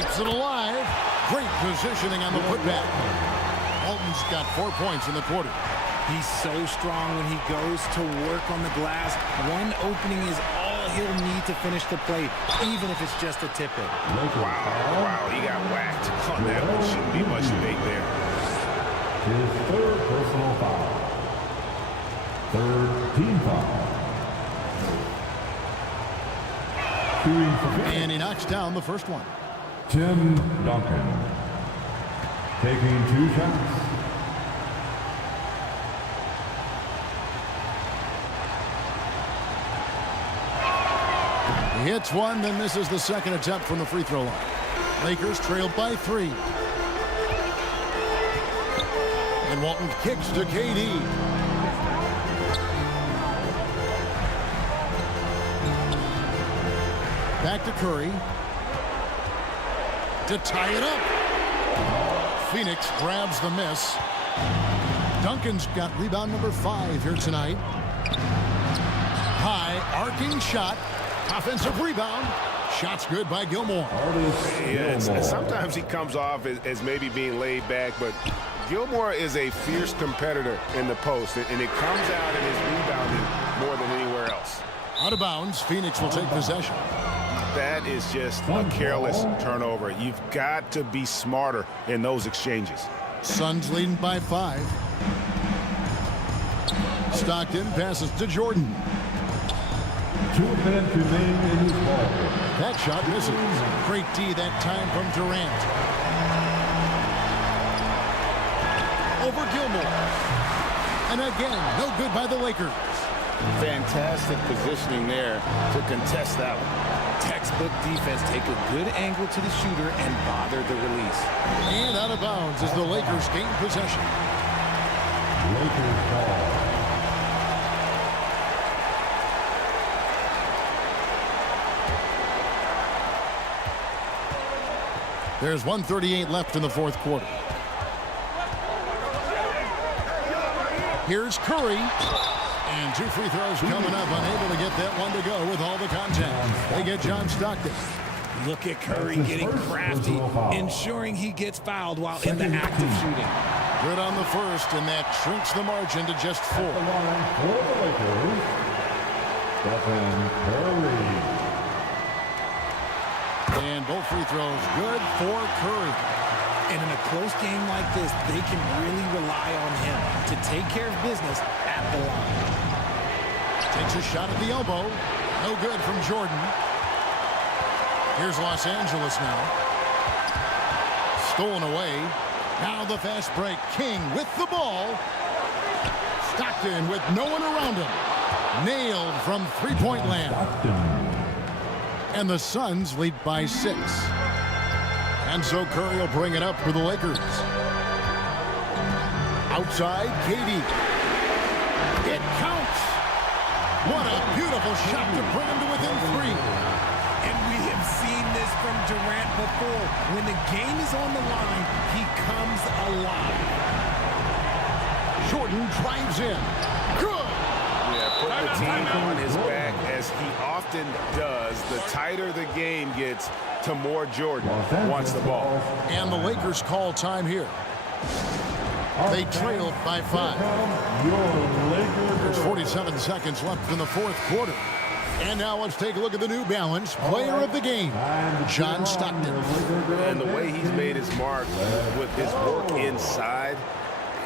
Keeps it alive. Great positioning on the putback. Walton's got 4 points in the quarter. He's so strong when he goes to work on the glass. One opening is all he'll need to finish the play, even if it's just a tip-in. Wow, he got whacked on that one. Shouldn't be much debate there. His 3rd personal foul. 3rd team foul. And he knocks down the first one. Tim Duncan taking 2 shots. He hits one, then misses the second attempt from the free throw line. Lakers trail by 3. And Walton kicks to KD. Back to Curry. to tie it up. Phoenix grabs the miss. Duncan's got rebound number 5 here tonight. High arcing shot. Offensive rebound. Shot's good by Gilmore. Yeah, sometimes he comes off as maybe being laid back, but Gilmore is a fierce competitor in the post, and it comes out in his rebounding more than anywhere else. Out of bounds, Phoenix will take possession. That is just a careless turnover. You've got to be smarter in those exchanges. Suns leading by 5. Stockton passes to Jordan. 2 minutes remain in this ball. That shot misses. Great D that time from Durant. Over Gilmore. And again, no good by the Lakers. Fantastic positioning there to contest that one. Textbook defense, take a good angle to the shooter and bother the release. And out of bounds as the Lakers gain possession. Lakers ball. There's 1:38 left in the 4th quarter. Here's Curry. And 2 free throws coming up. Unable to get that one to go with all the contact. They get John Stockton. Look at Curry getting crafty, ensuring he gets fouled while in the act of shooting. Good on the first, and that shrinks the margin to just 4. And both free throws good for Curry. And in a close game like this, they can really rely on him to take care of business at the line. Takes a shot at the elbow. No good from Jordan. Here's Los Angeles now. Stolen away. Now the fast break. King with the ball. Stockton with no one around him. Nailed from three-point land. And the Suns lead by 6. And so Curry will bring it up for the Lakers. Outside, KD. It counts. What a beautiful shot to bring him to within 3. And we have seen this from Durant before. When the game is on the line, he comes alive. Jordan drives in. Good. Yeah, put the team on his back as he often does. The tighter the game gets, to more Jordan wants the ball. And the Lakers call time here. They trailed by 5. There's 47 seconds left in the 4th quarter. And now let's take a look at the New Balance player of the game, John Stockton. And the way he's made his mark with his work inside,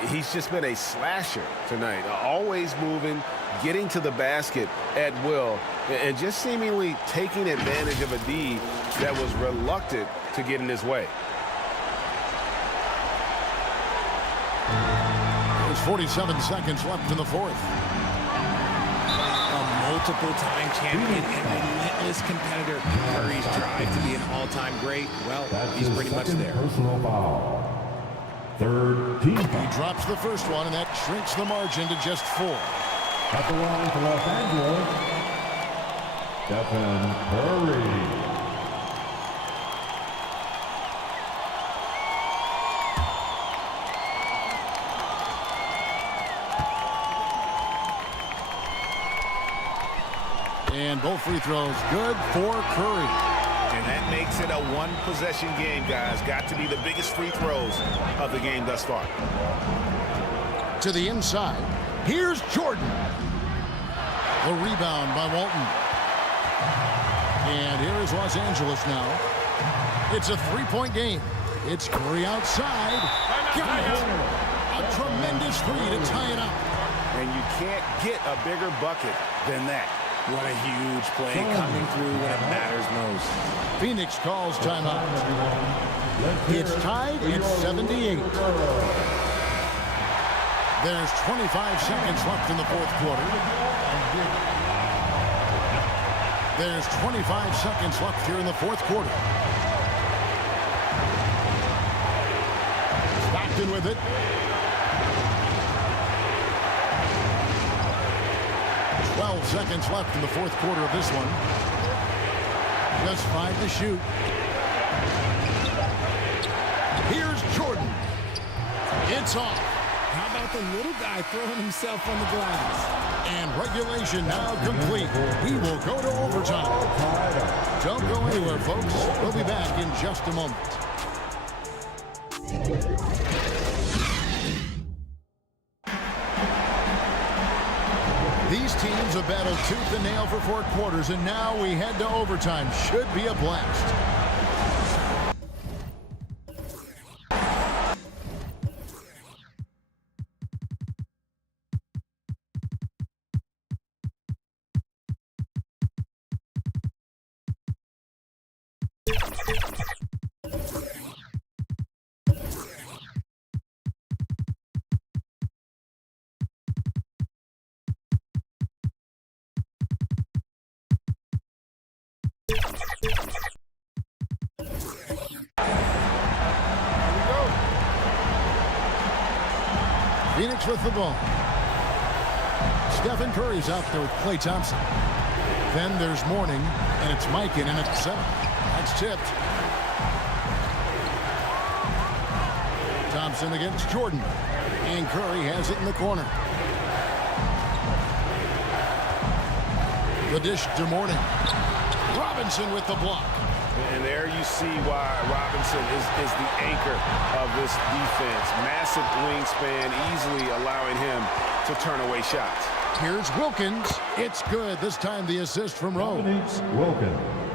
he's just been a slasher tonight. Always moving, getting to the basket at will, and just seemingly taking advantage of a D that was reluctant to get in his way. There's 47 seconds left in the 4th. A multiple-time champion and relentless competitor. Curry's drive to be an all-time great, well, he's pretty much there. Third team. He drops the first one, and that shrinks the margin to just 4. At the line for Los Angeles, Stephen Curry. And both free throws good for Curry. And that makes it a one-possession game, guys. Got to be the biggest free throws of the game thus far. To the inside. Here's Jordan. The rebound by Walton. And here is Los Angeles now. It's a 3-point game. It's Curry outside. Got it. A tremendous 3 to tie it up. And you can't get a bigger bucket than that. What a huge play coming through when it matters most. Phoenix calls timeout. It's tied at 78. There's 25 seconds left in the 4th quarter. There's 25 seconds left here in the 4th quarter. Stockton with it. Seconds left in the 4th quarter of this one. Just 5 to shoot. It's off. How about the little guy throwing himself on the glass? And regulation now complete. We will go to overtime. Don't go anywhere, folks. We'll be back in just a moment. These teams have battled tooth and nail for 4 quarters, and now we head to overtime. Should be a blast. Phoenix with the ball. Stephen Curry's out there with Klay Thompson. Then there's Mourning, and it's Mikan in at 7. That's tipped. Thompson against Jordan. And Curry has it in the corner. The dish to Mourning. Robinson with the block. And there you see why Robinson is the anchor of this defense. Massive wingspan, easily allowing him to turn away shots. Here's Wilkins. It's good. This time the assist from Rose.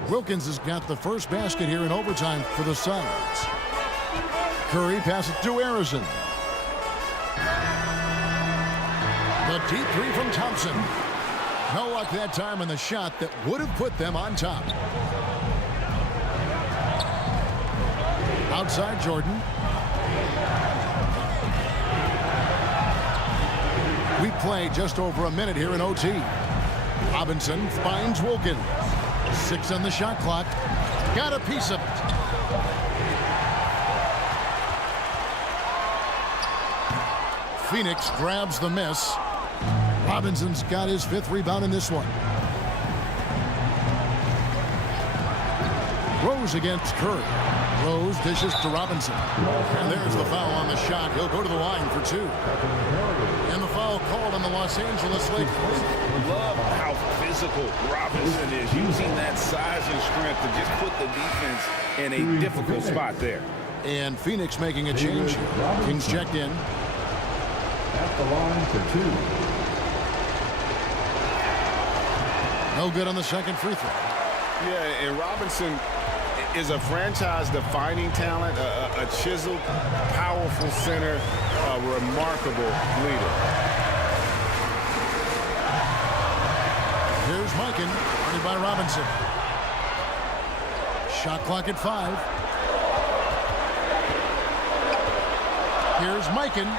Wilkins has got the first basket here in overtime for the Suns. Curry passes to Harrison. The deep three from Thompson. No luck that time on the shot that would have put them on top. Outside Jordan. We play just over a minute here in OT. Robinson finds Wilkins. 6 on the shot clock. Got a piece of it. Phoenix grabs the miss. Robinson's got his 5th rebound in this one. Rose against Curry. Rose dishes to Robinson. And there's the foul on the shot. He'll go to the line for 2. And the foul called on the Los Angeles Lakers. Love how physical Robinson is, using that size and strength to just put the defense in a difficult spot there. And Phoenix making a change. Kings checked in. At the line for 2. No good on the second free throw. Yeah, and Robinson is a franchise-defining talent, a chiseled, powerful center, a remarkable leader. Here's Mikan, guarded by Robinson. Shot clock at 5. Here's Mikan,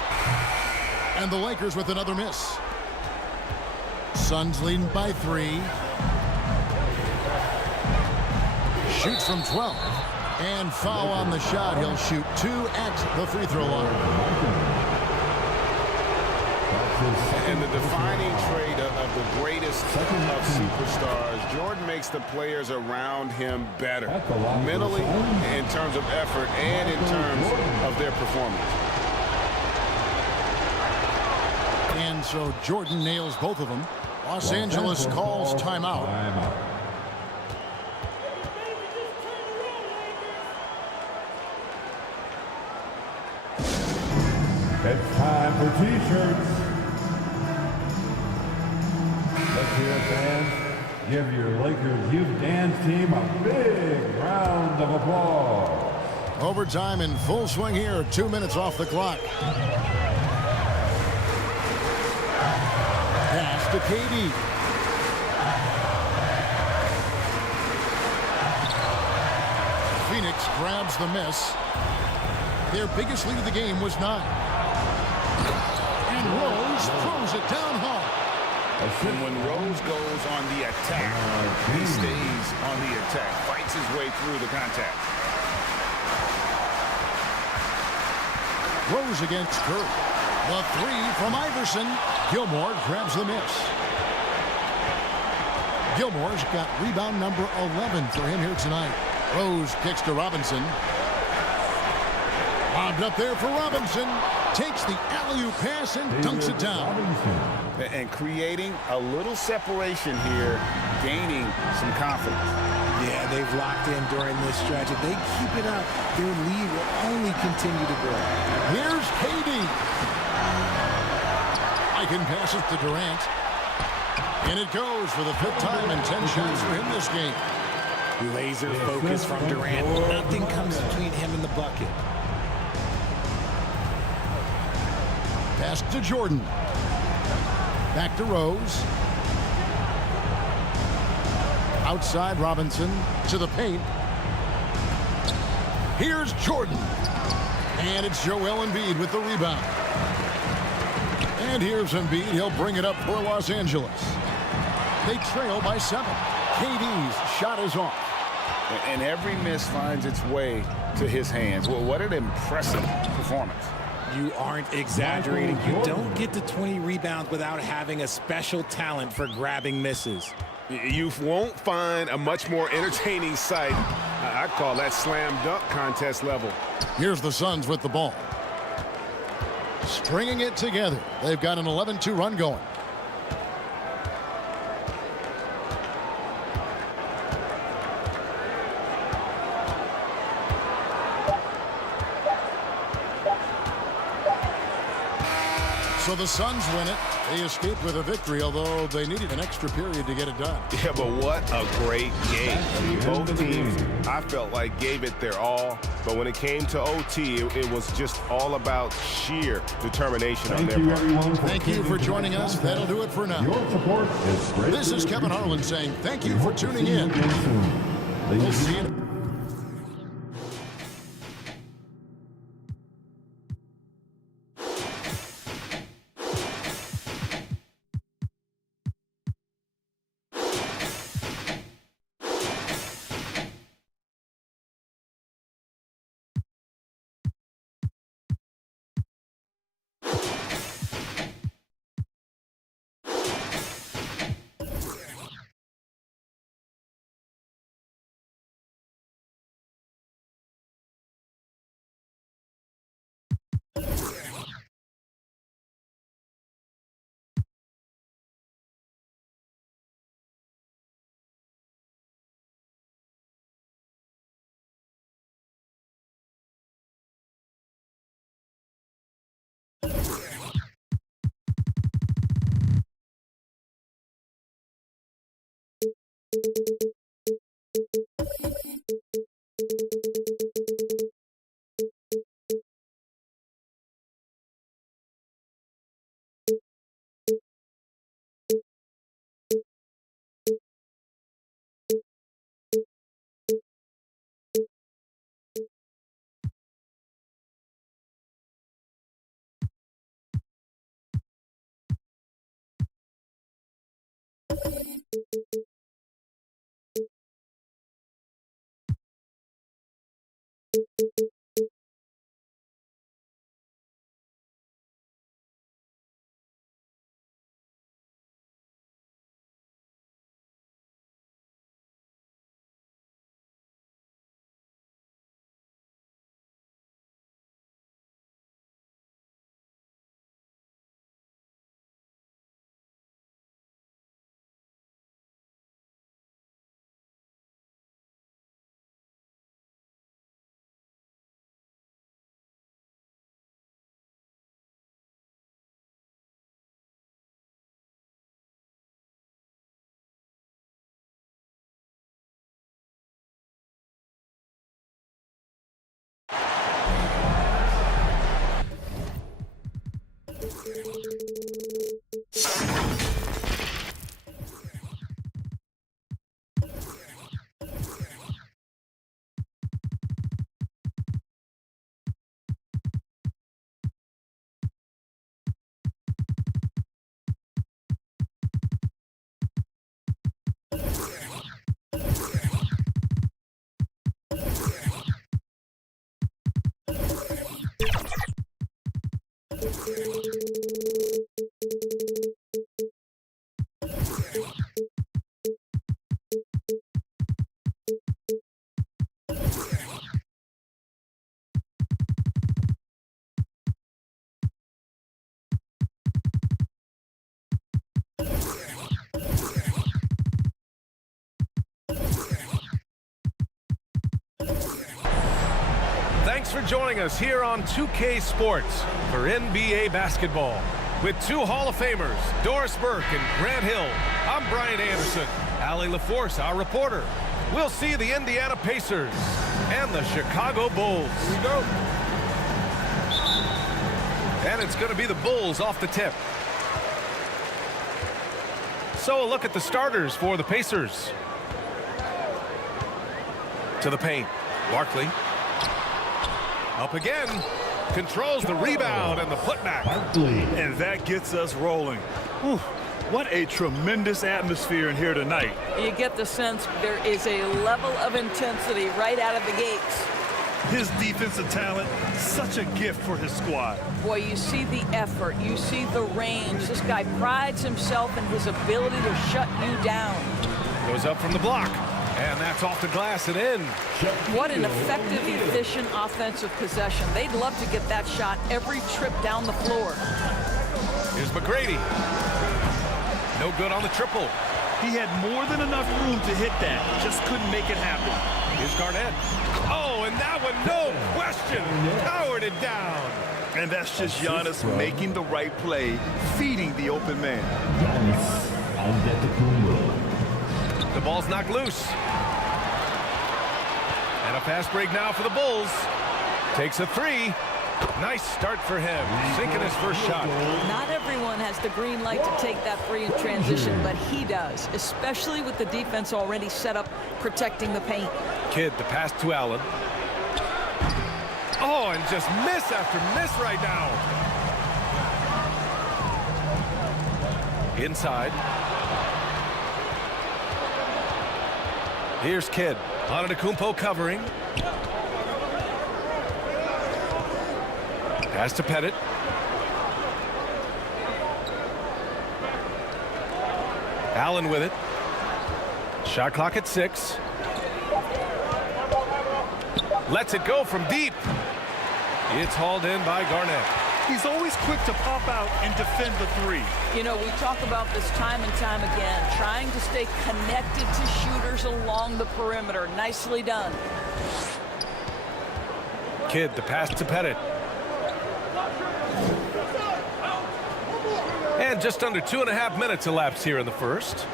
and the Lakers with another miss. Suns leading by 3. Shoots from 12. And foul on the shot. He'll shoot 2 at the free throw line. And the defining trait of the greatest of superstars, Jordan makes the players around him better, mentally, in terms of effort, and in terms of their performance. And so Jordan nails both of them. Los Angeles calls timeout. It's time for T-shirts. Let's hear it, fans. Give your Lakers Youth Dance team a big round of applause. Overtime in full swing here. 2 minutes off the clock. Pass to KD. Phoenix grabs the miss. Their biggest lead of the game was 9. And Rose throws it down hard. And when Rose goes on the attack, he stays on the attack, fights his way through the contact. Rose against Curry. The 3 from Iverson. Gilmore grabs the miss. Gilmore's got rebound number 11 for him here tonight. Rose kicks to Robinson. Bobbed up there for Robinson. Takes the alley-oop pass and dunks it down. And creating a little separation here, gaining some confidence. Yeah, they've locked in during this stretch. If they keep it up, their lead will only continue to grow. Here's KD. Icon passes to Durant. And it goes for the 5th time and 10 shots for him this game. Laser focus from Durant. Nothing comes between him and the bucket. Pass to Jordan. Back to Rose. Outside Robinson to the paint. Here's Jordan. And it's Joel Embiid with the rebound. And here's Embiid. He'll bring it up for Los Angeles. They trail by 7. KD's shot is off. And every miss finds its way to his hands. Well, what an impressive performance. You aren't exaggerating. You don't get to 20 rebounds without having a special talent for grabbing misses. You won't find a much more entertaining sight. I call that slam dunk contest level. Here's the Suns with the ball. Stringing it together. They've got an 11-2 run going. So the Suns win it. They escaped with a victory, although they needed an extra period to get it done. Yeah, but what a great game. I mean, both teams, I felt like, gave it their all. But when it came to OT, it was just all about sheer determination on their part. Thank you for joining us. That'll do it for now. Your support is great. This is Kevin Harlan saying thank you for tuning in. We'll see you. Thanks for joining us here on 2K Sports for NBA basketball. With two Hall of Famers, Doris Burke and Grant Hill, I'm Brian Anderson. Allie LaForce, our reporter. We'll see the Indiana Pacers and the Chicago Bulls. Here we go. And it's going to be the Bulls off the tip. So a look at the starters for the Pacers. To the paint. Barkley. Up again. Controls the rebound and the putback. And that gets us rolling. Whew. What a tremendous atmosphere in here tonight. You get the sense there is a level of intensity right out of the gates. His defensive talent, such a gift for his squad. Boy, you see the effort, you see the range. This guy prides himself in his ability to shut you down. Goes up from the block, and that's off the glass and in. What an effective, efficient offensive possession. They'd love to get that shot every trip down the floor. Here's McGrady. No good on the triple. He had more than enough room to hit that, just couldn't make it happen. Here's Garnett. Oh, and that one, no question, powered it down. And that's just Giannis making the right play, feeding the open man. The ball's knocked loose. And a fast break now for the Bulls. Takes a three. Nice start for him, sinking his first shot. Not everyone has the green light to take that three in transition, but he does, especially with the defense already set up protecting the paint. Kidd, the pass to Allen. Oh, and just miss after miss right now. Inside. Here's Kidd. Antetokounmpo covering. Pass to Pettit. Allen with it. Shot clock at 6. Lets it go from deep. It's hauled in by Garnett. He's always quick to pop out and defend the three. You know, we talk about this time and time again, trying to stay connected to shooters along the perimeter. Nicely done. Kidd, the pass to Pettit. And just under 2.5 minutes elapsed here in the first.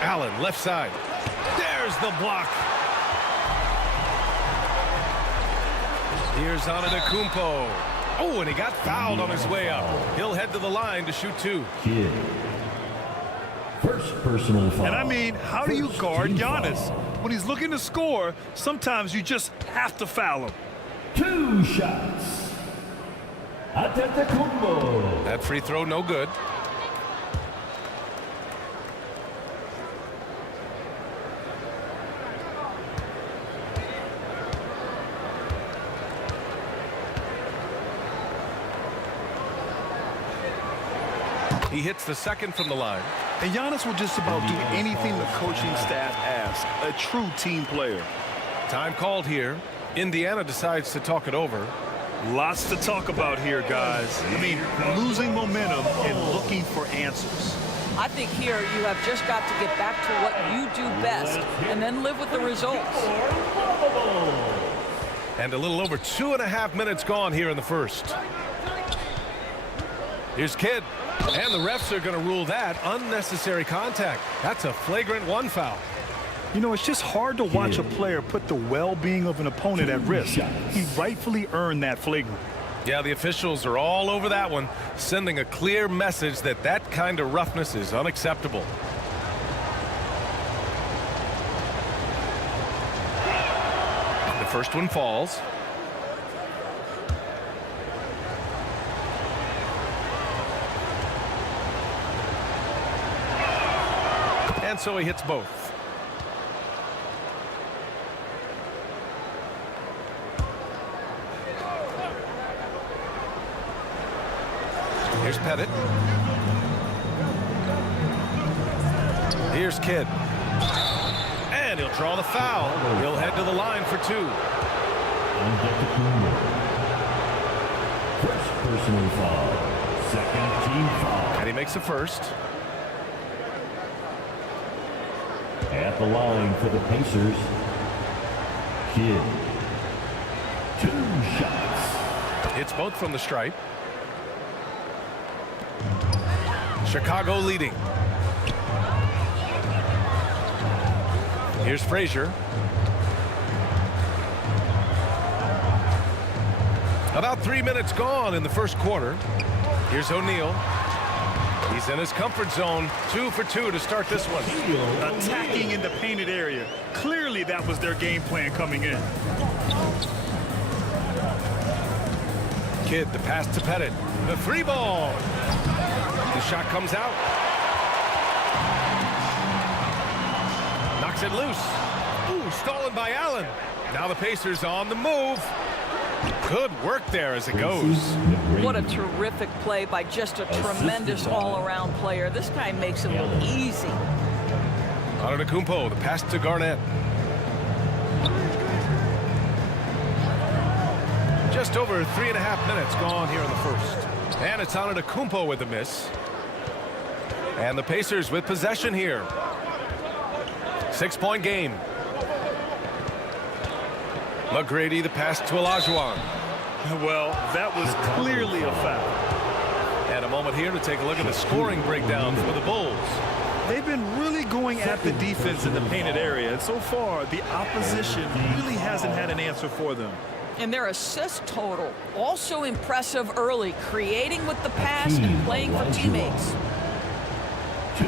Allen, left side. There's the block. Here's Antetokounmpo. Oh, and he got fouled on his way up. He'll head to the line to shoot 2. First personal foul. And I mean, how do you guard Giannis? When he's looking to score, sometimes you just have to foul him. 2 shots. Antetokounmpo. That free throw no good. He hits the second from the line. And Giannis will just about do anything the coaching staff asks. A true team player. Time called here. Indiana decides to talk it over. Lots to talk about here, guys. I mean, losing momentum and looking for answers. I think here you have just got to get back to what you do best and then live with the results. And a little over 2.5 minutes gone here in the first. Here's Kidd. And the refs are going to rule that unnecessary contact. That's a flagrant 1 foul. You know, it's just hard to watch a player put the well-being of an opponent at risk. He rightfully earned that flagrant. Yeah, the officials are all over that one, sending a clear message that that kind of roughness is unacceptable. The first one falls. And so he hits both. Here's Pettit. Here's Kidd. And he'll draw the foul. He'll head to the line for 2. First personal foul. Second team foul. And he makes the first. At the line for the Pacers, Kidd. 2 shots. It's both from the stripe. Chicago leading. Here's Frazier. About 3 minutes gone in the first quarter. Here's O'Neal. He's in his comfort zone. 2 for 2 to start this one. Attacking in the painted area. Clearly that was their game plan coming in. Kidd, the pass to Pettit. The 3-ball. The shot comes out. Knocks it loose. Ooh, stolen by Allen. Now the Pacers on the move. Good work there as it goes. What a terrific play by just a tremendous all-around player. This guy makes it look easy. Antetokounmpo, the pass to Garnett. Just over 3.5 minutes gone here in the first. And it's Antetokounmpo with the miss. And the Pacers with possession here. 6-point game. McGrady, the pass to Olajuwon. Well, that was clearly a foul. And a moment here to take a look at the scoring breakdown for the Bulls. They've been really going at the defense in the painted area, and so far the opposition really hasn't had an answer for them. And their assist total also impressive early, creating with the pass and playing for teammates. 2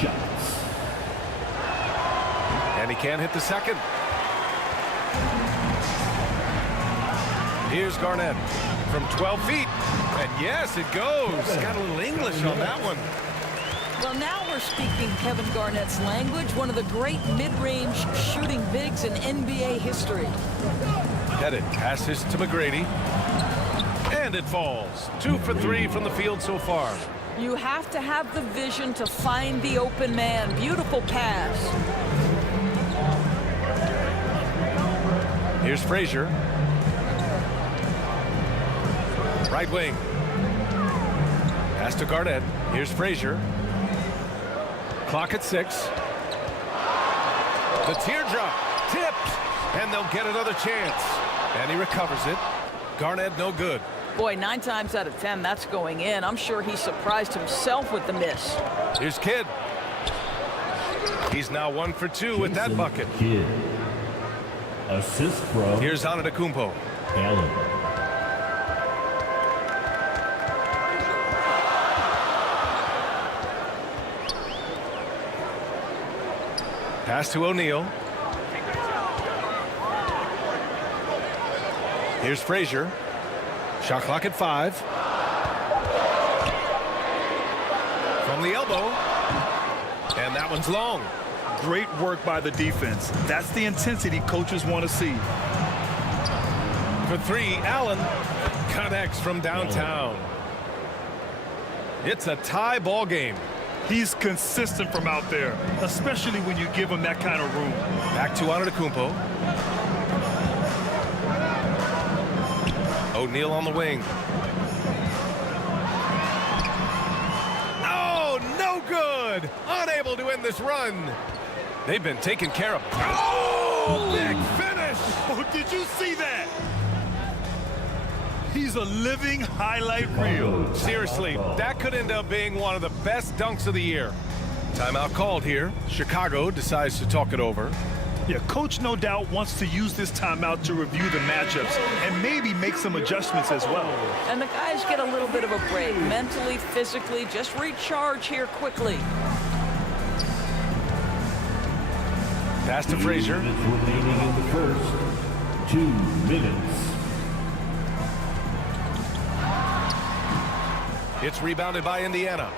shots. And he can't hit the second. Here's Garnett from 12 feet. And yes, it goes. Got a little English on that one. Well, now we're speaking Kevin Garnett's language, one of the great mid-range shooting bigs in NBA history. Pettit passes to McGrady. And it falls. 2 for 3 from the field so far. You have to have the vision to find the open man. Beautiful pass. Here's Frazier. Right wing. Pass to Garnett. Here's Frazier. Clock at 6. The teardrop. Tipped. And they'll get another chance. And he recovers it. Garnett no good. Boy, 9 times out of 10, that's going in. I'm sure he surprised himself with the miss. Here's Kidd. He's now 1 for 2 with that bucket. Kidd. Assist from. Here's Antetokounmpo. Allen. Pass to O'Neal. Here's Frazier. Shot clock at 5. From the elbow. And that one's long. Great work by the defense. That's the intensity coaches want to see. For 3, Allen connects from downtown. It's a tie ball game. He's consistent from out there, especially when you give him that kind of room. Back to Antetokounmpo. O'Neal on the wing. Oh, no good. Unable to end this run. They've been taken care of. Oh, big finish. Oh, did you see that? He's a living highlight reel. Seriously, that could end up being one of the best dunks of the year. Timeout called here. Chicago decides to talk it over. Yeah, coach no doubt wants to use this timeout to review the matchups and maybe make some adjustments as well. And the guys get a little bit of a break, mentally, physically, just recharge here quickly. Pass to Frazier. Remaining in the first. 2 minutes. It's rebounded by Indiana.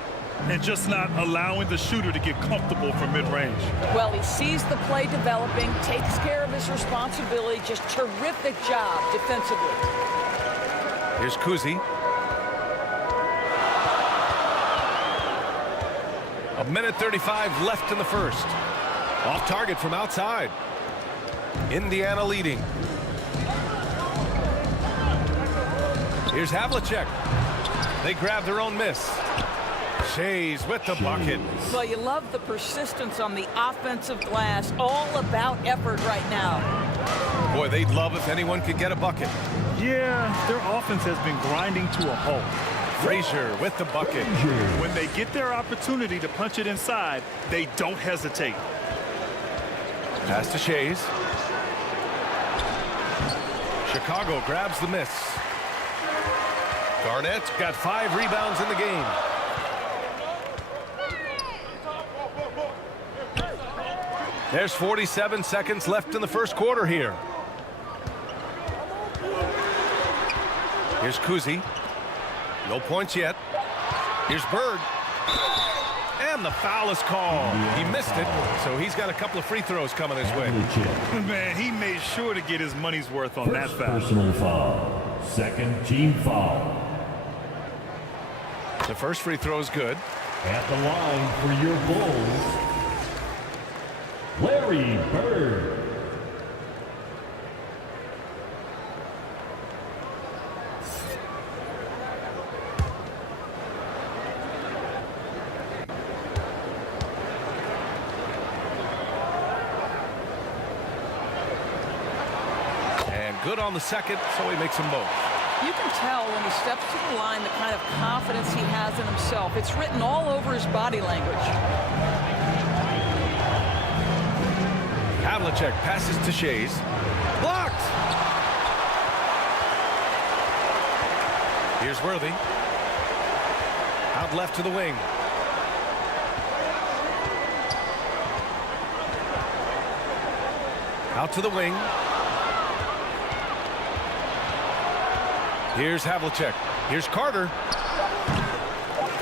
And just not allowing the shooter to get comfortable from mid-range. Well, he sees the play developing, takes care of his responsibility. Just terrific job defensively. Here's Kuzi. A minute 35 left in the first. Off target from outside. Indiana leading. Here's Havlicek. They grab their own miss. Shays with the bucket. Well, you love the persistence on the offensive glass. All about effort right now. Boy, they'd love if anyone could get a bucket. Yeah, their offense has been grinding to a halt. Frazier with the bucket. When they get their opportunity to punch it inside, they don't hesitate. Pass to Shays. Chicago grabs the miss. Garnett got 5 rebounds in the game. There's 47 seconds left in the first quarter here. Here's Kuzi. No points yet. Here's Bird. And the foul is called. He missed it, so he's got a couple of free throws coming his way. Man, he made sure to get his money's worth on that foul. Personal foul. Second team foul. The first free throw is good. At the line for your Bulls, Larry Bird. Good on the second, so he makes them both. You can tell when he steps to the line the kind of confidence he has in himself. It's written all over his body language. Havlicek passes to Shays. Blocked! Here's Worthy. Out left to the wing. Out to the wing. Here's Havlicek. Here's Carter.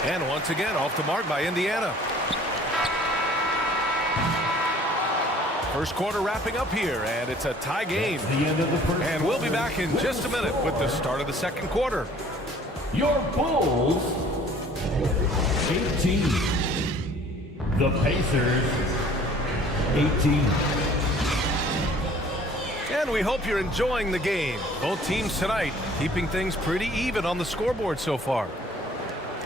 And once again, off the mark by Indiana. First quarter wrapping up here, and it's a tie game. And we'll be back in just a minute with the start of the second quarter. Your Bulls, 18. The Pacers, 18. And we hope you're enjoying the game. Both teams tonight keeping things pretty even on the scoreboard so far.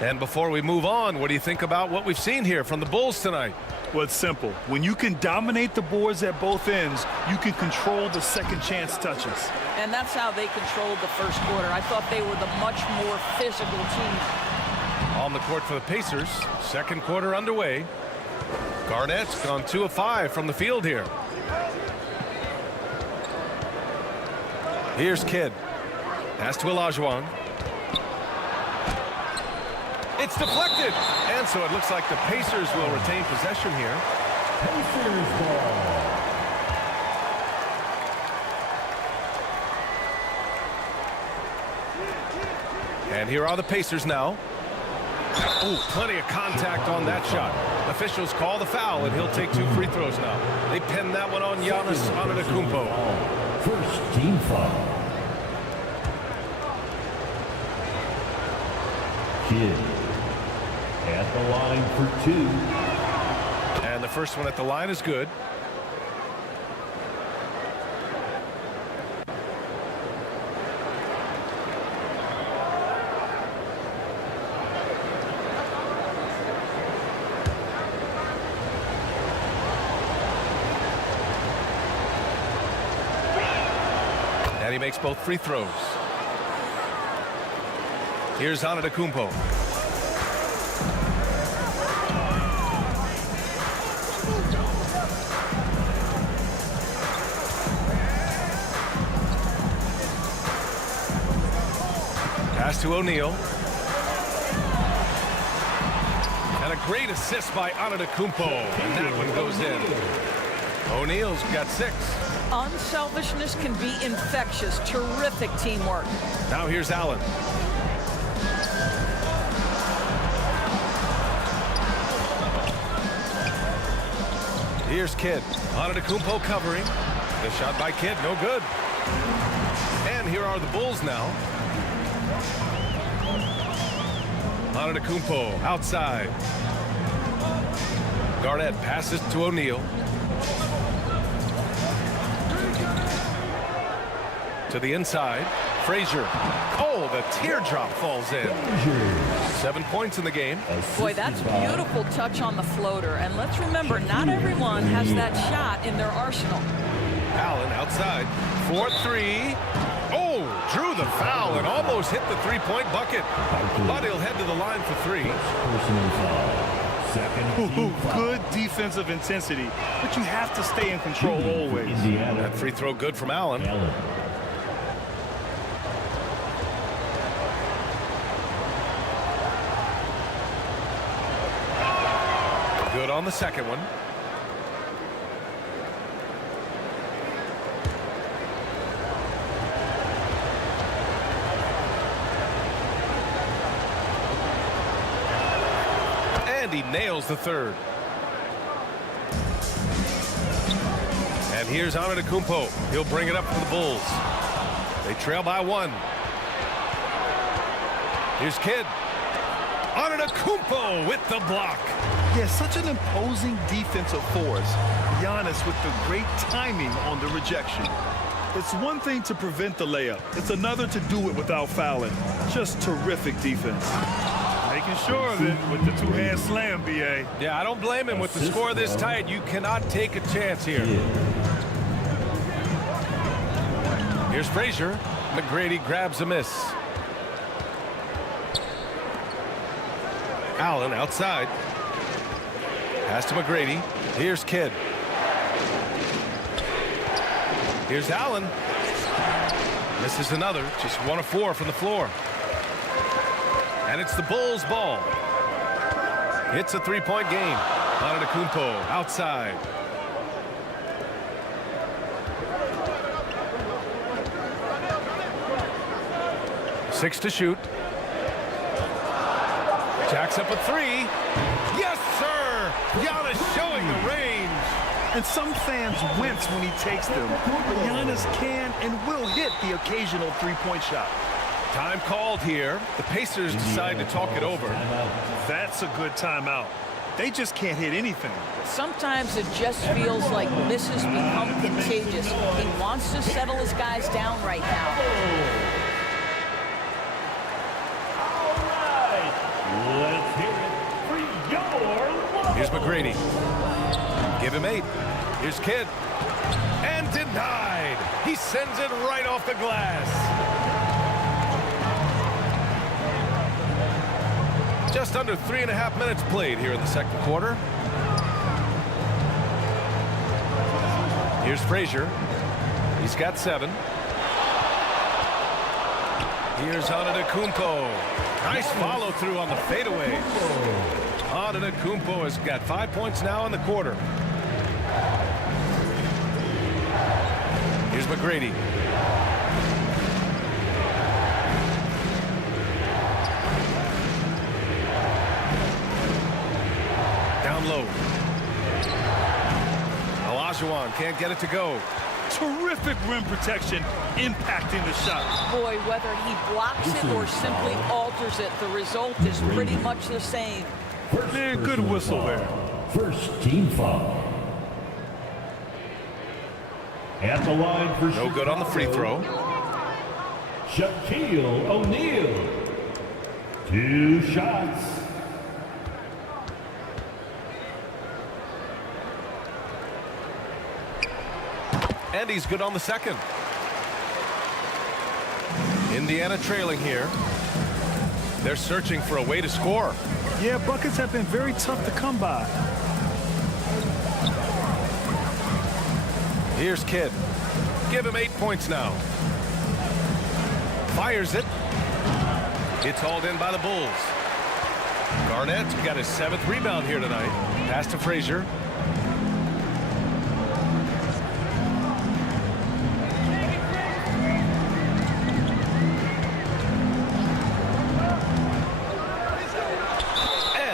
And before we move on, what do you think about what we've seen here from the Bulls tonight? Well, it's simple. When you can dominate the boards at both ends, you can control the second chance touches. And that's how they controlled the first quarter. I thought they were the much more physical team. On the court for the Pacers, second quarter underway. Garnett's gone 2 of 5 from the field here. Here's Kidd. Pass to Olajuwon. It's deflected. And so it looks like the Pacers will retain possession here. Pacers ball. And here are the Pacers now. Oh, plenty of contact on that shot. Officials call the foul, and he'll take 2 free throws now. They pin that one on Giannis Antetokounmpo. First team foul. Kidd at the line for 2. And the first one at the line is good. And he makes both free throws. Here's Antetokounmpo. Pass to O'Neal. And a great assist by Antetokounmpo. And that one goes in. O'Neal's got 6. Unselfishness can be infectious. Terrific teamwork. Now here's Allen. Here's Kidd. Antetokounmpo covering. The shot by Kidd, no good. And here are the Bulls now. Antetokounmpo outside. Garnett passes to O'Neal. To the inside. Frazier. Oh, the teardrop falls in. 7 points in the game. Boy, that's a beautiful touch on the floater. And let's remember, not everyone has that shot in their arsenal. Allen outside. 4-3. Oh, drew the foul and almost hit the three-point bucket. But he'll head to the line for three. Personal foul. Second. Good defensive intensity, but you have to stay in control always. That free throw good from Allen. Good on the second one. And he nails the third. And here's Antetokounmpo. He'll bring it up for the Bulls. They trail by one. Here's Kidd. Antetokounmpo with the block. Yeah, such an imposing defensive force. Giannis with the great timing on the rejection. It's one thing to prevent the layup. It's another to do it without fouling. Just terrific defense. Making sure of it with the two-hand slam, B.A. Yeah, I don't blame him. With the score this tight, you cannot take a chance here. Here's Frazier. McGrady grabs a miss. Allen outside. Pass to McGrady. Here's Kidd. Here's Allen. Misses another. Just 1 of 4 from the floor. And it's the Bulls' ball. It's a three-point game. Antetokounmpo outside. Six to shoot. Jacks up a three. Yes, sir! Giannis showing the range. And some fans wince when he takes them. But Giannis can and will hit the occasional three-point shot. Time called here. The Pacers decide to talk it over. That's a good timeout. They just can't hit anything. Sometimes it just feels like misses become contagious. He wants to settle his guys down right now. Let's hear it for your Here's McGrady. Give him 8. Here's Kidd. And denied. He sends it right off the glass. Just under 3.5 minutes played here in the second quarter. Here's Frazier. He's got 7. Here's Antetokounmpo. Nice follow through on the fadeaway. Antetokounmpo has got 5 points now in the quarter. Here's McGrady. Down low. Olajuwon can't get it to go. Terrific rim protection, impacting the shot. Boy, whether he blocks it or simply alters it, the result is pretty much the same. Man, good whistle there. First team foul. At the line for no good on the free throw. Shaquille O'Neal. 2 shots. And he's good on the second. Indiana trailing here. They're searching for a way to score. Yeah, buckets have been very tough to come by. Here's Kidd. Give him 8 points now. Fires it. It's hauled in by the Bulls. Garnett got his 7th rebound here tonight. Pass to Frazier.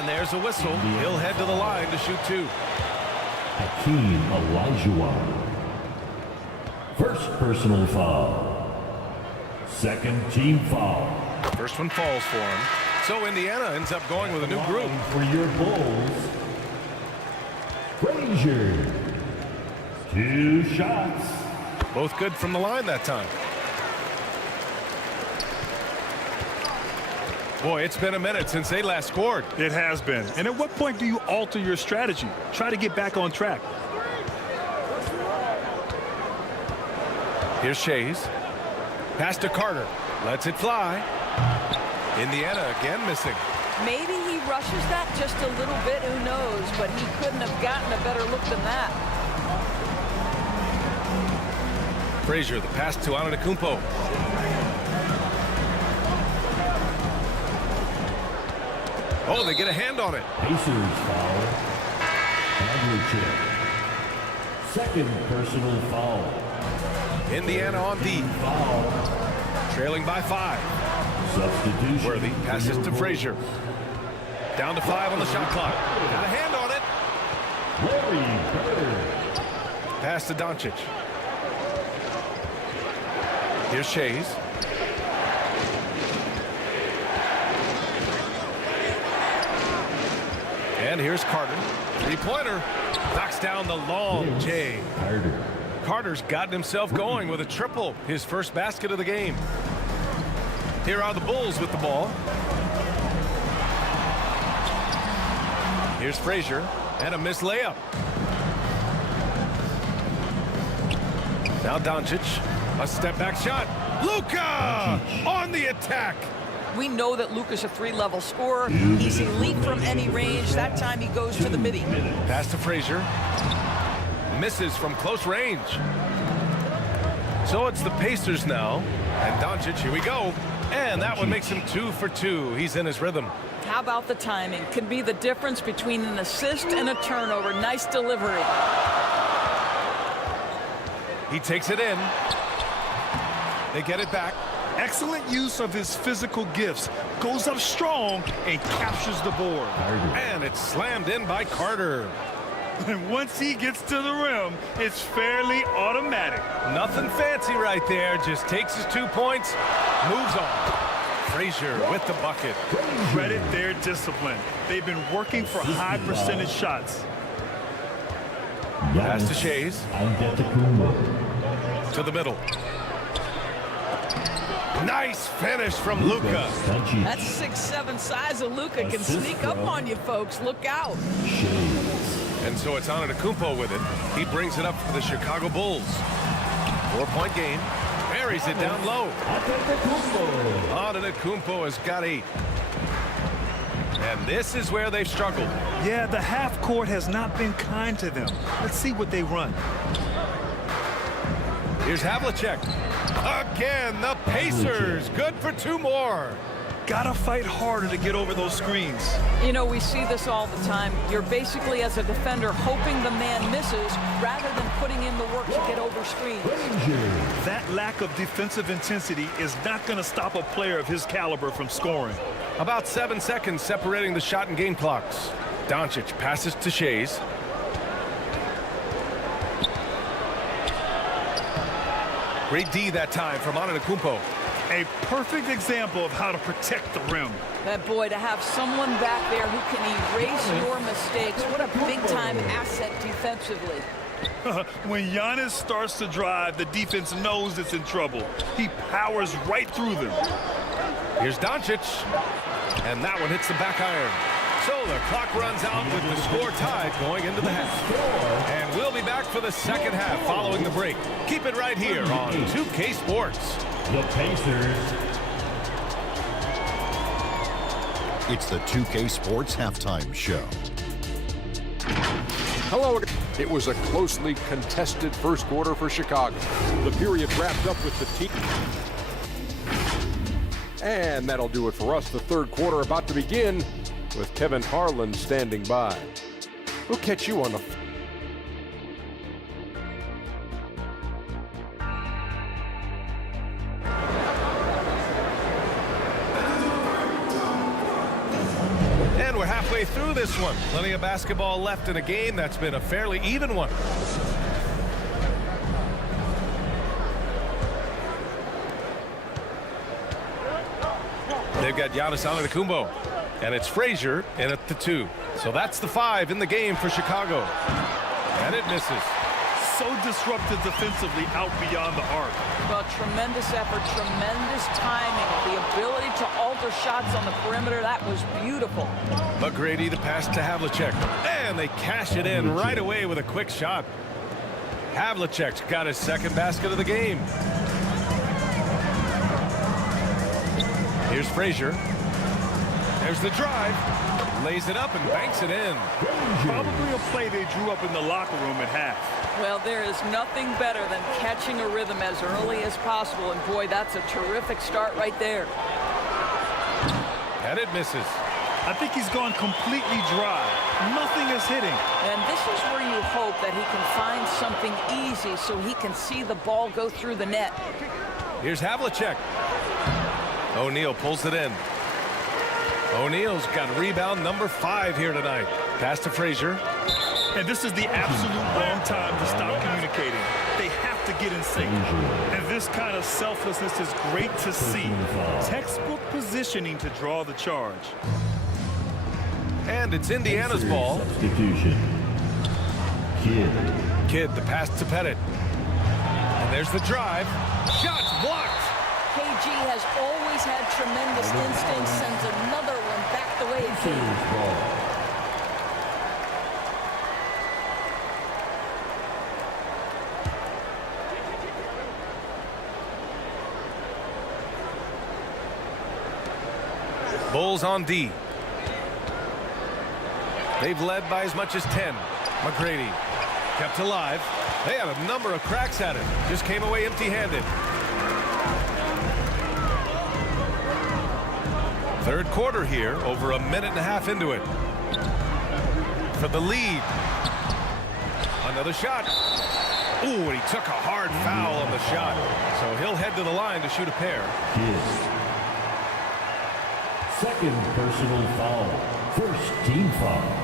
There's a whistle. He'll head to the line to shoot 2. Hakeem Olajuwon. First personal foul. Second team foul. First one falls for him. So Indiana ends up going with a new group. For your Bulls, Frazier. 2 shots. Both good from the line that time. Boy, it's been a minute since they last scored. It has been. And at what point do you alter your strategy? Try to get back on track. Here's Shays. Pass to Carter. Lets it fly. Indiana again missing. Maybe he rushes that just a little bit, who knows, but he couldn't have gotten a better look than that. Frazier, the pass to Antetokounmpo. Oh, they get a hand on it. Pacers foul. Havlicek. Second personal foul. Indiana on D. Trailing by 5. Substitution. Worthy passes to Frazier. Down to 5 on the shot clock. Got a hand on it. Larry Bird. Pass to Doncic. Here's Shays. And here's Carter. Three-pointer. Knocks down the long J. Carter's gotten himself going with a triple. His first basket of the game. Here are the Bulls with the ball. Here's Frazier. And a missed layup. Now Doncic. A step-back shot. Luka on the attack. We know that Luka's a 3-level scorer. He's elite from any range. That time he goes to the midi. Pass to Frazier. Misses from close range. So it's the Pacers now. And Doncic, here we go. And that one makes him 2 for 2. He's in his rhythm. How about the timing? Can be the difference between an assist and a turnover. Nice delivery. He takes it in. They get it back. Excellent use of his physical gifts. Goes up strong and captures the board. And it's slammed in by Carter. And once he gets to the rim, it's fairly automatic. Nothing fancy right there. Just takes his 2 points, moves on. Frazier with the bucket. Credit their discipline. They've been working for high percentage shots. Pass to Shays. To the middle. Nice finish from Luka. That 6'7" size of Luka can sneak up on you, folks. Look out. And so it's Antetokounmpo with it. He brings it up for the Chicago Bulls. 4-point game. Buries it down low. Antetokounmpo has got 8. And this is where they've struggled. Yeah, the half court has not been kind to them. Let's see what they run. Here's Havlicek. Again, the Pacers. Good for 2 more. Gotta fight harder to get over those screens. You know, we see this all the time. You're basically, as a defender, hoping the man misses rather than putting in the work to get over screens. That lack of defensive intensity is not going to stop a player of his caliber from scoring. About 7 seconds separating the shot and game clocks. Doncic passes to Shays. Great D that time from Antetokounmpo. A perfect example of how to protect the rim. That boy, to have someone back there who can erase your mistakes. What a big-time asset defensively. When Giannis starts to drive, the defense knows it's in trouble. He powers right through them. Here's Doncic. And that one hits the back iron. So the clock runs out with the score tied going into the half. And we'll be back for the second half following the break. Keep it right here on 2K Sports. The Pacers. It's the 2K Sports Halftime Show. Hello. It was a closely contested first quarter for Chicago. The period wrapped up with the team. And that'll do it for us. The third quarter about to begin with Kevin Harlan standing by. We'll catch you on the... And we're halfway through this one. Plenty of basketball left in a game that's been a fairly even one. They've got Giannis Antetokounmpo, and it's Frazier in at the 2. So that's the 5 in the game for Chicago. And it misses. So disruptive defensively out beyond the arc. Well, tremendous effort, tremendous timing, the ability to alter shots on the perimeter. That was beautiful. McGrady, the pass to Havlicek. And they cash it in right away with a quick shot. Havlicek's got his second basket of the game. Here's Frazier. There's the drive. Lays it up and banks it in. Probably a play they drew up in the locker room at half. Well, there is nothing better than catching a rhythm as early as possible, and boy, that's a terrific start right there. And it misses. I think he's gone completely dry. Nothing is hitting. And this is where you hope that he can find something easy so he can see the ball go through the net. Here's Havlicek. O'Neal pulls it in. O'Neal's got rebound number 5 here tonight. Pass to Frazier. And this is the absolute wrong time to stop communicating. They have to get in sync. And this kind of selflessness is great to see. Textbook positioning to draw the charge. And it's Indiana's ball. Substitution. Kidd, the pass to Pettit. And there's the drive. Shots blocked. KG has always had tremendous instincts, sends another one back the way it came. Bulls on D. They've led by as much as 10. McGrady kept alive. They had a number of cracks at it. Just came away empty-handed. Third quarter here, over a minute and a half into it. For the lead. Another shot. Ooh, and he took a hard foul on the shot. So he'll head to the line to shoot a pair. Second personal foul. First team foul.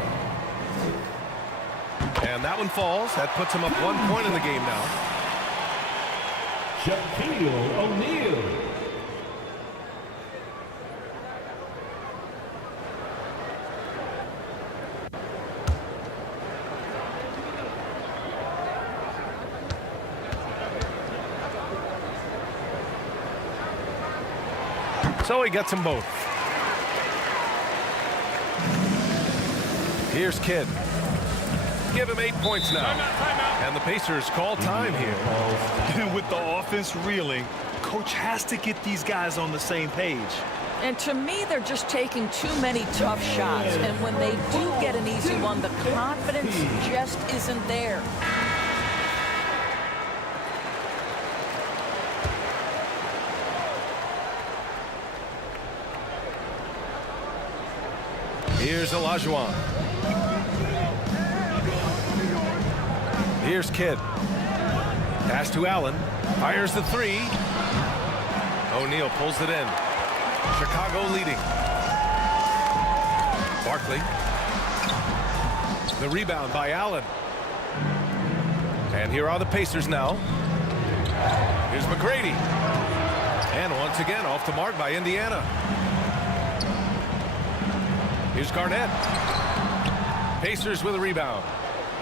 And that one falls. That puts him up 1 point in the game now. Shaquille O'Neal. So he gets them both. Here's Kidd. Give him 8 points now. And the Pacers call time here. And with the offense reeling, coach has to get these guys on the same page. And to me, they're just taking too many tough shots. And when they do get an easy one, the confidence just isn't there. Here's Olajuwon. Here's Kidd. Pass to Allen. Fires the 3. O'Neal pulls it in. Chicago leading. Barkley. The rebound by Allen. And here are the Pacers now. Here's McGrady. And once again off the mark by Indiana. Here's Garnett. Pacers with a rebound.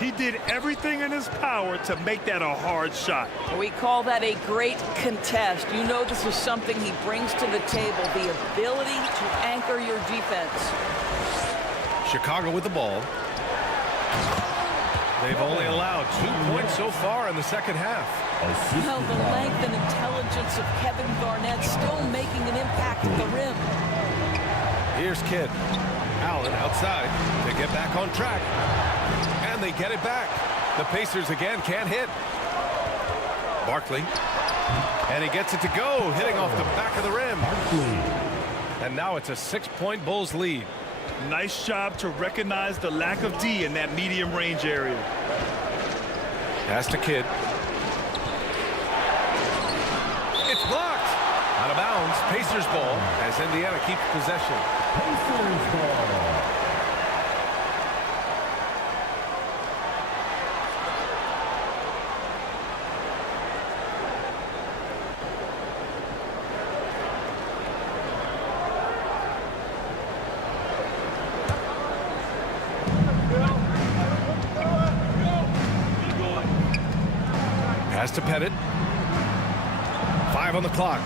He did everything in his power to make that a hard shot. We call that a great contest. You know this is something he brings to the table, the ability to anchor your defense. Chicago with the ball. They've only allowed 2 points so far in the second half. Well, the length and intelligence of Kevin Garnett still making an impact at the rim. Here's Kidd. Allen outside. They get back on track. And they get it back. The Pacers again can't hit. Barkley. And he gets it to go, hitting off the back of the rim. And now it's a 6-point Bulls lead. Nice job to recognize the lack of D in that medium range area. Pass to Kidd. It's blocked. Out of bounds. Pacers ball as Indiana keeps possession. Pacers ball. Pass to Pettit. 5 on the clock.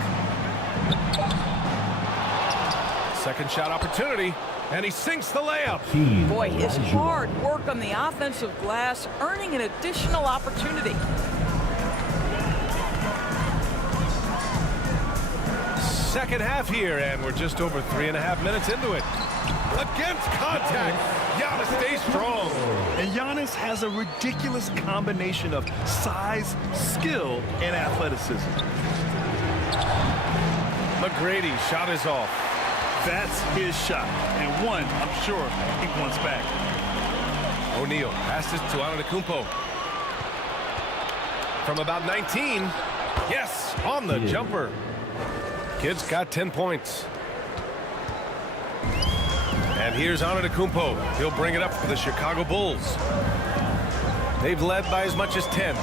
Second shot opportunity, and he sinks the layup. Boy, his hard work on the offensive glass, earning an additional opportunity. second half here, and we're just over 3.5 minutes into it. Against contact, Giannis stays strong. And Giannis has a ridiculous combination of size, skill, and athleticism. McGrady shot is off. That's his shot, and one I'm sure he wants back. O'Neal passes to Antetokounmpo. From about 19, yes, on the jumper. Kid's got 10 points. And here's Antetokounmpo. He'll bring it up for the Chicago Bulls. They've led by as much as 10.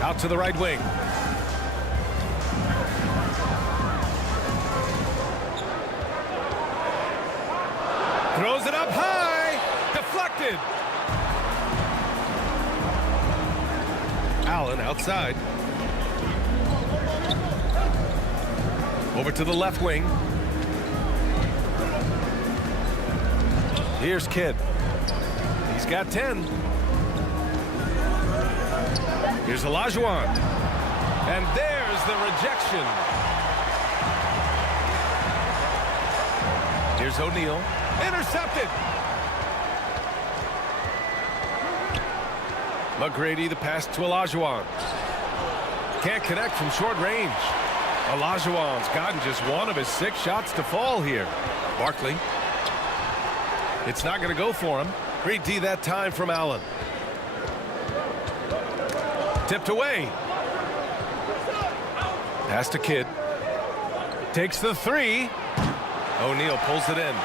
Out to the right wing. Throws it up high. Deflected. Allen outside. Over to the left wing. Here's Kidd. He's got 10. Here's Olajuwon. And there's the rejection. Here's O'Neal. Intercepted. McGrady, the pass to Olajuwon. Can't connect from short range. Olajuwon's gotten just one of his 6 shots to fall here. Barkley. It's not going to go for him. Great D that time from Allen. Tipped away. Pass to Kidd. Takes the 3. O'Neal pulls it in.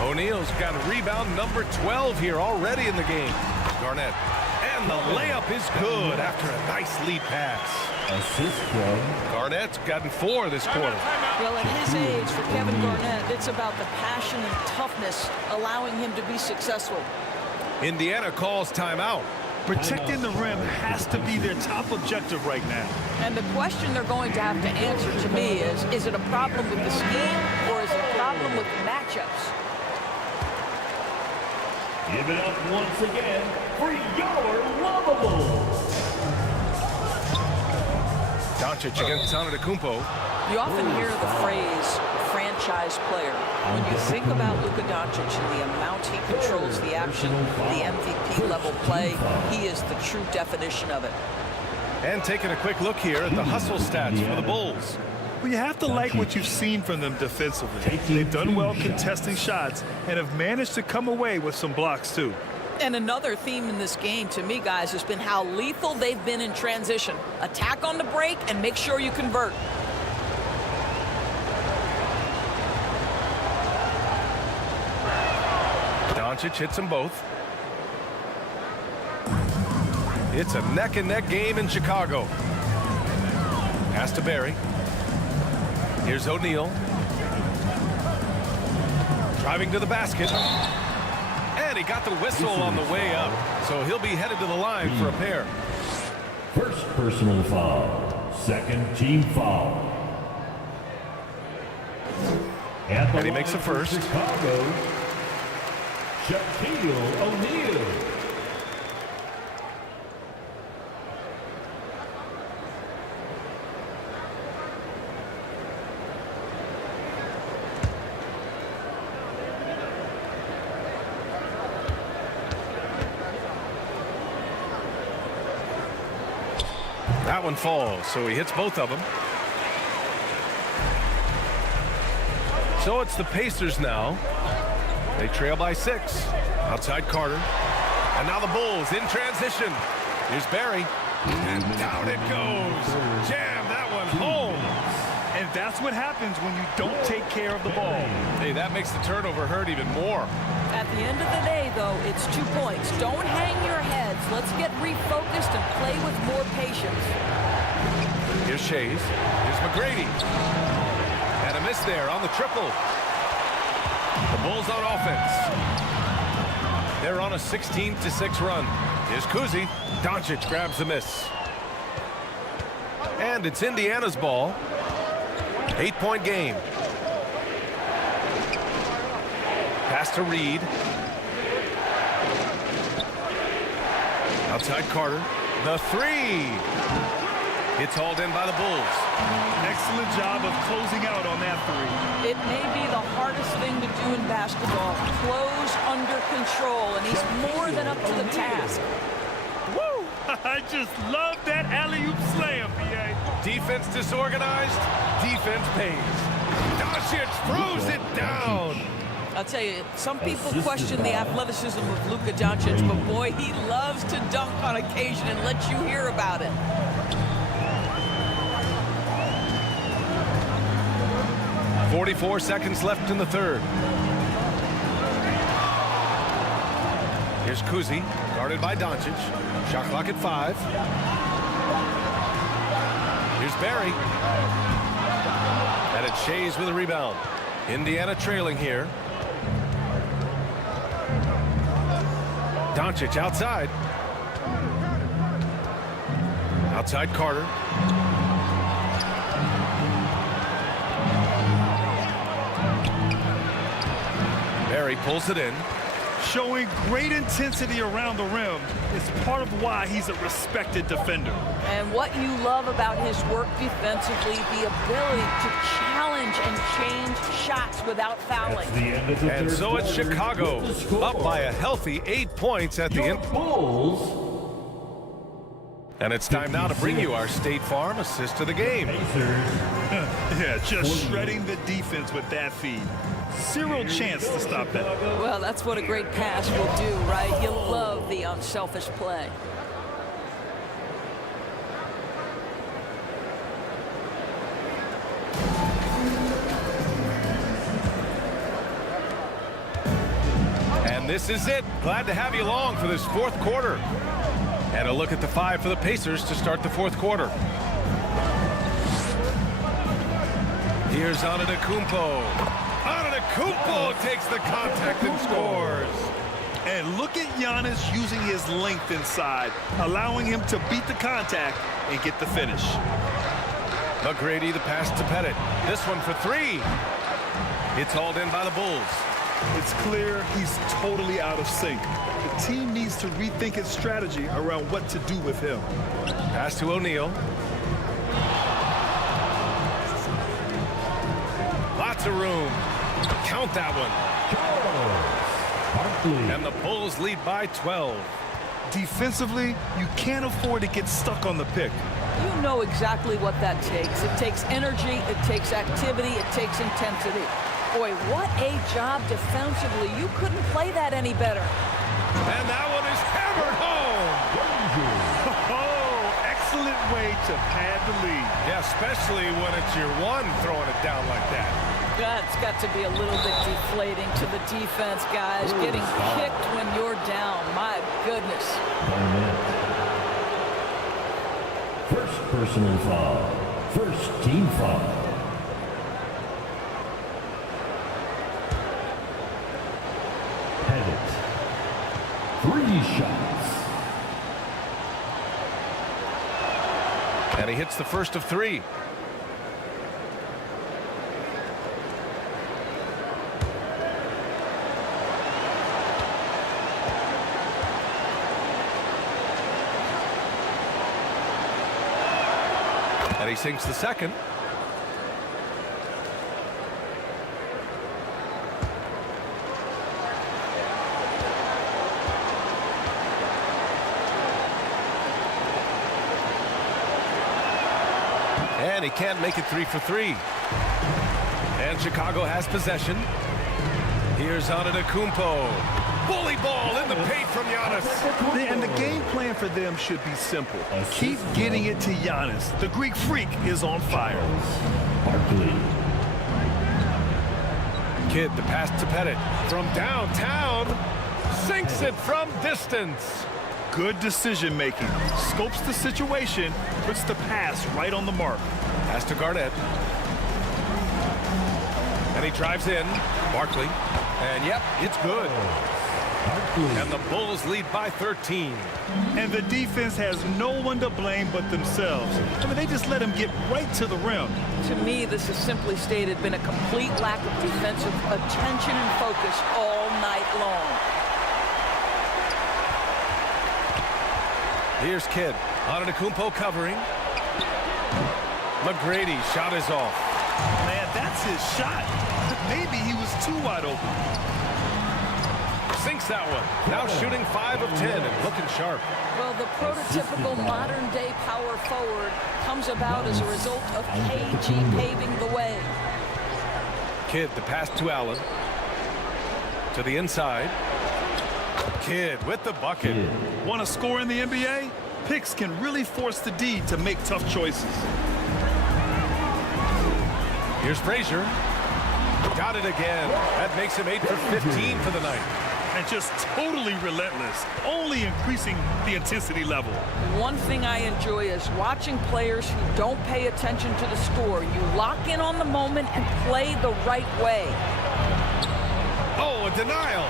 O'Neal's got a rebound number 12 here already in the game. Garnett. And the layup is good after a nice lead pass. Assist from Garnett's gotten 4 this quarter. Well, at his age, for Kevin Garnett, it's about the passion and toughness allowing him to be successful. Indiana calls timeout. Protecting the rim has to be their top objective right now. And the question they're going to have to answer to me is it a problem with the scheme or is it a problem with matchups? Give it up once again for your Lavables. Doncic against Antetokounmpo. You often hear the phrase franchise player. When you think about Luka Doncic and the amount he controls the action, the MVP level play, he is the true definition of it. And taking a quick look here at the hustle stats for the Bulls. Well, you have to like what you've seen from them defensively. They've done well contesting shots and have managed to come away with some blocks too. And another theme in this game to me, guys, has been how lethal they've been in transition. Attack on the break and make sure you convert. Doncic hits them both. It's a neck-and-neck game in Chicago. Pass to Barry. Here's O'Neal. Driving to the basket. And he got the whistle on the way up. So he'll be headed to the line for a pair. First personal foul. Second team foul. And he makes the first. Chicago, Shaquille O'Neal. That one falls, so he hits both of them. So it's the Pacers now. They trail by 6. Outside Carter. And now the Bulls in transition. Here's Barry. And down it goes. Jam that one home. And that's what happens when you don't take care of the ball. Hey, that makes the turnover hurt even more. At the end of the day, though, it's 2 points. Don't hang your heads. Let's get refocused and play with more patience. Here's Shays. Here's McGrady. And a miss there on the triple. The Bulls on offense. They're on a 16-6 run. Here's Kuzi. Doncic grabs the miss. And it's Indiana's ball. 8-point game. Pass to Reed. Outside Carter. The 3. It's hauled in by the Bulls. Excellent job of closing out on that three. It may be the hardest thing to do in basketball. Close under control, and he's more than up to the task. Woo! I just love that alley-oop slam, B.A. Defense disorganized, defense pays. Doncic throws it down. I'll tell you, some people question the athleticism of Luka Doncic, but boy, he loves to dunk on occasion and let you hear about it. .44 seconds left in the third. Here's Kuzi, guarded by Doncic. Shot clock at 5. Here's Barry. And it's Shays with a rebound. Indiana trailing here. Doncic outside. Outside Carter. Barry pulls it in. Showing great intensity around the rim is part of why he's a respected defender. And what you love about his work defensively, the ability to challenge and change shots without fouling. And so it's Chicago, up by a healthy 8 points at the end. And it's time now to bring you our State Farm assist of the game. Yeah, just shredding the defense with that feed. Zero chance to stop that. Well, that's what a great pass will do, right? You love the unselfish play. And this is it. Glad to have you along for this fourth quarter. And a look at the 5 for the Pacers to start the fourth quarter. Here's Antetokounmpo. Antetokounmpo takes the contact and scores. And look at Giannis using his length inside, allowing him to beat the contact and get the finish. McGrady the pass to Pettit. This one for 3. It's hauled in by the Bulls. It's clear he's totally out of sync. The team needs to rethink its strategy around what to do with him. Pass to O'Neal. Lots of room. Count that one. And the Bulls lead by 12. Defensively, you can't afford to get stuck on the pick. You know exactly what that takes. It takes energy, it takes activity, it takes intensity. Boy, what a job defensively. You couldn't play that any better. And that one is hammered home. Oh, excellent way to pad the lead. Yeah, especially when it's your one throwing it down like that. That's got to be a little bit deflating to the defense, guys. Getting kicked when you're down. My goodness. First personal foul. First team foul. Pettit. 3 shots. And he hits the first of 3. And he sinks the second. And he can't make it 3 for 3. And Chicago has possession. Here's Antetokounmpo. Bully ball in the paint from Giannis. And the game plan for them should be simple. Keep getting it to Giannis. The Greek freak is on fire. Kidd, the pass to Pettit. From downtown, sinks it from distance. Good decision making. Scopes the situation, puts the pass right on the mark. Pass to Garnett. And he drives in. Barkley. And yep, it's good. And the Bulls lead by 13. And the defense has no one to blame but themselves. I mean, they just let him get right to the rim. To me, this has simply stated been a complete lack of defensive attention and focus all night long. Here's Kidd. Antetokounmpo covering. McGrady shot is off. Man, that's his shot. Maybe he was too wide open. Sinks that one. Now shooting 5 of 10 and looking sharp. Well, the prototypical modern-day power forward comes about as a result of KG paving the way. Kidd, the pass to Allen. To the inside. Kidd with the bucket. Want to score in the NBA? Picks can really force the D to make tough choices. Here's Frazier. Got it again. That makes him 8 for 15 for the night. And just totally relentless, only increasing the intensity level. One thing I enjoy is watching players who don't pay attention to the score. You lock in on the moment and play the right way. Oh, a denial.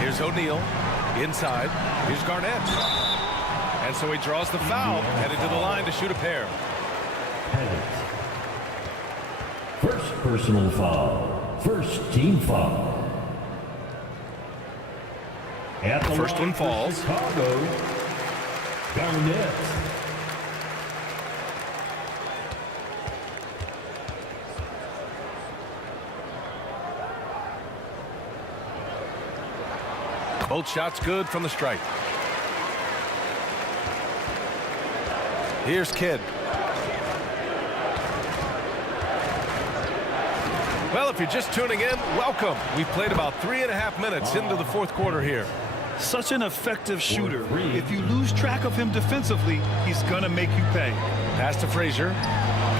Here's O'Neal. Inside. Here's Garnett. And so he draws the foul, headed to the line to shoot a pair. First personal foul. First team foul. At the first one falls. Chicago, Garnett. Both shots good from the stripe. Here's Kidd. Well, if you're just tuning in, welcome. We've played about 3.5 minutes into the fourth quarter here. Such an effective shooter. If you lose track of him defensively, he's going to make you pay. Pass to Frazier.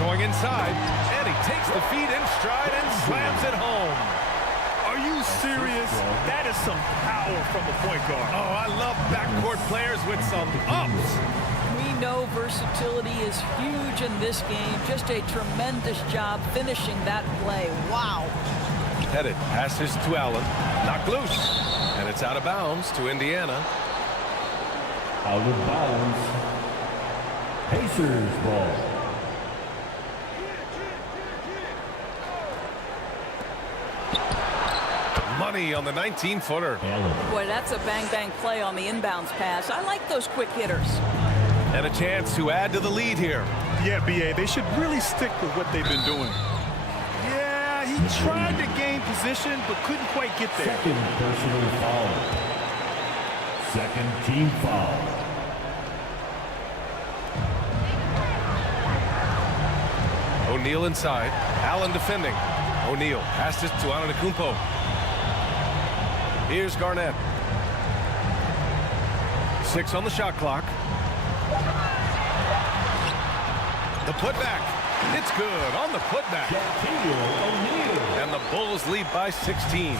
Going inside, and he takes the feed in stride and slams it home. Are you serious? That is some power from a point guard. Oh, I love backcourt players with some ups. We know versatility is huge in this game. Just a tremendous job finishing that play. Wow. Headed, passes to Allen. Knocked loose. And it's out of bounds to Indiana. Out of bounds. Pacers ball. Money on the 19-footer. Boy, that's a bang-bang play on the inbounds pass. I like those quick hitters. And a chance to add to the lead here. Yeah, BA, they should really stick with what they've been doing. Yeah, he tried to gain position, but couldn't quite get there. Second personal foul. Second team foul. O'Neal inside. Allen defending. O'Neal passes to Antetokounmpo. Here's Garnett. 6 on the shot clock. The putback. It's good on the putback. And the Bulls lead by 16.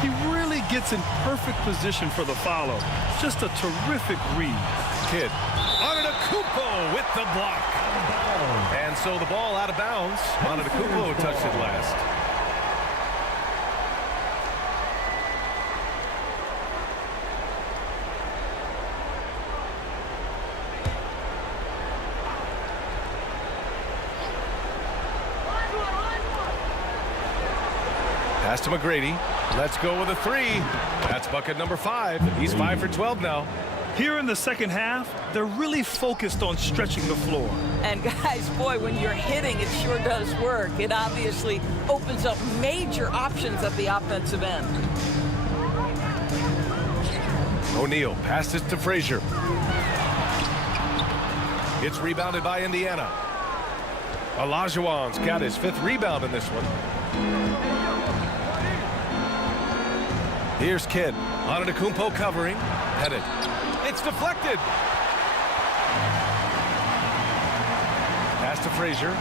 He really gets in perfect position for the follow. Just a terrific read. Kidd. Antetokounmpo with the block. And so the ball out of bounds. Antetokounmpo touched it last. Pass to McGrady. Let's go with a 3. That's bucket number 5. He's 5 for 12 now. Here in the second half, they're really focused on stretching the floor. And guys, boy, when you're hitting, it sure does work. It obviously opens up major options at the offensive end. O'Neal passes to Frazier. It's rebounded by Indiana. Olajuwon's got his 5th rebound in this one. Here's Kidd. Antetokounmpo covering. Headed. It's deflected. Pass to Frazier.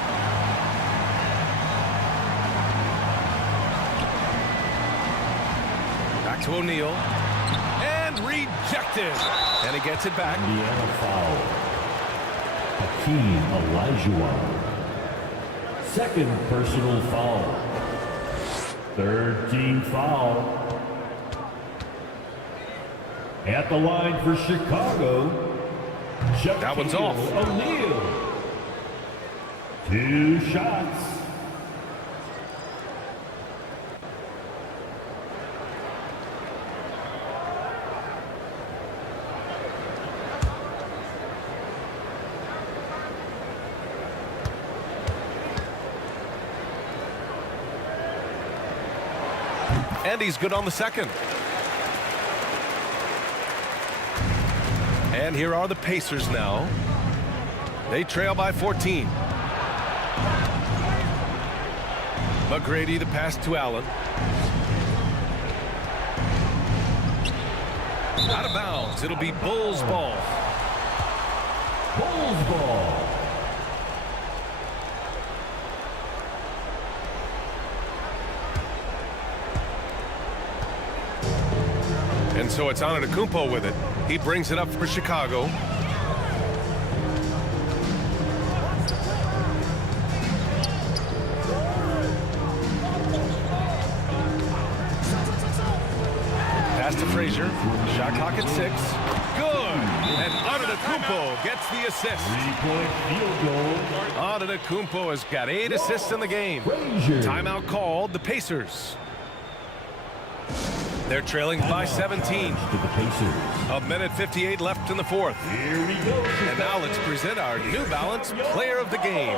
Back to O'Neal. And rejected. And he gets it back. Indiana foul. Hakeem Olajuwon. Second personal foul. Third team foul. At the line for Chicago, that one's off. O'Neal. 2 shots. And he's good on the second. And here are the Pacers now. They trail by 14. McGrady, the pass to Allen. Out of bounds. It'll be Bulls ball. Bulls ball. And so it's Antetokounmpo with it. He brings it up for Chicago. Pass to Frazier. Shot clock at 6. Good. And Antetokounmpo gets the assist. 3-point field goal. Antetokounmpo has got 8 assists in the game. Frazier. Timeout called. The Pacers. They're trailing by 17. To the Pacers. A minute 58 left in the fourth. Here we go. And now let's present our New Balance Player of the Game.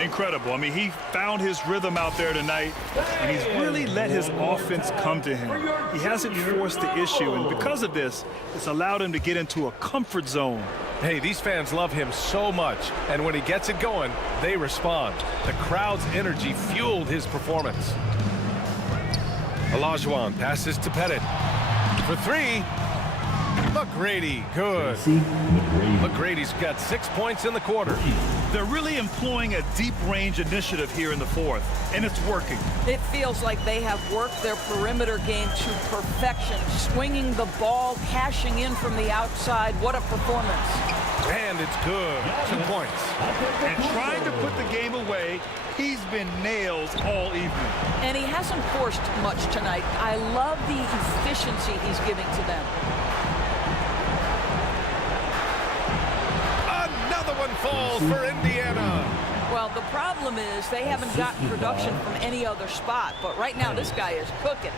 Incredible. I mean, he found his rhythm out there tonight, and he's really let his offense come to him. He hasn't forced the issue, and because of this, it's allowed him to get into a comfort zone. Hey, these fans love him so much, and when he gets it going, they respond. The crowd's energy fueled his performance. Olajuwon passes to Pettit. For 3. McGrady, good. McGrady's got 6 points in the quarter. They're really employing a deep range initiative here in the fourth, and it's working. It feels like they have worked their perimeter game to perfection, swinging the ball, cashing in from the outside. What a performance. And it's good. 2 points. And trying to put the game away, he's been nails all evening. And he hasn't forced much tonight. I love the efficiency he's giving to them. Another one falls for Indiana. Well, the problem is they haven't gotten production from any other spot, but right now this guy is cooking.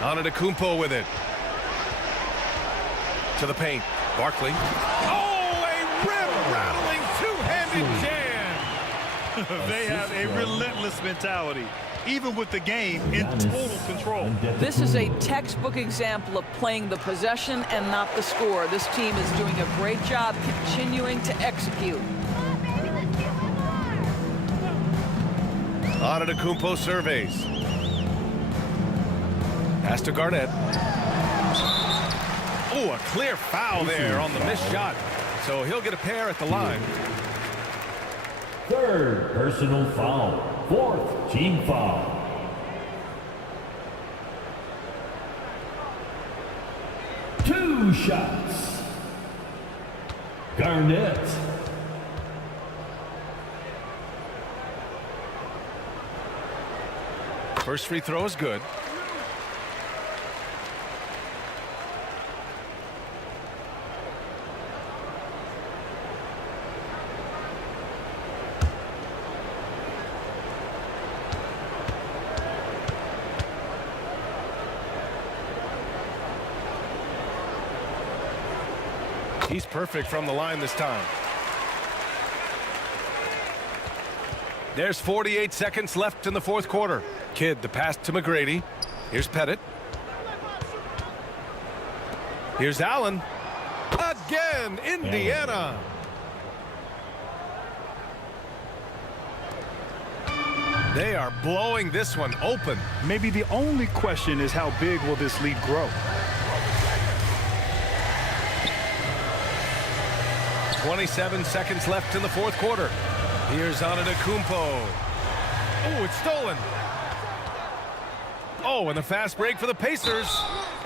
Antetokounmpo with it. To the paint. Barkley. Oh, a rim-rattling two-handed jam. They have a relentless mentality, even with the game in total control. This is a textbook example of playing the possession and not the score. This team is doing a great job continuing to execute. Antetokounmpo surveys. Pass to Garnett. Oh, a clear foul there on the missed shot. So he'll get a pair at the line. 3rd personal foul. 4th team foul. Two shots. Garnett. First free throw is good. He's perfect from the line this time. There's 48 seconds left in the fourth quarter. Kidd, the pass to McGrady. Here's Pettit. Here's Allen. Again, Indiana. They are blowing this one open. Maybe the only question is how big will this lead grow? 27 seconds left in the fourth quarter. Here's Antetokounmpo. Oh, it's stolen. Oh, and the fast break for the Pacers.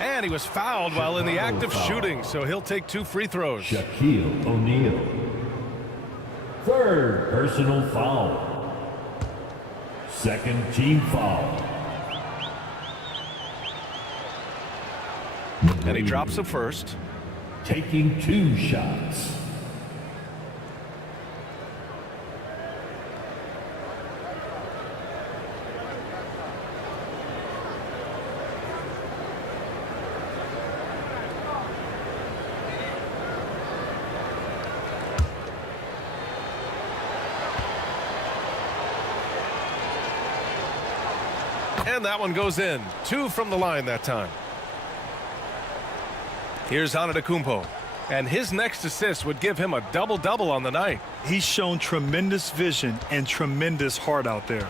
And he was fouled while in the act of shooting, so he'll take 2 free throws. Shaquille O'Neal. 3rd personal foul. 2nd team foul. And he drops the first. Taking 2 shots. And that one goes in. 2 from the line that time. Here's Antetokounmpo. And his next assist would give him a double-double on the night. He's shown tremendous vision and tremendous heart out there.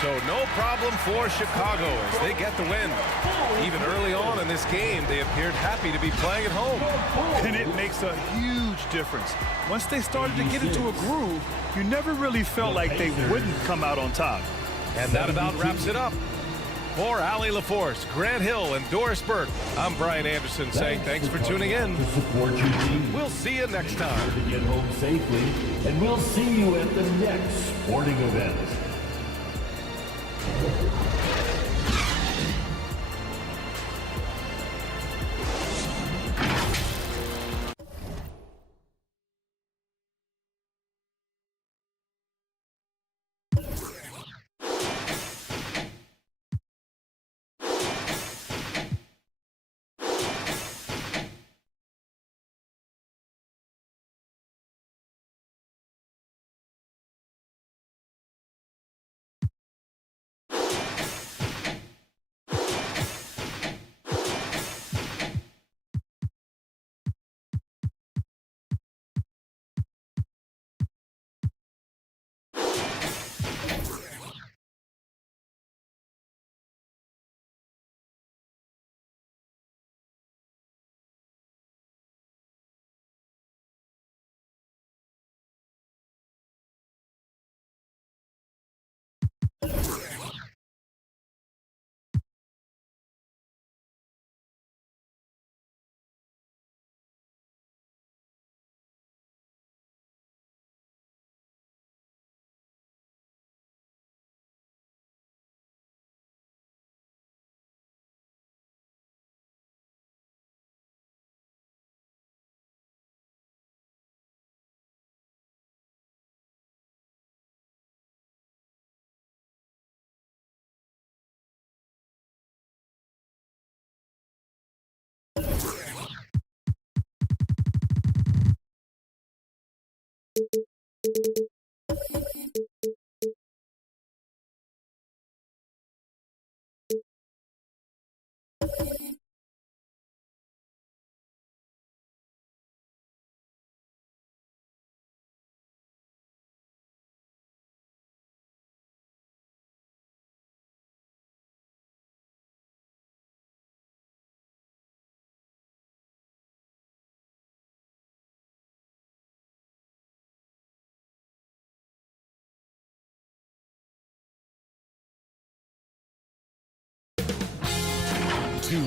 So no problem for Chicago as they get the win. Even early on in this game, they appeared happy to be playing at home. And it makes a huge difference. Once they started to get into a groove, you never really felt like they wouldn't come out on top. And that about wraps it up. For Allie LaForce, Grant Hill, and Doris Burke, I'm Brian Anderson saying thanks for tuning in. To support your team. We'll see you next time. To get home safely, and we'll see you at the next sporting event.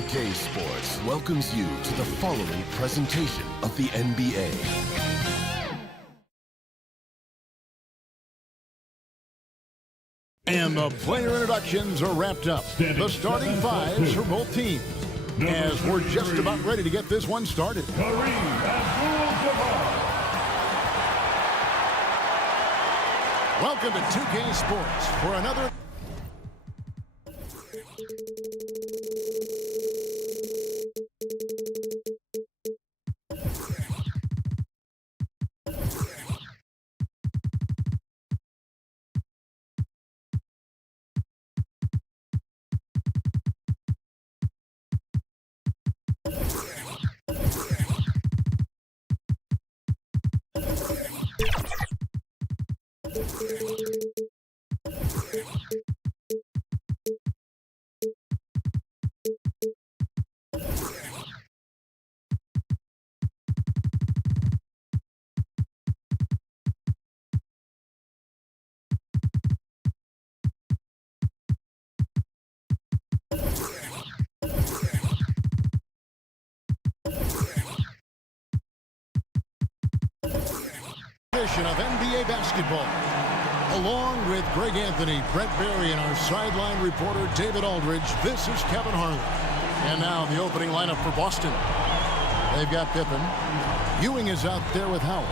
K Sports welcomes you to the following presentation of the NBA. And the player introductions are wrapped up. The starting fives for both teams. As we're just about ready to get this one started. KAREEM ABDUL-JABBAR. Welcome to 2K Sports for another... of NBA basketball. Along with Greg Anthony, Brett Barry, and our sideline reporter David Aldridge, this is Kevin Harlan. And now the opening lineup for Boston. They've got Pippen. Ewing is out there with Howard.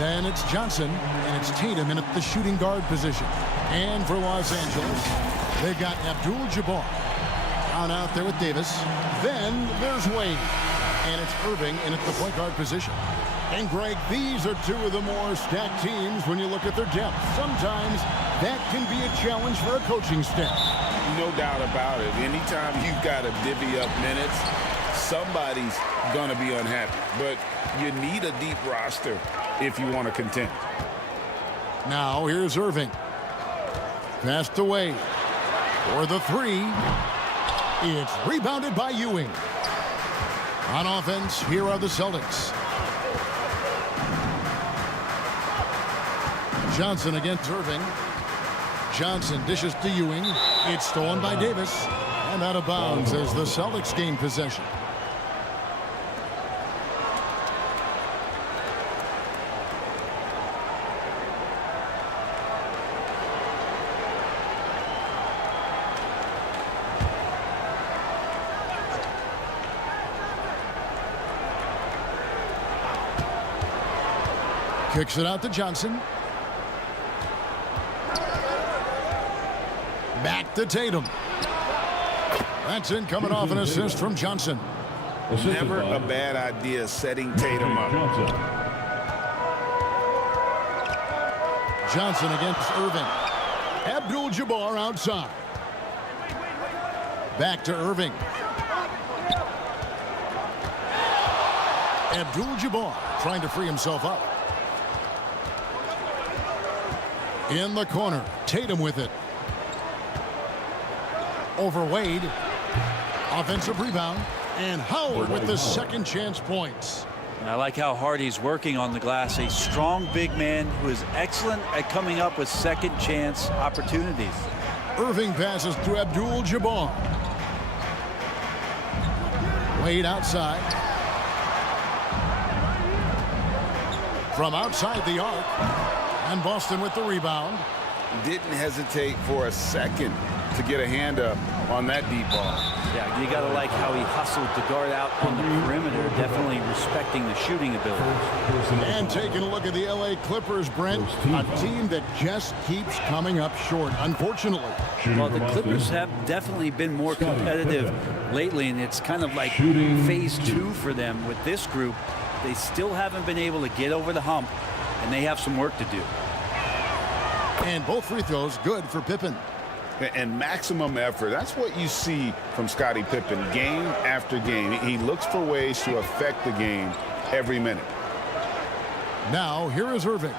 Then it's Johnson, and it's Tatum in at the shooting guard position. And for Los Angeles, they've got ABDUL-JABBAR. Out there with Davis. Then there's Wade. And it's Irving in at the point guard position. And, Greg, these are two of the more stacked teams when you look at their depth. Sometimes that can be a challenge for a coaching staff. No doubt about it. Anytime you've got to divvy up minutes, somebody's going to be unhappy. But you need a deep roster if you want to contend. Now, here's Irving. Passed away for the three. It's rebounded by Ewing. On offense, here are the Celtics. Johnson against Irving. Johnson dishes to Ewing. It's stolen by Davis. And out of bounds as the Celtics gain possession. Kicks it out to Johnson. Back to Tatum. That's in, coming off an assist from Johnson. Never a bad idea setting Tatum up. Johnson against Irving. ABDUL-JABBAR outside. Back to Irving. ABDUL-JABBAR trying to free himself up. In the corner, Tatum with it. Over Wade. Offensive rebound. And Howard with the second chance points. And I like how hard he's working on the glass. A strong big man who is excellent at coming up with second chance opportunities. Irving passes to ABDUL-JABBAR. Wade outside. From outside the arc. And Boston with the rebound. Didn't hesitate for a second to get a hand up on that deep ball. Yeah, you got to like how he hustled to guard out on the perimeter, definitely respecting the shooting ability. And taking a look at the LA Clippers, Brent, a team that just keeps coming up short, unfortunately. Well, the Clippers have definitely been more competitive lately, and it's kind of like phase 2 for them with this group. They still haven't been able to get over the hump, and they have some work to do. And both free throws good for Pippen. And maximum effort. That's what you see from Scottie Pippen game after game. He looks for ways to affect the game every minute. Now, here is Irving.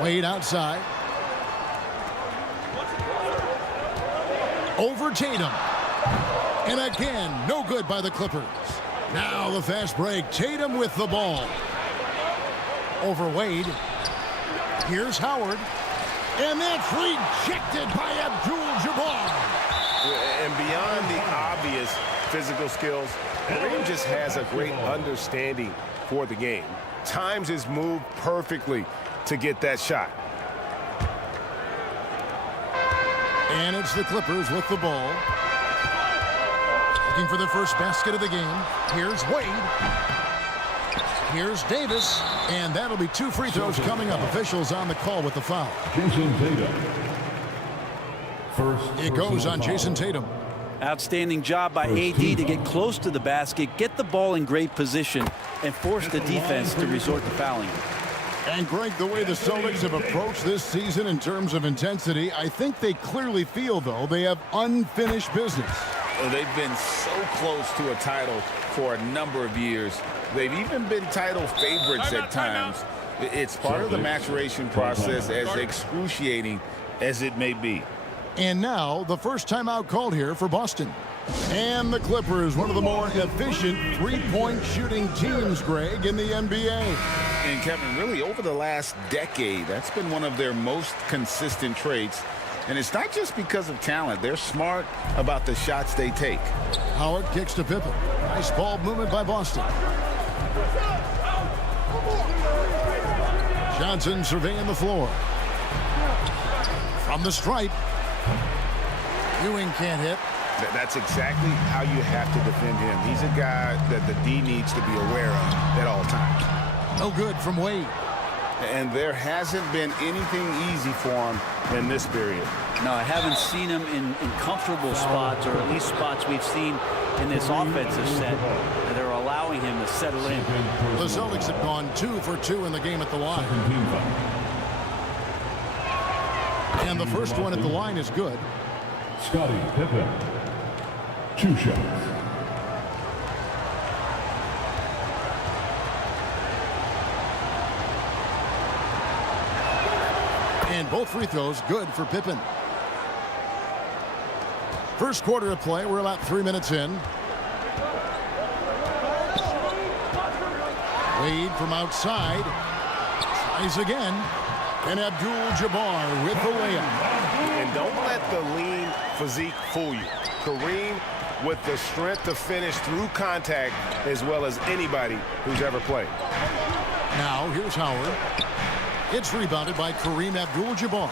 Wade outside. Over Tatum. And again, no good by the Clippers. Now the fast break. Tatum with the ball. Over Wade. Here's Howard. And that's rejected by ABDUL-JABBAR. And beyond the obvious physical skills, Kareem just has a great understanding for the game. Times his move perfectly to get that shot. And it's the Clippers with the ball. Looking for the first basket of the game. Here's Wade. Here's Davis. And that'll be 2 free throws coming up. Officials on the call with the foul. Jason Tatum. It goes on Jason Tatum. Outstanding job by AD to get close to the basket, get the ball in great position, and force the defense to resort to fouling. And, Greg, the way the Celtics have approached this season in terms of intensity, I think they clearly feel, though, they have unfinished business. They've been so close to a title for a number of years. They've even been title favorites at times. It's part of the maturation process, as excruciating as it may be. And now, the first timeout called here for Boston. And the Clippers, one of the more efficient three-point shooting teams, Greg, in the NBA. And, Kevin, really over the last decade, that's been one of their most consistent traits. And it's not just because of talent. They're smart about the shots they take. Howard kicks to Pippen. Nice ball movement by Boston. Johnson surveying the floor. From the stripe. Ewing can't hit. That's exactly how you have to defend him. He's a guy that the D needs to be aware of at all times. No good from Wade. And there hasn't been anything easy for him in this period. No, I haven't seen him in comfortable spots, or at least spots we've seen in this offensive set that are allowing him to settle in. The Celtics have gone 2 for 2 in the game at the line. And the first one at the line is good. Scottie Pippen, 2 shots. And both free throws good for Pippen. First quarter of play, we're about 3 minutes in. Wade from outside. Tries again. And ABDUL-JABBAR with the layup. And don't let the lean physique fool you. KAREEM with the strength to finish through contact as well as anybody who's ever played. Now, here's Howard. It's rebounded by KAREEM ABDUL-JABBAR.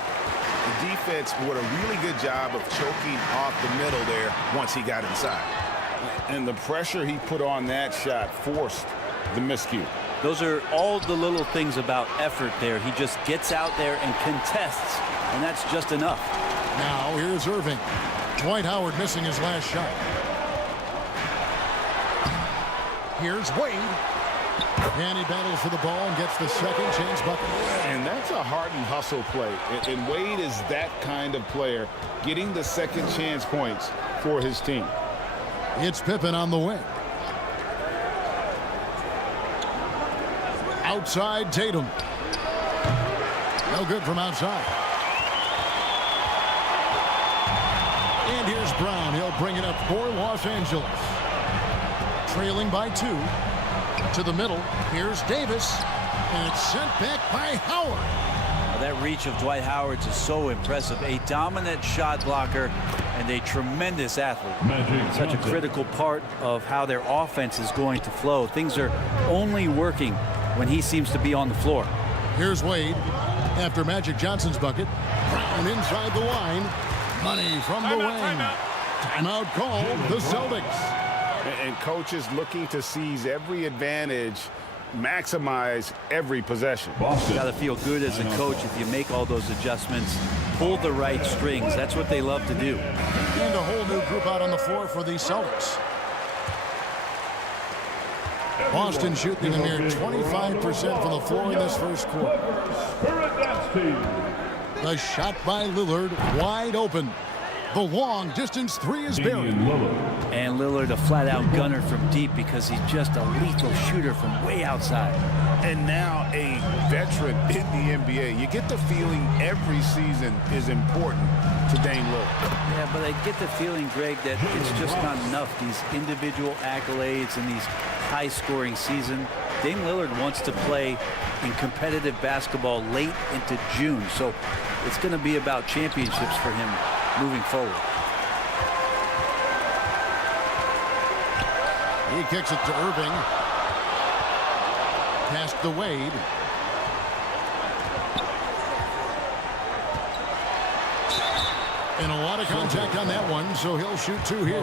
The defense did a really good job of choking off the middle there once he got inside. And the pressure he put on that shot forced the miscue. Those are all the little things about effort there. He just gets out there and contests, and that's just enough. Now here's Irving. Dwight Howard missing his last shot. Here's Wade. And he battles for the ball and gets the second chance bucket. And that's a hardened hustle play. And Wade is that kind of player, getting the second chance points for his team. It's Pippen on the wing. Outside Tatum. No good from outside. And here's Brown. He'll bring it up for Los Angeles. Trailing by 2. To the middle. Here's Davis. And it's sent back by Howard. That reach of Dwight Howard is so impressive. A dominant shot blocker and a tremendous athlete. Such a critical part of how their offense is going to flow. Things are only working when he seems to be on the floor. Here's Wade after Magic Johnson's bucket. Brown inside the line. Money from the wing. Timeout called the Celtics. And coaches looking to seize every advantage, maximize every possession. You got to feel good as a coach if you make all those adjustments, pull the right strings. That's what they love to do. And a whole new group out on the floor for the Celtics. Boston shooting a mere 25% from the floor in this first quarter. The shot by Lillard, wide open. The long distance 3 is buried. And Lillard a flat-out gunner from deep because he's just a lethal shooter from way outside. And now a veteran in the NBA. You get the feeling every season is important to Dame Lillard. Yeah, but I get the feeling, Greg, that it's just not enough. These individual accolades and these high-scoring season. Dame Lillard wants to play in competitive basketball late into June. So it's going to be about championships for him moving forward. He kicks it to Irving. Past the Wade. And a lot of contact on that one, so he'll shoot 2 here.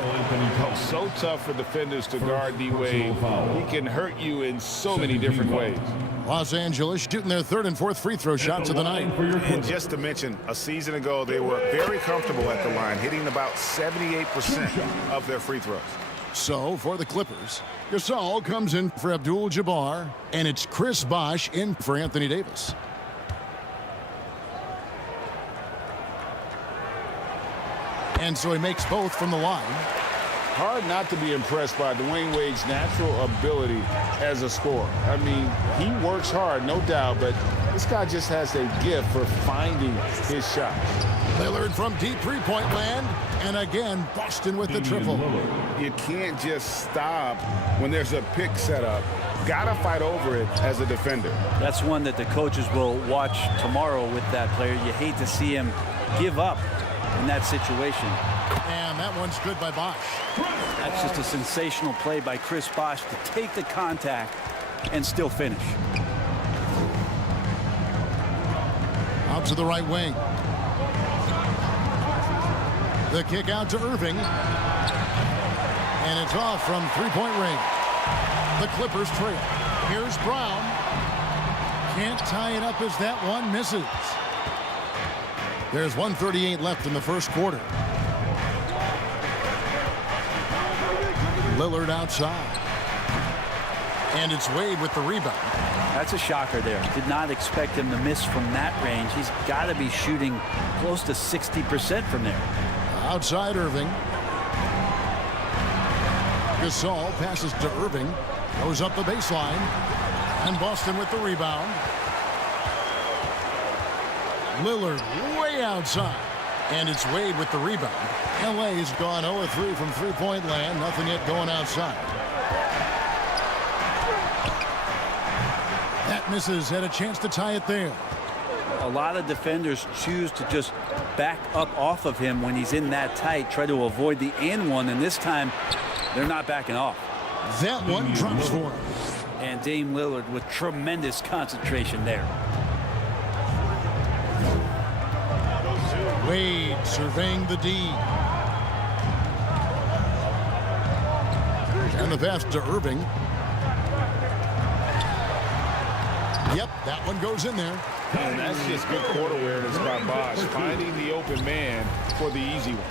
So tough for defenders to guard D. Wade. He can hurt you in so many different ways. Los Angeles shooting their 3rd and 4th free throw shots of the night. And just to mention, a season ago, they were very comfortable at the line, hitting about 78% of their free throws. So, for the Clippers, Gasol comes in for ABDUL-JABBAR, and it's Chris Bosh in for Anthony Davis. And so he makes both from the line. Hard not to be impressed by Dwayne Wade's natural ability as a scorer. I mean, he works hard, no doubt, but this guy just has a gift for finding his shots. Lillard from deep three-point land, and again, Boston with the triple. You can't just stop when there's a pick set up. Gotta fight over it as a defender. That's one that the coaches will watch tomorrow with that player. You hate to see him give up in that situation. And that one's good by Bosh. That's just a sensational play by Chris Bosh to take the contact and still finish. Out to the right wing. The kick out to Irving. And it's off from three-point range. The Clippers trail. Here's Brown. Can't tie it up as that one misses. There's 1:38 left in the first quarter. Lillard outside. And it's Wade with the rebound. That's a shocker there. Did not expect him to miss from that range. He's got to be shooting close to 60% from there. Outside Irving. Gasol passes to Irving. Goes up the baseline. And Boston with the rebound. Lillard way outside. And it's Wade with the rebound. LA's gone 0-3 from three-point land. Nothing yet going outside. That misses. Had a chance to tie it there. A lot of defenders choose to just back up off of him when he's in that tight, try to avoid the and one, and this time they're not backing off. That one drops for him. And Dame Lillard with tremendous concentration there. Wade surveying the D. And the pass to Irving. Yep, that one goes in there. And that's just good court awareness by Bosh, finding the open man for the easy one.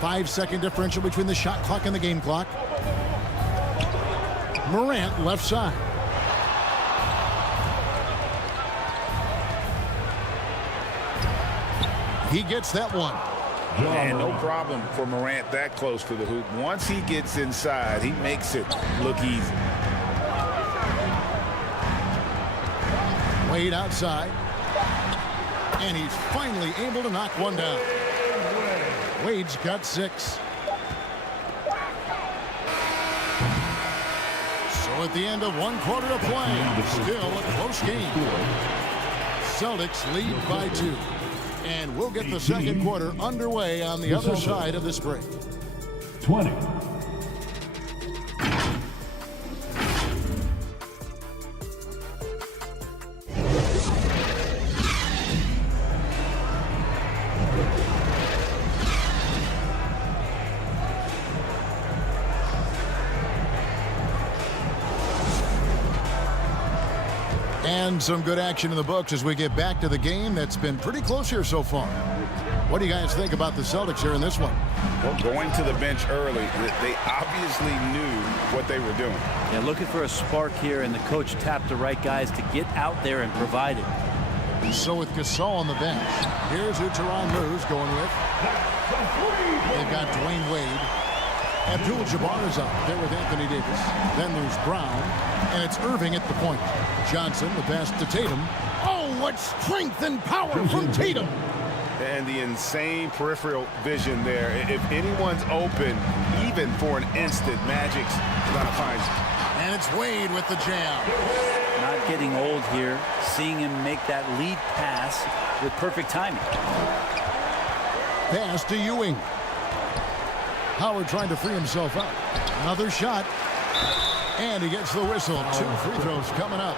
5-second differential between the shot clock and the game clock. Morant left side. He gets that one. And no problem for Morant that close to the hoop. Once he gets inside, he makes it look easy. Wade outside. And he's finally able to knock one down. Wade's got 6. So at the end of 1 quarter of play, still a close game. Celtics lead by 2. And we'll get the second quarter underway on the other side of this break. 20. And some good action in the books as we get back to the game that's been pretty close here so far. What do you guys think about the Celtics here in this one? Well, going to the bench early, they obviously knew what they were doing. Yeah, looking for a spark here, and the coach tapped the right guys to get out there and provide it. So with Gasol on the bench, here's who Tyronn Lue's going with. They've got Dwayne Wade. ABDUL-JABBAR is out there with Anthony Davis. Then there's Brown, and it's Irving at the point. Johnson, the pass to Tatum. Oh, what strength and power from Tatum! And the insane peripheral vision there. If anyone's open, even for an instant, Magic's gonna find you. And it's Wade with the jam. Not getting old here. Seeing him make that lead pass with perfect timing. Pass to Ewing. Howard trying to free himself up. Another shot. And he gets the whistle. 2 free throws coming up.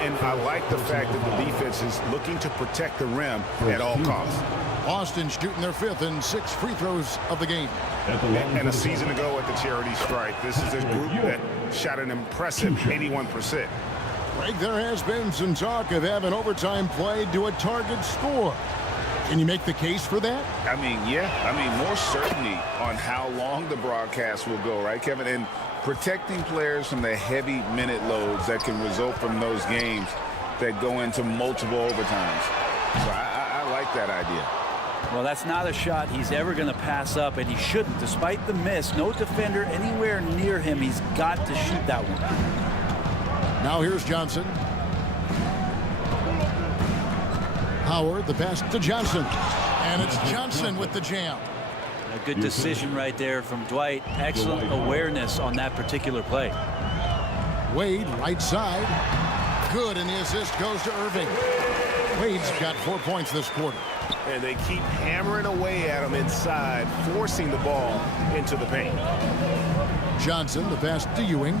And I like the fact that the defense is looking to protect the rim at all costs. Boston shooting their 5th and 6 free throws of the game. And a season ago at the charity strike, this is a group that shot an impressive 81%. Greg, there has been some talk of having overtime played to a target score. Can you make the case for that? I mean, yeah. I mean, more certainty on how long the broadcast will go, right, Kevin? And protecting players from the heavy minute loads that can result from those games that go into multiple overtimes. So I like that idea. Well, that's not a shot he's ever going to pass up, and he shouldn't. Despite the miss, no defender anywhere near him. He's got to shoot that one. Now here's Johnson. Howard, the pass to Johnson. And it's Johnson with the jam. A good decision right there from Dwight. Excellent awareness on that particular play. Wade, right side. Good, and the assist goes to Irving. Wade's got 4 points this quarter. And they keep hammering away at him inside, forcing the ball into the paint. Johnson, the pass to Ewing.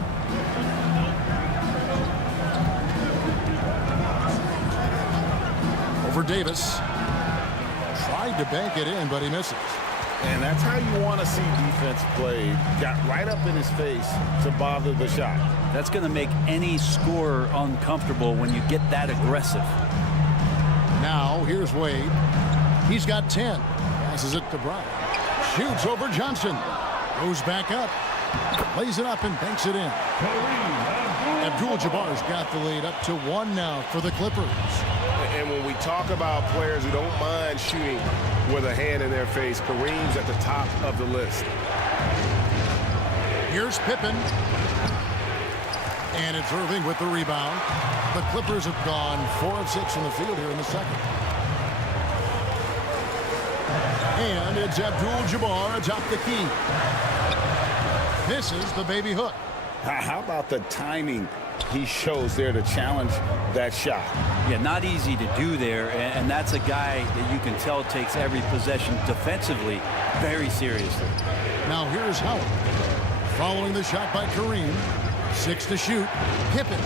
Over Davis. Tried to bank it in, but he misses. And that's how you want to see defense play. Got right up in his face to bother the shot. That's going to make any scorer uncomfortable when you get that aggressive. Now, here's Wade. He's got 10. Passes it to Brown. Shoots over Johnson. Goes back up. Lays it up and banks it in. ABDUL-JABBAR's got the lead up to 1 now for the Clippers. And when we talk about players who don't mind shooting with a hand in their face, Kareem's at the top of the list. Here's Pippen. And it's Irving with the rebound. The Clippers have gone 4 of 6 from the field here in the second. And it's ABDUL-JABBAR atop the key. Misses the baby hook. How about the timing he shows there to challenge that shot? Yeah, not easy to do there, and that's a guy that you can tell takes every possession defensively very seriously. Now here's Howard. Following the shot by Kareem. 6 to shoot. Pippen.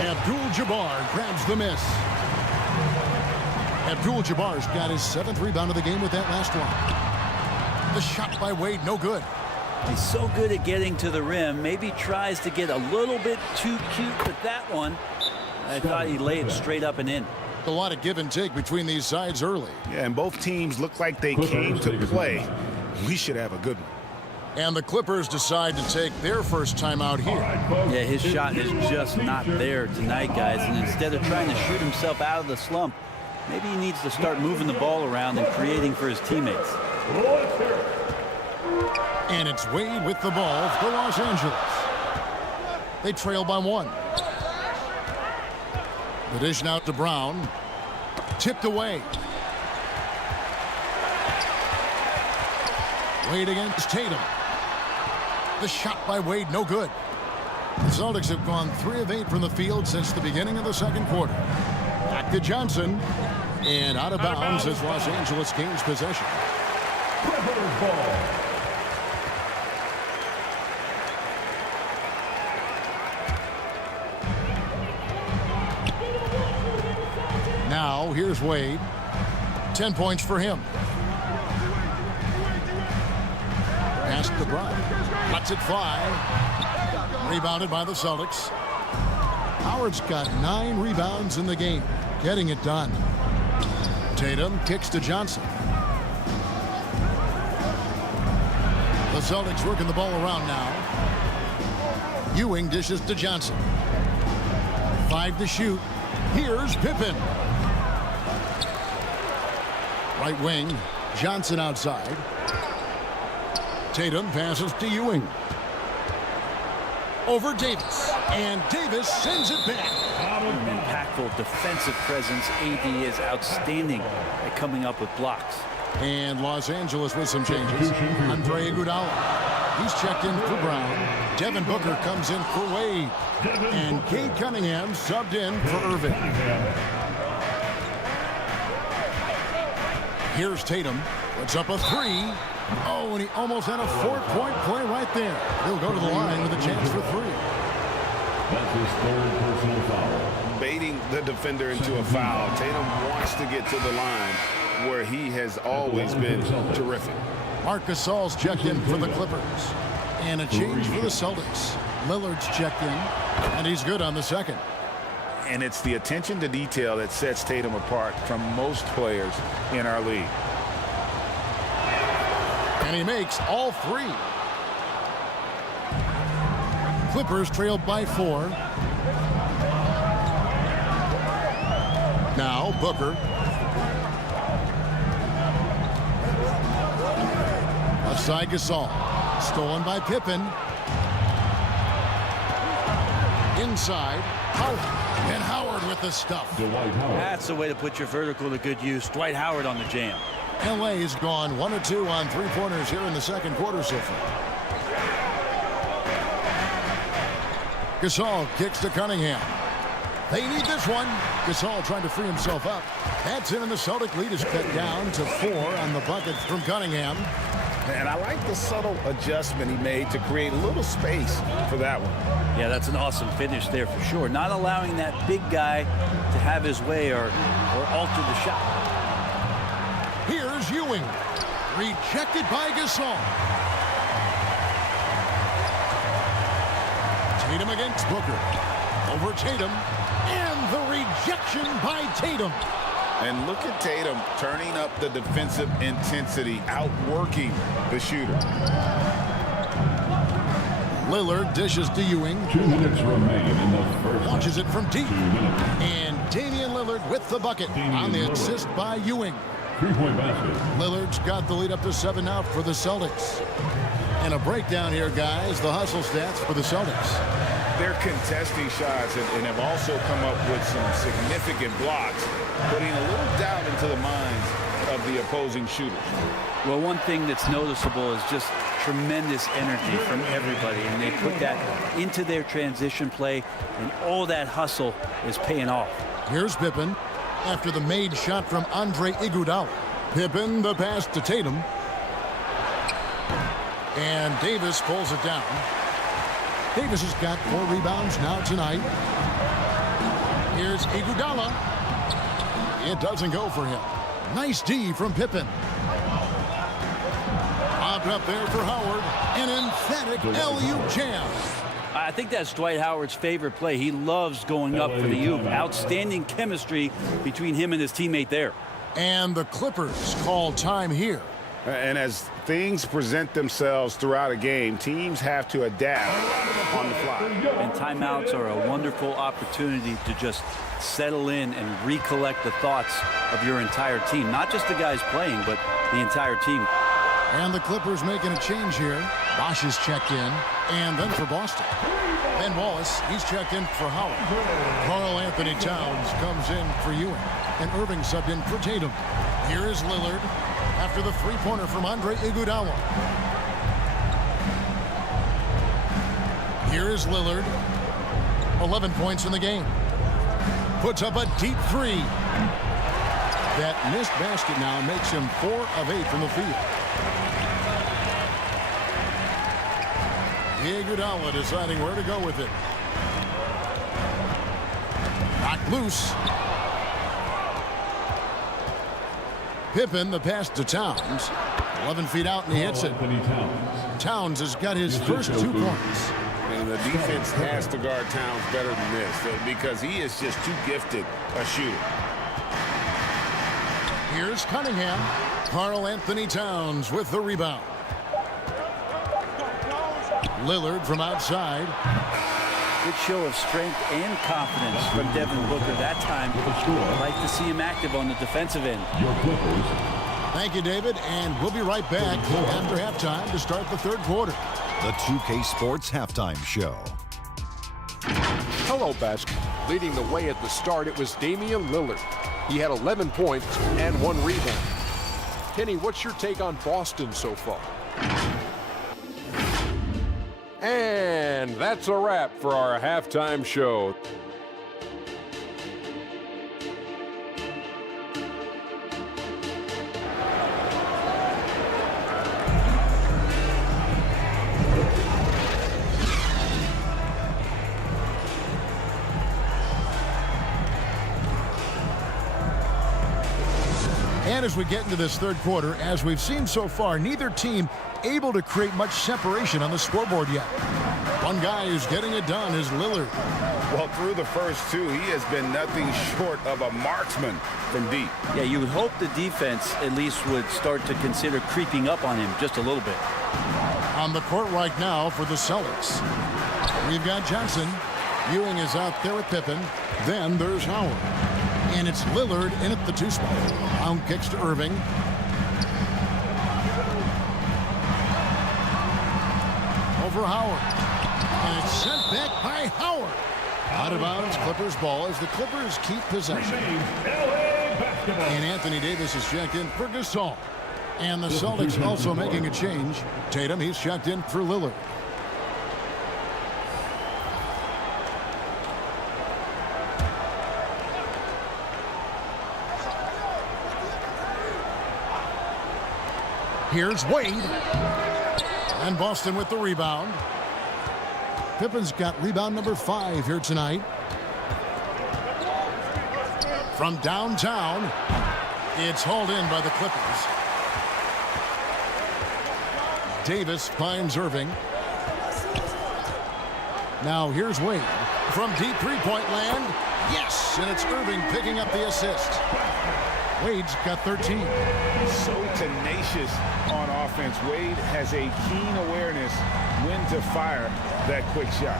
ABDUL-JABBAR grabs the miss. ABDUL-JABBAR's got his 7th rebound of the game with that last one. The shot by Wade, no good. He's so good at getting to the rim. Maybe tries to get a little bit too cute with that one. I thought he laid straight up and in. A lot of give and take between these sides early. Yeah, and both teams look like they came to play. We should have a good one. And the Clippers decide to take their first time out here. Yeah, his shot is just not there tonight, guys. And instead of trying to shoot himself out of the slump, maybe he needs to start moving the ball around and creating for his teammates. And it's Wade with the ball for Los Angeles. They trail by 1. The dish out to Brown. Tipped away. Wade against Tatum. The shot by Wade, no good. The Celtics have gone 3 of 8 from the field since the beginning of the second quarter. Back to Johnson. And out of bounds as Los Angeles gains possession. Clippers ball. Now, here's Wade. 10 points for him. Pass to Brown. Lets it fly. Rebounded by the Celtics. Howard's got 9 rebounds in the game. Getting it done. Tatum kicks to Johnson. The Celtics working the ball around now. Ewing dishes to Johnson. 5 to shoot. Here's Pippen. Right wing. Johnson outside. Tatum passes to Ewing. Over Davis. And Davis sends it back. Impactful defensive presence. AD is outstanding at coming up with blocks. And Los Angeles with some changes. Andre Iguodala. He's checked in for Brown. Devin Booker comes in for Wade. And Cade Cunningham subbed in for Irving. Here's Tatum. Puts up a 3. Oh, and he almost had a 4-point play right there. He'll go to the line with a chance for 3. That's his 3rd personal foul. Baiting the defender into a foul. Tatum wants to get to the line where he has always been terrific. Marc Gasol's checked in for the Clippers. And a change for the Celtics. Lillard's checked in, and he's good on the second. And it's the attention to detail that sets Tatum apart from most players in our league. And he makes all 3. Clippers trailed by 4. Now Booker. Offside Gasol. Stolen by Pippen. Inside. Howard. And Howard with the stuff. That's the way to put your vertical to good use. Dwight Howard on the jam. LA's gone 1 of 2 on 3-pointers here in the second quarter so far. Gasol kicks to Cunningham. They need this one. Gasol trying to free himself up. That's in, and the Celtic lead is cut down to 4 on the bucket from Cunningham. And I like the subtle adjustment he made to create a little space for that one. Yeah, that's an awesome finish there for sure. Not allowing that big guy to have his way or alter the shot. Here's Ewing. Rejected by Gasol. Tatum against Booker. Over Tatum. And the rejection by Tatum. And look at Tatum turning up the defensive intensity, outworking the shooter. Lillard dishes to Ewing. 2 minutes remain in the first. Launches it from deep. 2 minutes. And Damian Lillard with the bucket on the assist by Ewing. 3-point basket. Lillard's got the lead up to 7 now for the Celtics. And a breakdown here, guys. The hustle stats for the Celtics. They're contesting shots and have also come up with some significant blocks, putting a little doubt into the minds of the opposing shooters. Well, one thing that's noticeable is just tremendous energy from everybody, and they put that into their transition play, and all that hustle is paying off. Here's Pippen after the made shot from Andre Iguodala. Pippen, the pass to Tatum. And Davis pulls it down. Davis has got 4 rebounds now tonight. Here's Iguodala. It doesn't go for him. Nice D from Pippen. Popped up there for Howard. An emphatic LU jam. I think that's Dwight Howard's favorite play. He loves going up for the oop. Outstanding chemistry between him and his teammate there. And the Clippers call time here. And as things present themselves throughout a game, teams have to adapt on the fly. And timeouts are a wonderful opportunity to just settle in and recollect the thoughts of your entire team. Not just the guys playing, but the entire team. And the Clippers making a change here. Bosch is checked in. And then for Boston. Ben Wallace, he's checked in for Howard. Karl Anthony Towns comes in for Ewing. And Irving subbed in for Tatum. Here is Lillard after the three-pointer from Andre Iguodala. Here is Lillard. 11 points in the game. Puts up a deep 3. That missed basket now makes him 4 of 8 from the field. Iguodala deciding where to go with it. Knocked loose. Pippen, the pass to Towns. 11 feet out, and he hits it. Towns has got his first 2 points. And the defense has to guard Towns better than this because he is just too gifted a shooter. Here's Cunningham. Karl Anthony Towns with the rebound. Lillard from outside. Good show of strength and confidence from Devin Booker that time. I'd like to see him active on the defensive end. Thank you, David, and we'll be right back after halftime to start the 3rd quarter. The 2K Sports Halftime Show. Hello, basketball. Leading the way at the start, it was Damian Lillard. He had 11 points and 1 rebound. Kenny, what's your take on Boston so far? And that's a wrap for our halftime show. And as we get into this 3rd quarter, as we've seen so far, neither team able to create much separation on the scoreboard yet. One guy who's getting it done is Lillard. Well, through the first 2, he has been nothing short of a marksman from deep. Yeah, you would hope the defense at least would start to consider creeping up on him just a little bit. On the court right now for the Celtics, we've got Johnson. Ewing is out there with Pippen. Then there's Howard. And it's Lillard in at the 2 spot. Pound kicks to Irving. Over Howard. And it's sent back by Howard. Out of bounds, Clippers ball as the Clippers keep possession. And Anthony Davis is checked in for Gasol. And the Celtics also making a change. Tatum, he's checked in for Lillard. Here's Wade. And Boston with the rebound. Pippen's got rebound number 5 here tonight. From downtown, it's hauled in by the Clippers. Davis finds Irving. Now here's Wade from deep three-point land. Yes, and it's Irving picking up the assist. Wade's got 13. So tenacious on offense. Wade has a keen awareness when to fire that quick shot.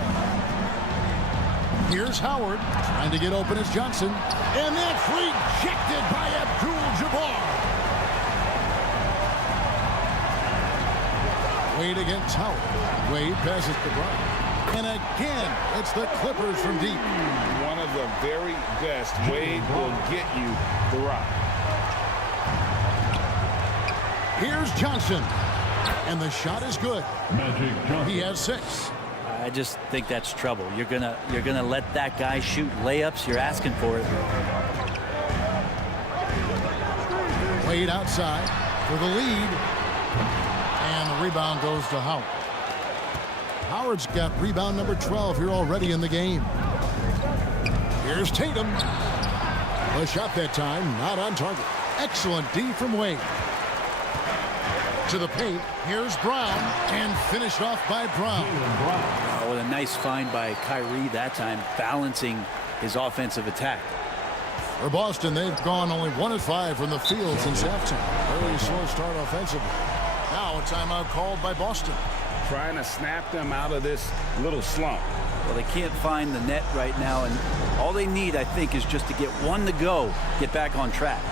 Here's Howard trying to get open as Johnson. And that's rejected by ABDUL-JABBAR. Wade against Howard. Wade passes to Brown. And again, it's the Clippers from deep. One of the very best. Wade will get you the rock. Here's Johnson. And the shot is good. He has 6. I just think that's trouble. You're gonna let that guy shoot layups. You're asking for it. Wade outside for the lead. And the rebound goes to Howard. Howard's got rebound number 12 here already in the game. Here's Tatum. The shot that time, not on target. Excellent D from Wade. To the paint, here's Brown, and finished off by Brown. Oh, what a nice find by Kyrie that time, balancing his offensive attack. For Boston, they've gone only 1 of 5 from the field since halftime. Very slow start offensively. Now a timeout called by Boston. Trying to snap them out of this little slump. Well, they can't find the net right now, and all they need, I think, is just to get one to go, get back on track.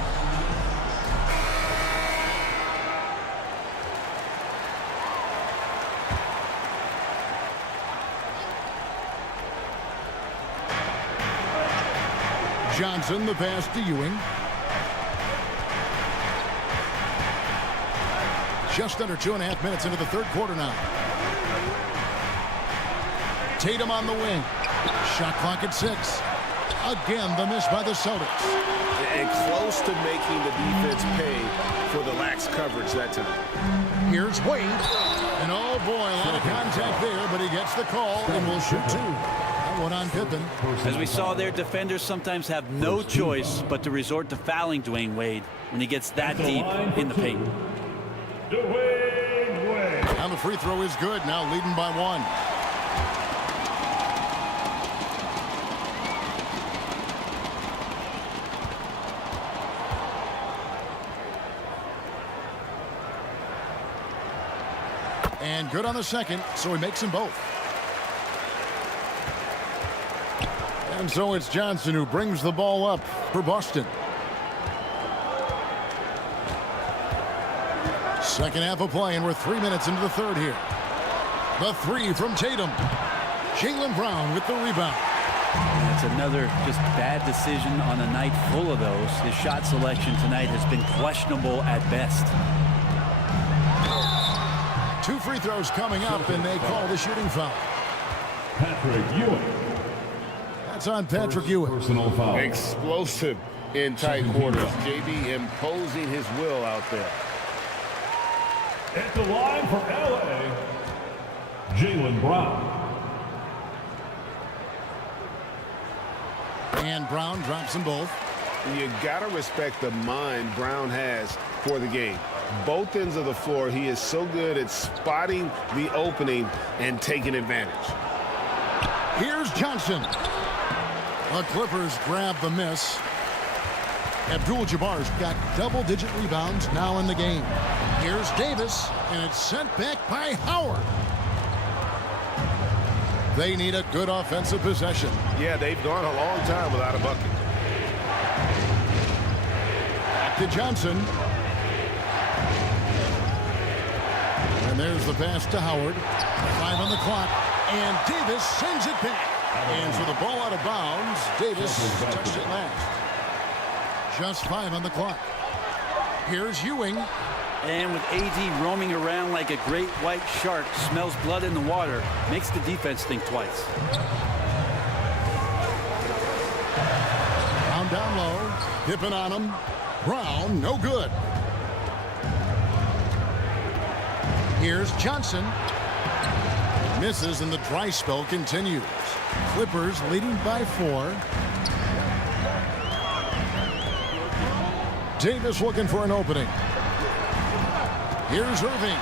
Johnson, the pass to Ewing. Just under 2.5 minutes into the third quarter now. Tatum on the wing. Shot clock at 6. Again, the miss by the Celtics. And close to making the defense pay for the lax coverage that time. Here's Wade. And oh boy, a lot of contact there, but he gets the call and will shoot 2. That one on Pippen. As we saw there, defenders sometimes have no choice but to resort to fouling Dwayne Wade when he gets that deep in the paint. Now the free throw is good, now leading by 1. And good on the second, so he makes them both. And so it's Johnson who brings the ball up for Boston. Second half of play, and we're 3 minutes into the third here. The 3 from Tatum. Jaylen Brown with the rebound. That's another just bad decision on a night full of those. His shot selection tonight has been questionable at best. 2 free throws coming up, and they call the shooting foul. Patrick Ewing. That's on Patrick Ewing. Personal foul. Explosive in tight quarters. JB imposing his will out there. At the line for LA, Jaylen Brown. And Brown drops them both. You got to respect the mind Brown has for the game. Both ends of the floor, he is so good at spotting the opening and taking advantage. Here's Johnson. The Clippers grab the miss. ABDUL-JABBAR's got double-digit rebounds now in the game. Here's Davis, and it's sent back by Howard. They need a good offensive possession. Yeah, they've gone a long time without a bucket. Back to Johnson. And there's the pass to Howard. 5 on the clock, and Davis sends it back. And so the ball out of bounds. Davis touched it last. Just 5 on the clock. Here's Ewing. And with AD roaming around like a great white shark, smells blood in the water, makes the defense think twice. Brown down low. Pippen on him. Brown, no good. Here's Johnson. Misses, and the dry spell continues. Clippers leading by 4. Davis looking for an opening. Here's Irving.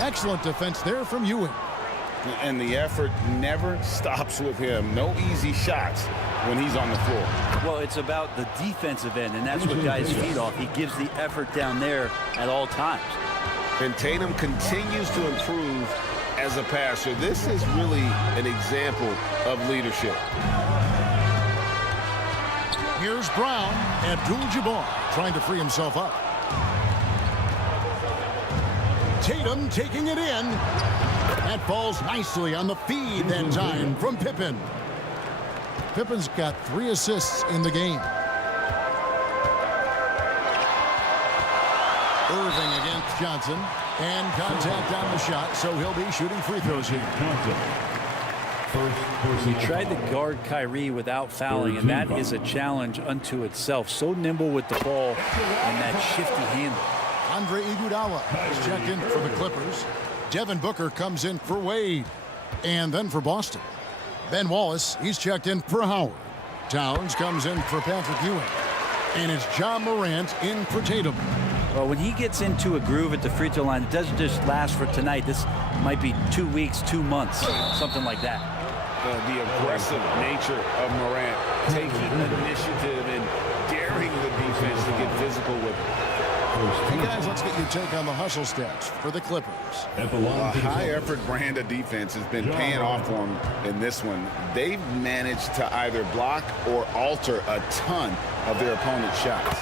Excellent defense there from Ewing. And the effort never stops with him. No easy shots when he's on the floor. Well, it's about the defensive end, and that's what guys feed off. He gives the effort down there at all times. And Tatum continues to improve as a passer. This is really an example of leadership. Here's Brown. ABDUL-JABBAR trying to free himself up. Tatum taking it in. That falls nicely on the feed that time from Pippen. Pippen's got 3 assists in the game. Irving against Johnson. And contact on the shot, so he'll be shooting free throws here. He tried to guard Kyrie without fouling, and that is a challenge unto itself. So nimble with the ball and that shifty handle. Andre Iguodala is checked in for the Clippers. Devin Booker comes in for Wade. And then for Boston, Ben Wallace, he's checked in for Howard. Towns comes in for Patrick Ewing. And it's John Morant in for Tatum. Well, when he gets into a groove at the free throw line, it doesn't just last for tonight. This might be 2 weeks, 2 months, something like that. The aggressive nature of Morant, taking initiative and daring the defense to get physical with it. Hey guys, let's get your take on the hustle stats for the Clippers. A high-effort brand of defense has been paying off for them in this one. They've managed to either block or alter a ton of their opponent's shots.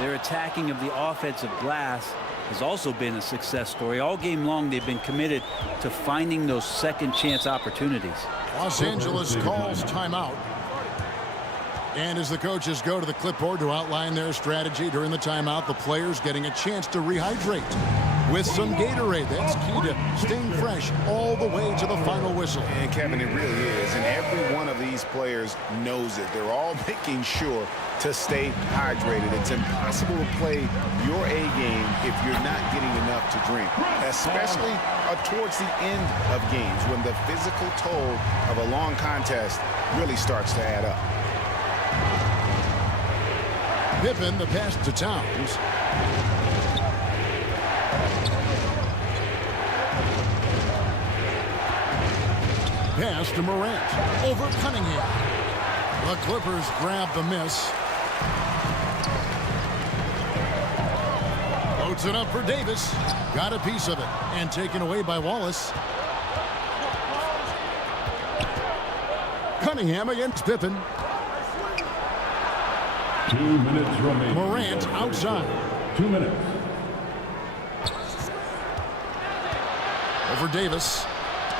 Their attacking of the offensive glass has also been a success story. All game long, they've been committed to finding those second chance opportunities. Los Angeles calls timeout. And as the coaches go to the clipboard to outline their strategy during the timeout, the players getting a chance to rehydrate with some Gatorade. That's key to staying fresh all the way to the final whistle. And Kevin, it really is. And every one of these players knows it. They're all making sure to stay hydrated. It's impossible to play your A game if you're not getting enough to drink, especially towards the end of games when the physical toll of a long contest really starts to add up. Pippen, the pass to Towns. Pass to Morant. Over Cunningham. The Clippers grab the miss. Loads it up for Davis. Got a piece of it. And taken away by Wallace. Cunningham against Pippen. 2 minutes remaining. Morant outside. 2 minutes. Over Davis.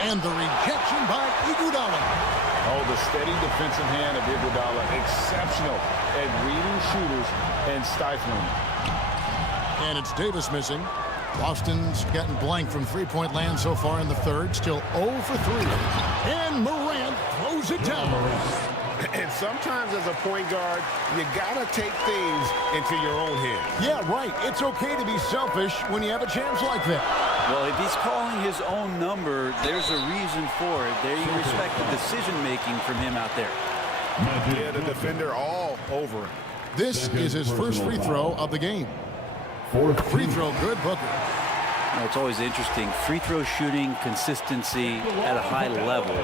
And the rejection by Iguodala. Oh, the steady defensive hand of Iguodala. Exceptional at reading shooters and stifling them. And it's Davis missing. Boston's gotten blank from three-point land so far in the third. Still 0 for 3. And Morant throws it down. And sometimes as a point guard, you gotta take things into your own hands. Yeah, right. It's okay to be selfish when you have a chance like that. Well, if he's calling his own number, there's a reason for it. They respect the decision-making from him out there. Yeah, the defender all over him. This is his first free throw of the game. Free throw good, Booker. Well, it's always interesting. Free throw shooting, consistency at a high level.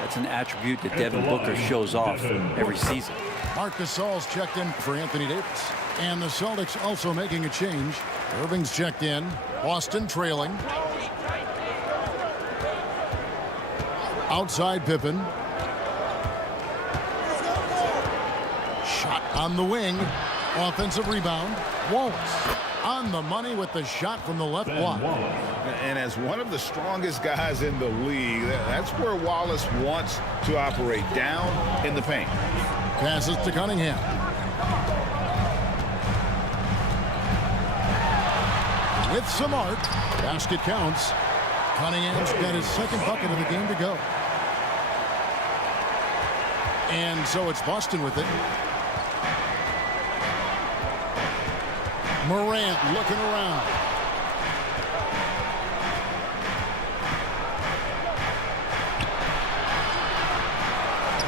That's an attribute that Devin Booker shows off every season. Marc Gasol's checked in for Anthony Davis. And the Celtics also making a change. Irving's checked in. Boston trailing. Outside Pippen. Shot on the wing. Offensive rebound. Wallace on the money with the shot from the left block. And as one of the strongest guys in the league, that's where Wallace wants to operate, down in the paint. Passes to Cunningham. With some art, basket counts. Cunningham's got his second bucket of the game to go. And so it's Boston with it. Morant looking around.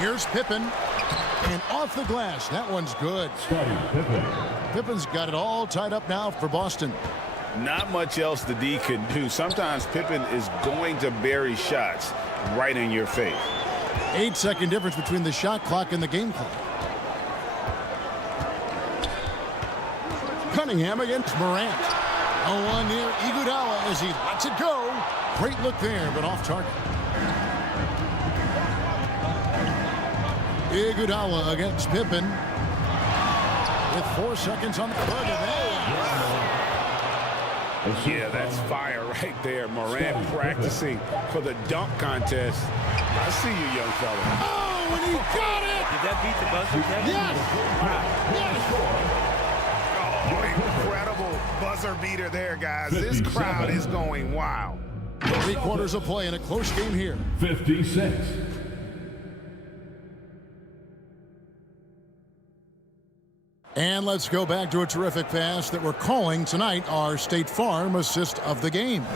Here's Pippen. And off the glass. That one's good. Pippen. Pippen's got it all tied up now for Boston. Not much else the D can do. Sometimes Pippen is going to bury shots right in your face. 8-second difference between the shot clock and the game clock. Cunningham against Morant. 0-1 near Iguodala as he lets it go. Great look there, but off target. Iguodala against Pippen. With 4 seconds on the clock. Yeah, that's fire right there. Morant practicing for the dunk contest. I see you, young fella. Oh, and he got it! Did that beat the buzzer, Kevin? Yes! Oh, incredible buzzer beater there, guys. This crowd is going wild. 3 quarters of play in a close game here. 56. And let's go back to a terrific pass that we're calling tonight our State Farm assist of the game.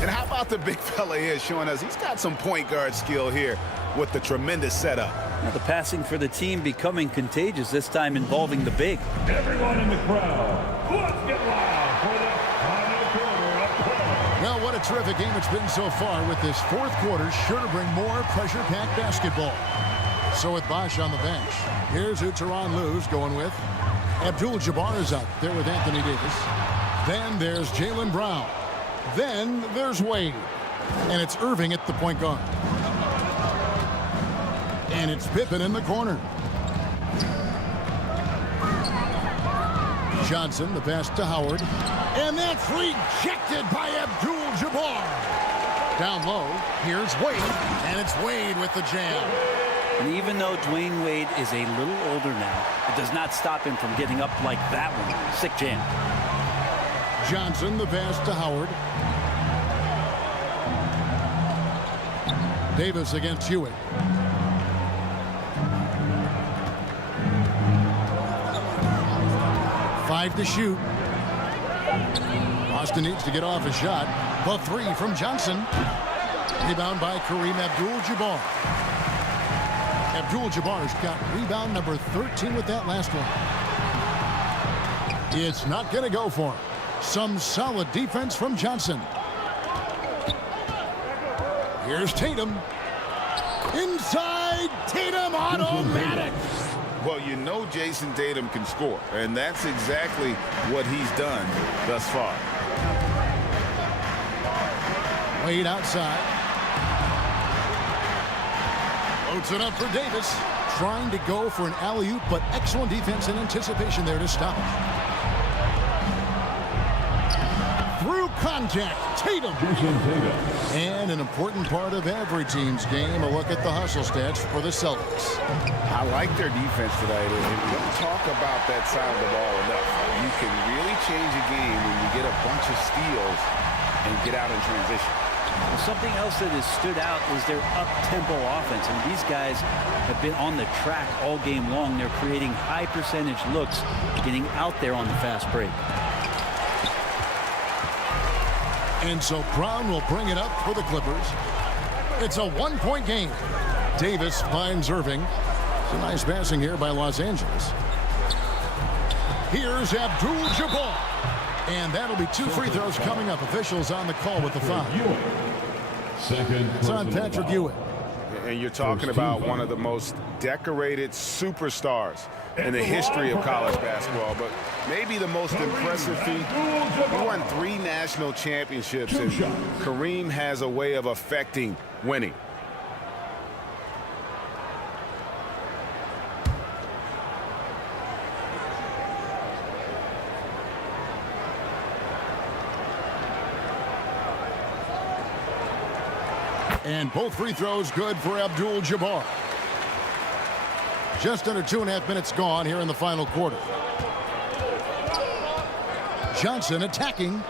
And how about the big fella here showing us he's got some point guard skill here with the tremendous setup. Now the passing for the team becoming contagious, this time involving the big. Everyone in the crowd, let's get loud for the final quarter of play. Well, what a terrific game it's been so far, with this fourth quarter sure to bring more pressure-packed basketball. So with Bosch on the bench, here's who Tyronn Lue's going with. ABDUL-JABBAR is out there with Anthony Davis. Then there's Jaylen Brown. Then there's Wade. And it's Irving at the point guard. And it's Pippen in the corner. Johnson, the pass to Howard. And that's rejected by ABDUL-JABBAR. Down low, here's Wade. And it's Wade with the jam. And even though Dwayne Wade is a little older now, it does not stop him from getting up like that one. Sick jam. Johnson, the pass to Howard. Davis against Hewitt. Five to shoot. Boston needs to get off a shot. The 3 from Johnson. Rebound by Kareem ABDUL-JABBAR. ABDUL-JABBAR's got rebound number 13 with that last one. It's not going to go for him. Some solid defense from Johnson. Here's Tatum. Inside, Tatum automatic. Well, you know Jason Tatum can score, and that's exactly what he's done thus far. Wade outside. Loads it up for Davis. Trying to go for an alley-oop, but excellent defense and anticipation there to stop it. Through contact, Tatum. And an important part of every team's game, a look at the hustle stats for the Celtics. I like their defense today. We don't talk about that side of the ball enough. You can really change a game when you get a bunch of steals and get out in transition. Well, something else that has stood out is their up-tempo offense. And these guys have been on the track all game long. They're creating high-percentage looks, getting out there on the fast break. And so Brown will bring it up for the Clippers. It's a one-point game. Davis finds Irving. It's a nice passing here by Los Angeles. Here's ABDUL-JABBAR. And that'll be 2 free throws coming up. Officials on the call with the foul. It's on Patrick Ewing. And you're talking about one of the most decorated superstars in the history of college basketball, but maybe the most impressive feat. He won 3 national championships, and Kareem has a way of affecting winning. And both free throws good for ABDUL-JABBAR. Just under 2.5 minutes gone here in the final quarter. Johnson attacking,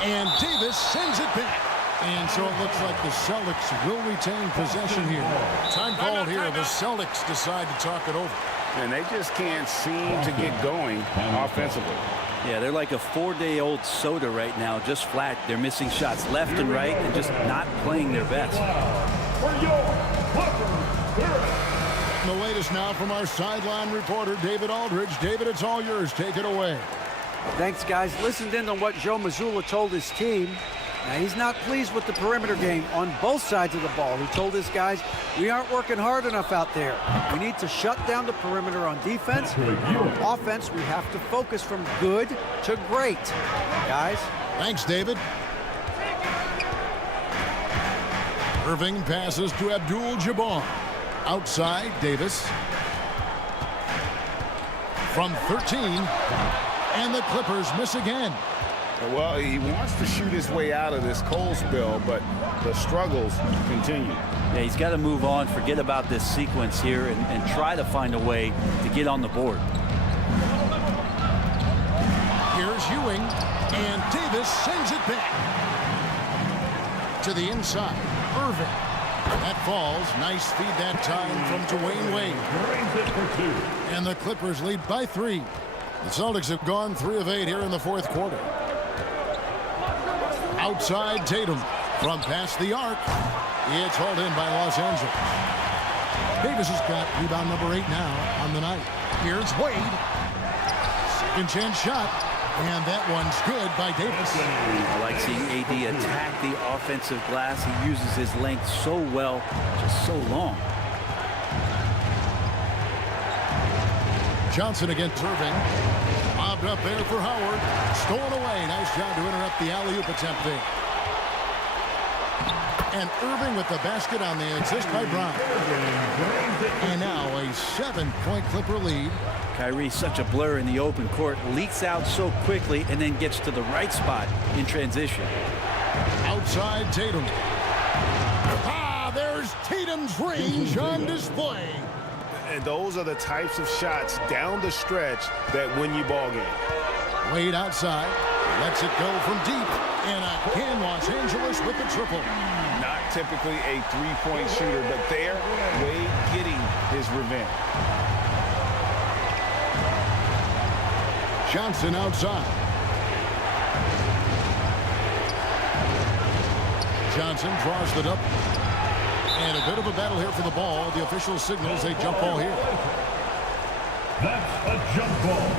and Davis sends it back. And so it looks like the Celtics will retain possession here. Time called here. The Celtics decide to talk it over. And they just can't seem to get going offensively. Yeah, they're like a 4-day-old soda right now, just flat. They're missing shots left and right and just not playing their best. The latest now from our sideline reporter, David Aldridge. David, it's all yours. Take it away. Thanks, guys. Listened in on what Joe Mazzulla told his team. Now, he's not pleased with the perimeter game on both sides of the ball. He told his guys, we aren't working hard enough out there. We need to shut down the perimeter on defense. On offense, we have to focus from good to great. Guys. Thanks, David. Irving passes to ABDUL-JABBAR. Outside, Davis. From 13. And the Clippers miss again. Well, he wants to shoot his way out of this cold spell, but the struggles continue. Yeah, he's got to move on, forget about this sequence here, and try to find a way to get on the board. Here's Ewing, and Davis sends it back. To the inside, Irving. That falls. Nice feed that time from Dwyane Wade. And the Clippers lead by 3. The Celtics have gone 3 of 8 here in the fourth quarter. Outside Tatum from past the arc. It's hauled in by Los Angeles. Davis has got rebound number 8 now on the night. Here's Wade. Second chance shot. And that one's good by Davis. I like seeing AD attack the offensive glass. He uses his length so well, just so long. Johnson against Irving. Lobbed up there for Howard. Stolen away. Nice job to interrupt the alley-oop attempt there. And Irving with the basket on the assist by Brown. And now a 7-point Clipper lead. Kyrie, such a blur in the open court, leaks out so quickly and then gets to the right spot in transition. Outside Tatum. Ah, there's Tatum's range on display. And those are the types of shots down the stretch that win you ball game. Wade outside, lets it go from deep, and again Los Angeles with the triple. Not typically a three-point shooter, but there, Wade getting his revenge. Johnson outside. Johnson draws the double. And a bit of a battle here for the ball. The official signals a jump ball here. That's a jump ball.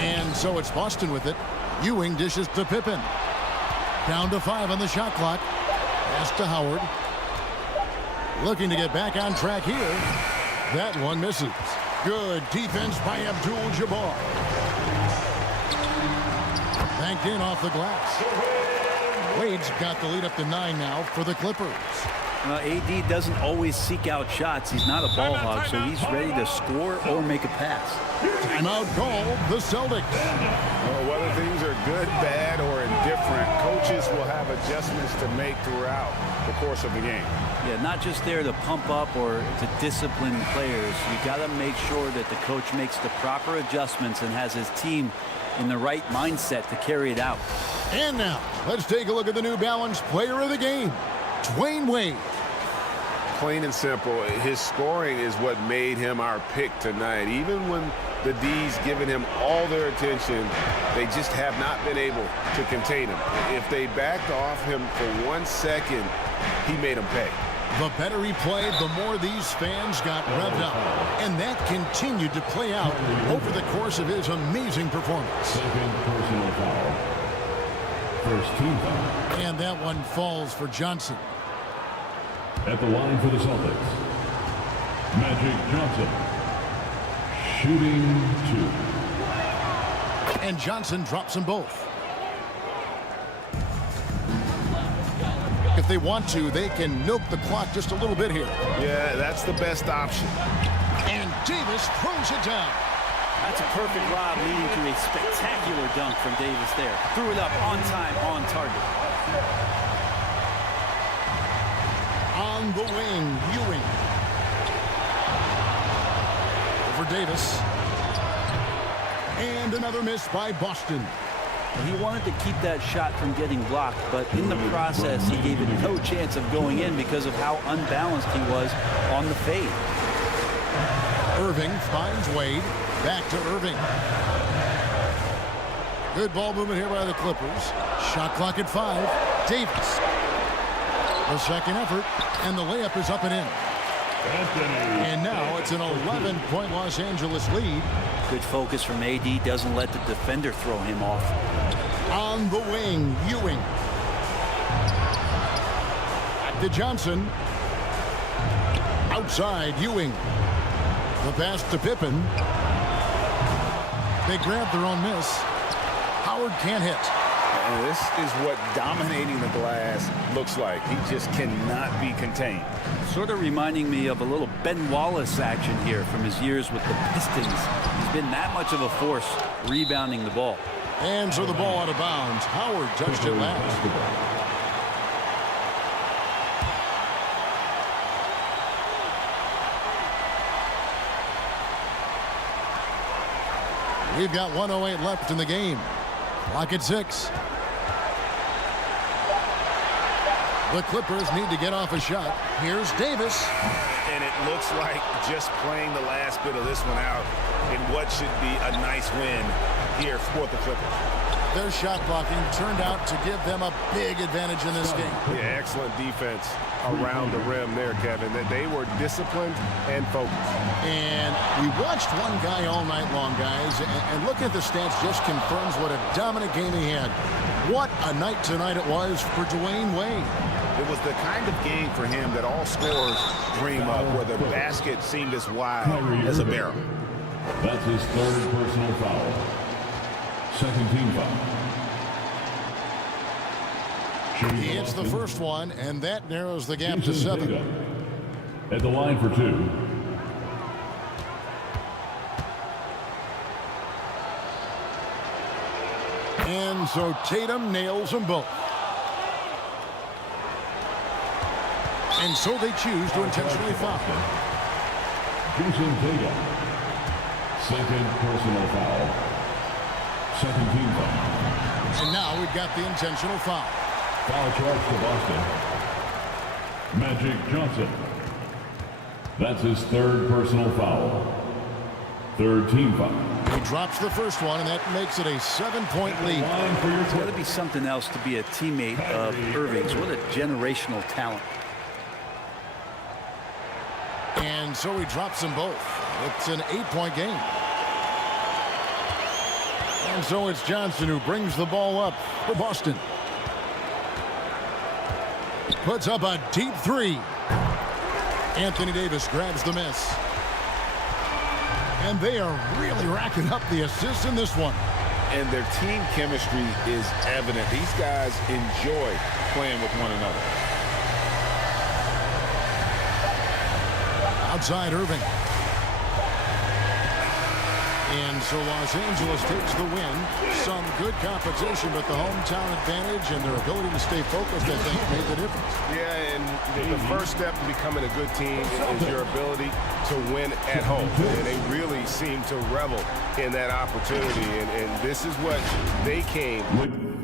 And so it's Boston with it. Ewing dishes to Pippen. Down to 5 on the shot clock. Pass to Howard. Looking to get back on track here. That one misses. Good defense by ABDUL-JABBAR. Banked in off the glass. Wade's got the lead up to 9 now for the Clippers. AD doesn't always seek out shots. He's not a ball hog, so he's ready to score or make a pass. Timeout called the Celtics. Well, whether things are good, bad, or indifferent, coaches will have adjustments to make throughout the course of the game. Yeah, not just there to pump up or to discipline players. You got to make sure that the coach makes the proper adjustments and has his team in the right mindset to carry it out. And now, let's take a look at the New Balance player of the game, Dwyane Wade. Plain and simple, his scoring is what made him our pick tonight. Even when the D's given him all their attention, they just have not been able to contain him. If they backed off him for 1 second, he made them pay. The better he played, the more these fans got revved up. And that continued to play out over the course of his amazing performance. Second personal foul. First team foul. And that one falls for Johnson. At the line for the Celtics, Magic Johnson. Shooting 2. And Johnson drops them both. If they want to, they can milk the clock just a little bit here. Yeah, that's the best option. And Davis throws it down. That's a perfect lob leading to a spectacular dunk from Davis there. Threw it up on time, on target. On the wing, Ewing. Over Davis. And another miss by Boston. He wanted to keep that shot from getting blocked, but in the process, he gave it no chance of going in because of how unbalanced he was on the fade. Irving finds Wade. Back to Irving. Good ball movement here by the Clippers. Shot clock at 5. Davis. The second effort, and the layup is up and in. And now it's an 11-point Los Angeles lead. Good focus from AD. Doesn't let the defender throw him off. On the wing, Ewing. Back to Johnson. Outside, Ewing. The pass to Pippen. They grab their own miss. Howard can't hit. And this is what dominating the glass looks like. He just cannot be contained. Sort of reminding me of a little Ben Wallace action here from his years with the Pistons. He's been that much of a force rebounding the ball. And so the ball out of bounds. Howard touched it last. We've got 1:08 left in the game. Clock at 6. The Clippers need to get off a shot. Here's Davis. And it looks like just playing the last bit of this one out in what should be a nice win here for the Clippers. Their shot blocking turned out to give them a big advantage in this game. Yeah, excellent defense around the rim there, Kevin. That they were disciplined and focused. And we watched one guy all night long, guys, and looking at the stats just confirms what a dominant game he had. What a night tonight it was for Dwayne Wade. It was the kind of game for him that all scorers dream of, where the basket seemed as wide as a barrel. That's his third personal foul. Second team foul. He hits the first one, and that narrows the gap to 7. At the line for 2. And so Tatum nails them both. And so they choose to intentionally foul. Jason Tatum. Second personal foul. Second team foul. And now we've got the intentional foul. Foul charge to Boston. Magic Johnson. That's his third personal foul. Third team foul. He drops the first one, and that makes it a 7-point lead. It's got to be something else to be a teammate of Irving's. What a generational talent. And so he drops them both. It's an 8-point game. And so it's Johnson who brings the ball up for Boston. Puts up a deep 3. Anthony Davis grabs the miss. And they are really racking up the assists in this one. And their team chemistry is evident. These guys enjoy playing with one another. Outside Irving. And so Los Angeles takes the win. Some good competition, but the hometown advantage and their ability to stay focused, I think, made the difference. Yeah, and the first step to becoming a good team is your ability to win at home. And they really seem to revel in that opportunity. And this is what they came with.